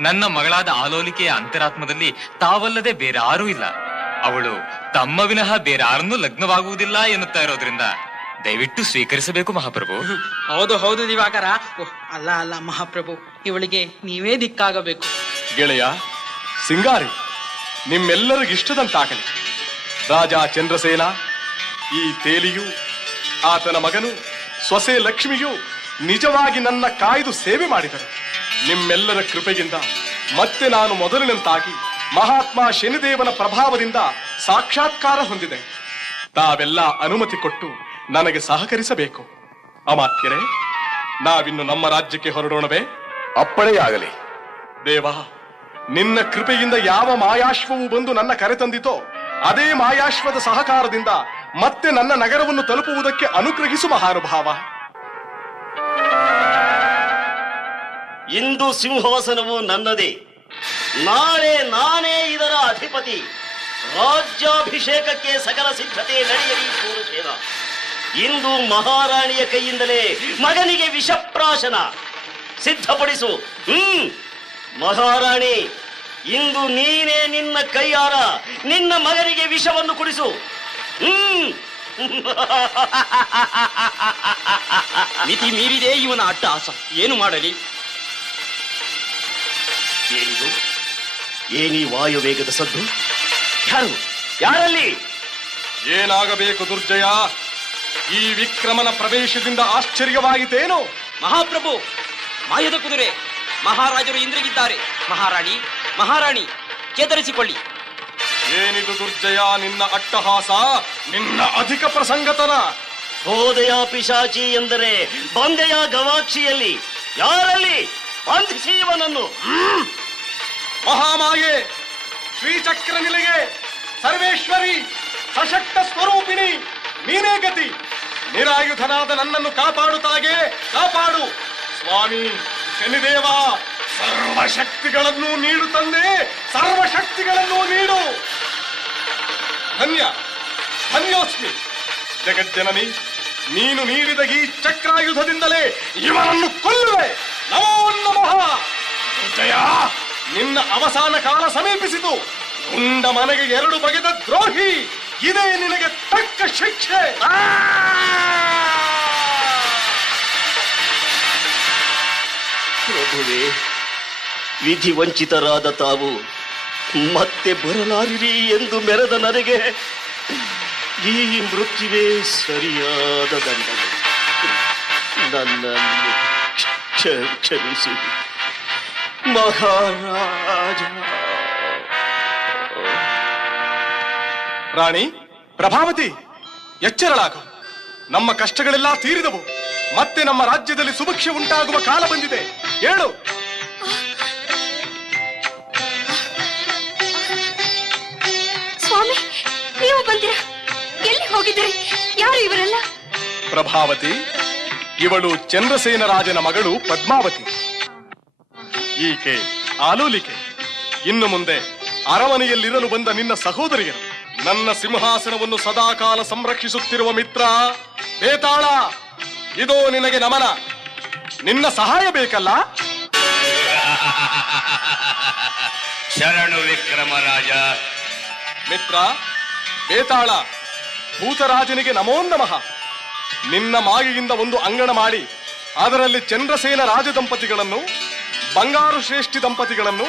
ನನ್ನ ಮಗಳಾದ ಆಲೋಲಿಕೆಯ ಅಂತರಾತ್ಮದಲ್ಲಿ ತಾವಲ್ಲದೆ ಬೇರಾರೂ ಇಲ್ಲ. ಅವಳು ತಮ್ಮ ವಿನಃ ಬೇರಾರನ್ನೂ ಲಗ್ನವಾಗುವುದಿಲ್ಲ ಎನ್ನುತ್ತಾ ಇರೋದ್ರಿಂದ ದಯವಿಟ್ಟು ಸ್ವೀಕರಿಸಬೇಕು ಮಹಾಪ್ರಭು. ಹೌದು ಹೌದು ದಿವಾಕರ. ಅಲ್ಲ ಅಲ್ಲ ಮಹಾಪ್ರಭು, ಇವಳಿಗೆ ನೀವೇ ದಿಕ್ಕಾಗಬೇಕು. ಗೆಳೆಯ ಸಿಂಗಾರಿ, ನಿಮ್ಮೆಲ್ಲರಿಗಿಷ್ಟದಂತಾಗಲಿ. ರಾಜ ಚಂದ್ರಸೇನ, ಈ ತೇಲಿಯು ಆತನ ಮಗನು ಸೊಸೆ ಲಕ್ಷ್ಮಿಯು ನಿಜವಾಗಿ ನನ್ನ ಕಾಯ್ದು ಸೇವೆ ಮಾಡಿದರು. ನಿಮ್ಮೆಲ್ಲರ ಕೃಪೆಯಿಂದ ಮತ್ತೆ ನಾನು ಮೊದಲಿನಂತಾಗಿ ಮಹಾತ್ಮ ಶನಿದೇವನ ಪ್ರಭಾವದಿಂದ ಸಾಕ್ಷಾತ್ಕಾರ ಹೊಂದಿದೆ. ತಾವೆಲ್ಲ ಅನುಮತಿ ಕೊಟ್ಟು ನನಗೆ ಸಹಕರಿಸಬೇಕು. ಅಮಾತ್ಯರೇ, ನಾವಿನ್ನು ನಮ್ಮ ರಾಜ್ಯಕ್ಕೆ ಹೊರಡೋಣವೇ? ಅಪ್ಪಣೆಯಾಗಲಿ. ದೇವ, ನಿನ್ನ ಕೃಪೆಯಿಂದ ಯಾವ ಮಾಯಾಶ್ವವು ಬಂದು ನನ್ನ ಕರೆತಂದಿತೋ ಅದೇ ಮಾಯಾಶ್ವದ ಸಹಕಾರದಿಂದ ಮತ್ತೆ ನನ್ನ ನಗರವನ್ನು ತಲುಪುವುದಕ್ಕೆ ಅನುಗ್ರಹಿಸು ಮಹಾನುಭಾವ. ಇಂದು ಸಿಂಹಾಸನವು ನನ್ನದೇ, ನಾಳೆ ನಾನೇ ಇದರ ಅಧಿಪತಿ. ರಾಜ್ಯಾಭಿಷೇಕಕ್ಕೆ ಸಕಲ ಸಿದ್ಧತೆ ನಡೆಯಲಿ ಶೂರಸೇನ. ಇಂದು ಮಹಾರಾಣಿಯ ಕೈಯಿಂದಲೇ ಮಗನಿಗೆ ವಿಷಪ್ರಾಶನ ಸಿದ್ಧಪಡಿಸು. ಮಹಾರಾಣಿ, ಇಂದು ನೀನೇ ನಿನ್ನ ಕೈಯಾರ ನಿನ್ನ ಮಗನಿಗೆ ವಿಷವನ್ನು ಕುಡಿಸು. ಮಿತಿ ಮೀರಿದೆ ಇವನ ಅಟ್ಟಹಾಸ. ಏನು ಮಾಡಲಿ? ಏನಿದು? ಏನಿ ವಾಯುವೇಗದ ಸದ್ದು? ಯಾರಲ್ಲಿ? ಏನಾಗಬೇಕು ದುರ್ಜಯ? ಈ ವಿಕ್ರಮನ ಪ್ರವೇಶದಿಂದ ಆಶ್ಚರ್ಯವಾಯಿತೇನು? ಮಹಾಪ್ರಭು, ಮಾಯದ ಕುದುರೆ. ಮಹಾರಾಜರು ಇಂದ್ರಿಗಿದ್ದಾರೆ. ಮಹಾರಾಣಿ, ಮಹಾರಾಣಿ, ಚೇತರಿಸಿಕೊಳ್ಳಿ. ಏನಿದು ದುರ್ಜಯ ನಿನ್ನ ಅಟ್ಟಹಾಸ, ನಿನ್ನ ಅಧಿಕ ಪ್ರಸಂಗತನ? ಹೋದೆಯ ಪಿಶಾಚಿ ಎಂದರೆ ಬಂದೆಯ ಗವಾಕ್ಷಿಯಲ್ಲಿ ಯಾರಲ್ಲಿ? ಬಂಧಿಸಿ ಇವನನ್ನು. ಮಹಾಮಾಯೆ, ಶ್ರೀಚಕ್ರ ನಿಲಯೇ, ಸರ್ವೇಶ್ವರಿ, ಸಶಕ್ತ ಸ್ವರೂಪಿಣಿ, ನೀನೇ ಗತಿ. ನಿರಾಯುಧನಾದ ನನ್ನನ್ನು ಕಾಪಾಡುತ್ತಾಗೆ ಕಾಪಾಡು. ಸ್ವಾಮಿ ಶನಿದೇವ, ಸರ್ವಶಕ್ತಿಗಳನ್ನು ನೀಡು ತಂದೆ, ಸರ್ವಶಕ್ತಿಗಳನ್ನು ನೀಡು. ಧನ್ಯ ಧನ್ಯೋಸ್ಮಿ ಜಗಜ್ಜನನಿ. ನೀನು ನೀಡಿದ ಈ ಚಕ್ರಾಯುಧದಿಂದಲೇ ಇವನನ್ನು ಕೊಲ್ಲುವೆ. ನಮೋ ನಮಃ. ಜಯ, ನಿನ್ನ ಅವಸಾನ ಕಾಲ ಸಮೀಪಿಸಿತು. ಉಂಡ ಮನೆಗೆ 2 ಬಗೆದ ದ್ರೋಹಿ, ಇದೇ ನಿನಗೆ ತಕ್ಕ ಶಿಕ್ಷೆ. ಪ್ರಭುವೇ, ವಿಧಿ ವಂಚಿತರಾದ ತಾವು ಮತ್ತೆ ಬರಲಾರಿರಿ ಎಂದು ಮೆರೆದ ನನಗೆ ಈ ಮೃತ್ಯುವೇ ಸರಿಯಾದ ದಂಡನೆ. ನನ್ನನ್ನು ಕ್ಷಮಿಸಿ ಮಹಾರಾಜ. ರಾಣಿ ಪ್ರಭಾವತಿ, ಎಚ್ಚರಳಾಗು. ನಮ್ಮ ಕಷ್ಟಗಳೆಲ್ಲ ತೀರಿದವು. ಮತ್ತೆ ನಮ್ಮ ರಾಜ್ಯದಲ್ಲಿ ಸುಭಿಕ್ಷೆ ಉಂಟಾಗುವ ಕಾಲ ಬಂದಿದೆ. ಹೇಳು. ಸ್ವಾಮಿ, ನೀವು ಬಂದಿರಾ? ಎಲ್ಲಿ ಹೋಗಿದ್ದೀರಿ? ಯಾರು ಇವರೆಲ್ಲ? ಪ್ರಭಾವತಿ, ಇವಳು ಚಂದ್ರಸೇನ ರಾಜನ ಮಗಳು ಪದ್ಮಾವತಿ. ಈಕೆ ಆಲೋಲಿಕೆ. ಇನ್ನು ಮುಂದೆ ಅರಮನೆಯಲ್ಲಿರಲು ಬಂದ ನಿನ್ನ ಸಹೋದರಿಯರು. ನನ್ನ ಸಿಂಹಾಸನವನ್ನು ಸದಾಕಾಲ ಸಂರಕ್ಷಿಸುತ್ತಿರುವ ಮಿತ್ರ ಬೇತಾಳ, ಇದೋ ನಿನಗೆ ನಮನ. ನಿನ್ನ ಸಹಾಯ ಬೇಕಲ್ಲ? ಶರಣು ವಿಕ್ರಮರಾಜ. ಮಿತ್ರ ಬೇತಾಳ, ಭೂತರಾಜನಿಗೆ ನಮೋ ನಮಃ. ನಿನ್ನ ಮಾಯೆಯಿಂದ ಒಂದು ಅಂಗಣ ಮಾಡಿ ಅದರಲ್ಲಿ ಚಂದ್ರಸೇನ ರಾಜ ದಂಪತಿಗಳನ್ನು, ಬಂಗಾರು ಶ್ರೇಷ್ಠಿ ದಂಪತಿಗಳನ್ನು,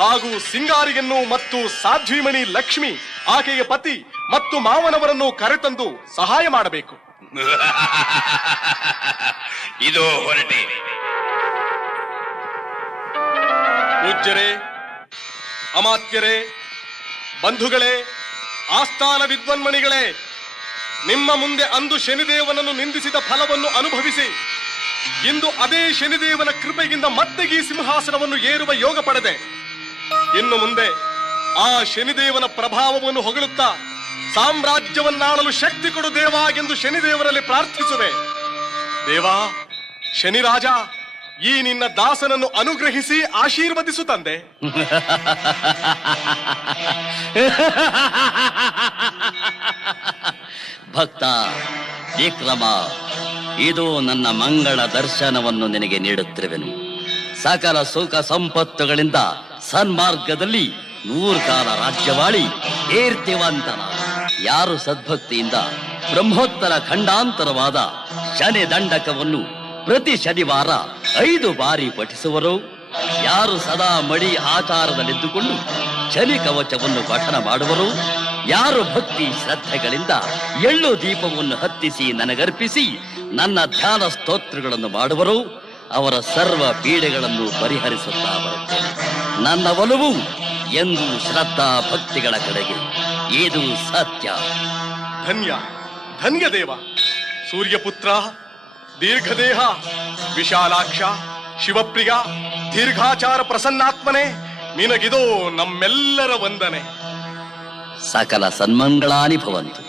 ಹಾಗೂ ಸಿಂಗಾರಿಯನ್ನು ಮತ್ತು ಸಾಧ್ವಿಮಣಿ ಲಕ್ಷ್ಮಿ ಆಕೆಯ ಪತಿ ಮತ್ತು ಮಾವನವರನ್ನು ಕರೆತಂದು ಸಹಾಯ ಮಾಡಬೇಕು. ಇದು ಹೊರಟೆ. ಪೂಜ್ಯರೇ, ಅಮಾತ್ಯರೇ, ಬಂಧುಗಳೇ, ಆಸ್ಥಾನ ವಿದ್ವನ್ಮಣಿಗಳೇ, ನಿಮ್ಮ ಮುಂದೆ ಅಂದು ಶನಿದೇವನನ್ನು ನಿಂದಿಸಿದ ಫಲವನ್ನು ಅನುಭವಿಸಿ ಇಂದು ಅದೇ ಶನಿದೇವನ ಕೃಪೆಯಿಂದ ಮತ್ತೆ ಈ ಸಿಂಹಾಸನವನ್ನು ಏರುವ ಯೋಗ ಪಡೆದೆ. ಇನ್ನು ಮುಂದೆ ಆ ಶನಿದೇವನ ಪ್ರಭಾವವನ್ನು ಹೊಗಳುತ್ತಾ ಸಾಮ್ರಾಜ್ಯವನ್ನಾಳಲು ಶಕ್ತಿ ಕೊಡು ದೇವಾ ಎಂದು ಶನಿದೇವರಲ್ಲಿ ಪ್ರಾರ್ಥಿಸುವೆ. ದೇವಾ, ಶನಿರಾಜ, ಈ ನಿನ್ನ ದಾಸನನ್ನು ಅನುಗ್ರಹಿಸಿ ಆಶೀರ್ವದಿಸು ತಂದೆ. ಭಕ್ತ ವಿಕ್ರಮ, ಇದು ನನ್ನ ಮಂಗಳ ದರ್ಶನವನ್ನು ನಿನಗೆ ನೀಡುತ್ತಿರುವೆನು. ಸಕಲ ಸುಖ ಸಂಪತ್ತುಗಳಿಂದ ಸನ್ಮಾರ್ಗದಲ್ಲಿ 100 ಕಾಲ ರಾಜ್ಯವಾಳಿ ಕೀರ್ತಿವಂತನ. ಯಾರು ಸದ್ಭಕ್ತಿಯಿಂದ ಬ್ರಹ್ಮೋತ್ತರ ಖಂಡಾಂತರವಾದ ಶನಿ ದಂಡಕವನ್ನು ಪ್ರತಿ ಶನಿವಾರ 5 ಬಾರಿ ಪಠಿಸುವರು, ಯಾರು ಸದಾ ಮಡಿ ಆಚಾರದಲ್ಲಿದ್ದುಕೊಂಡು ಶನಿ ಕವಚವನ್ನು ಪಠನ ಮಾಡುವರು, ಯಾರು ಭಕ್ತಿ ಶ್ರದ್ಧೆಗಳಿಂದ ಎಳ್ಳು ದೀಪವನ್ನು ಹತ್ತಿಸಿ ನನಗರ್ಪಿಸಿ ನನ್ನ ಧ್ಯಾನ ಸ್ತೋತ್ರಗಳನ್ನು ಮಾಡುವರು, ಅವರ ಸರ್ವ ಪೀಡೆಗಳನ್ನು ಪರಿಹರಿಸುತ್ತಾ ಬರುತ್ತೇನೆ. ನನ್ನ ಒಲವು ಎಂದು ಶ್ರದ್ಧಾ ಭಕ್ತಿಗಳ ಕಡೆಗೆ. ಇದು ಸತ್ಯ. ಧನ್ಯ ಧನ್ಯ ದೇವ. ಸೂರ್ಯಪುತ್ರ, ದೀರ್ಘದೇಹ, ವಿಶಾಲಾಕ್ಷ, ಶಿವಪ್ರಿಯ, ದೀರ್ಘಾಚಾರ ಪ್ರಸನ್ನಾತ್ಮನೆ, ನಿನಗಿದೋ ನಮ್ಮೆಲ್ಲರ ವಂದನೆ. ಸಕಲ ಸನ್ಮಂಗಳಾನಿ ಭವಂತು.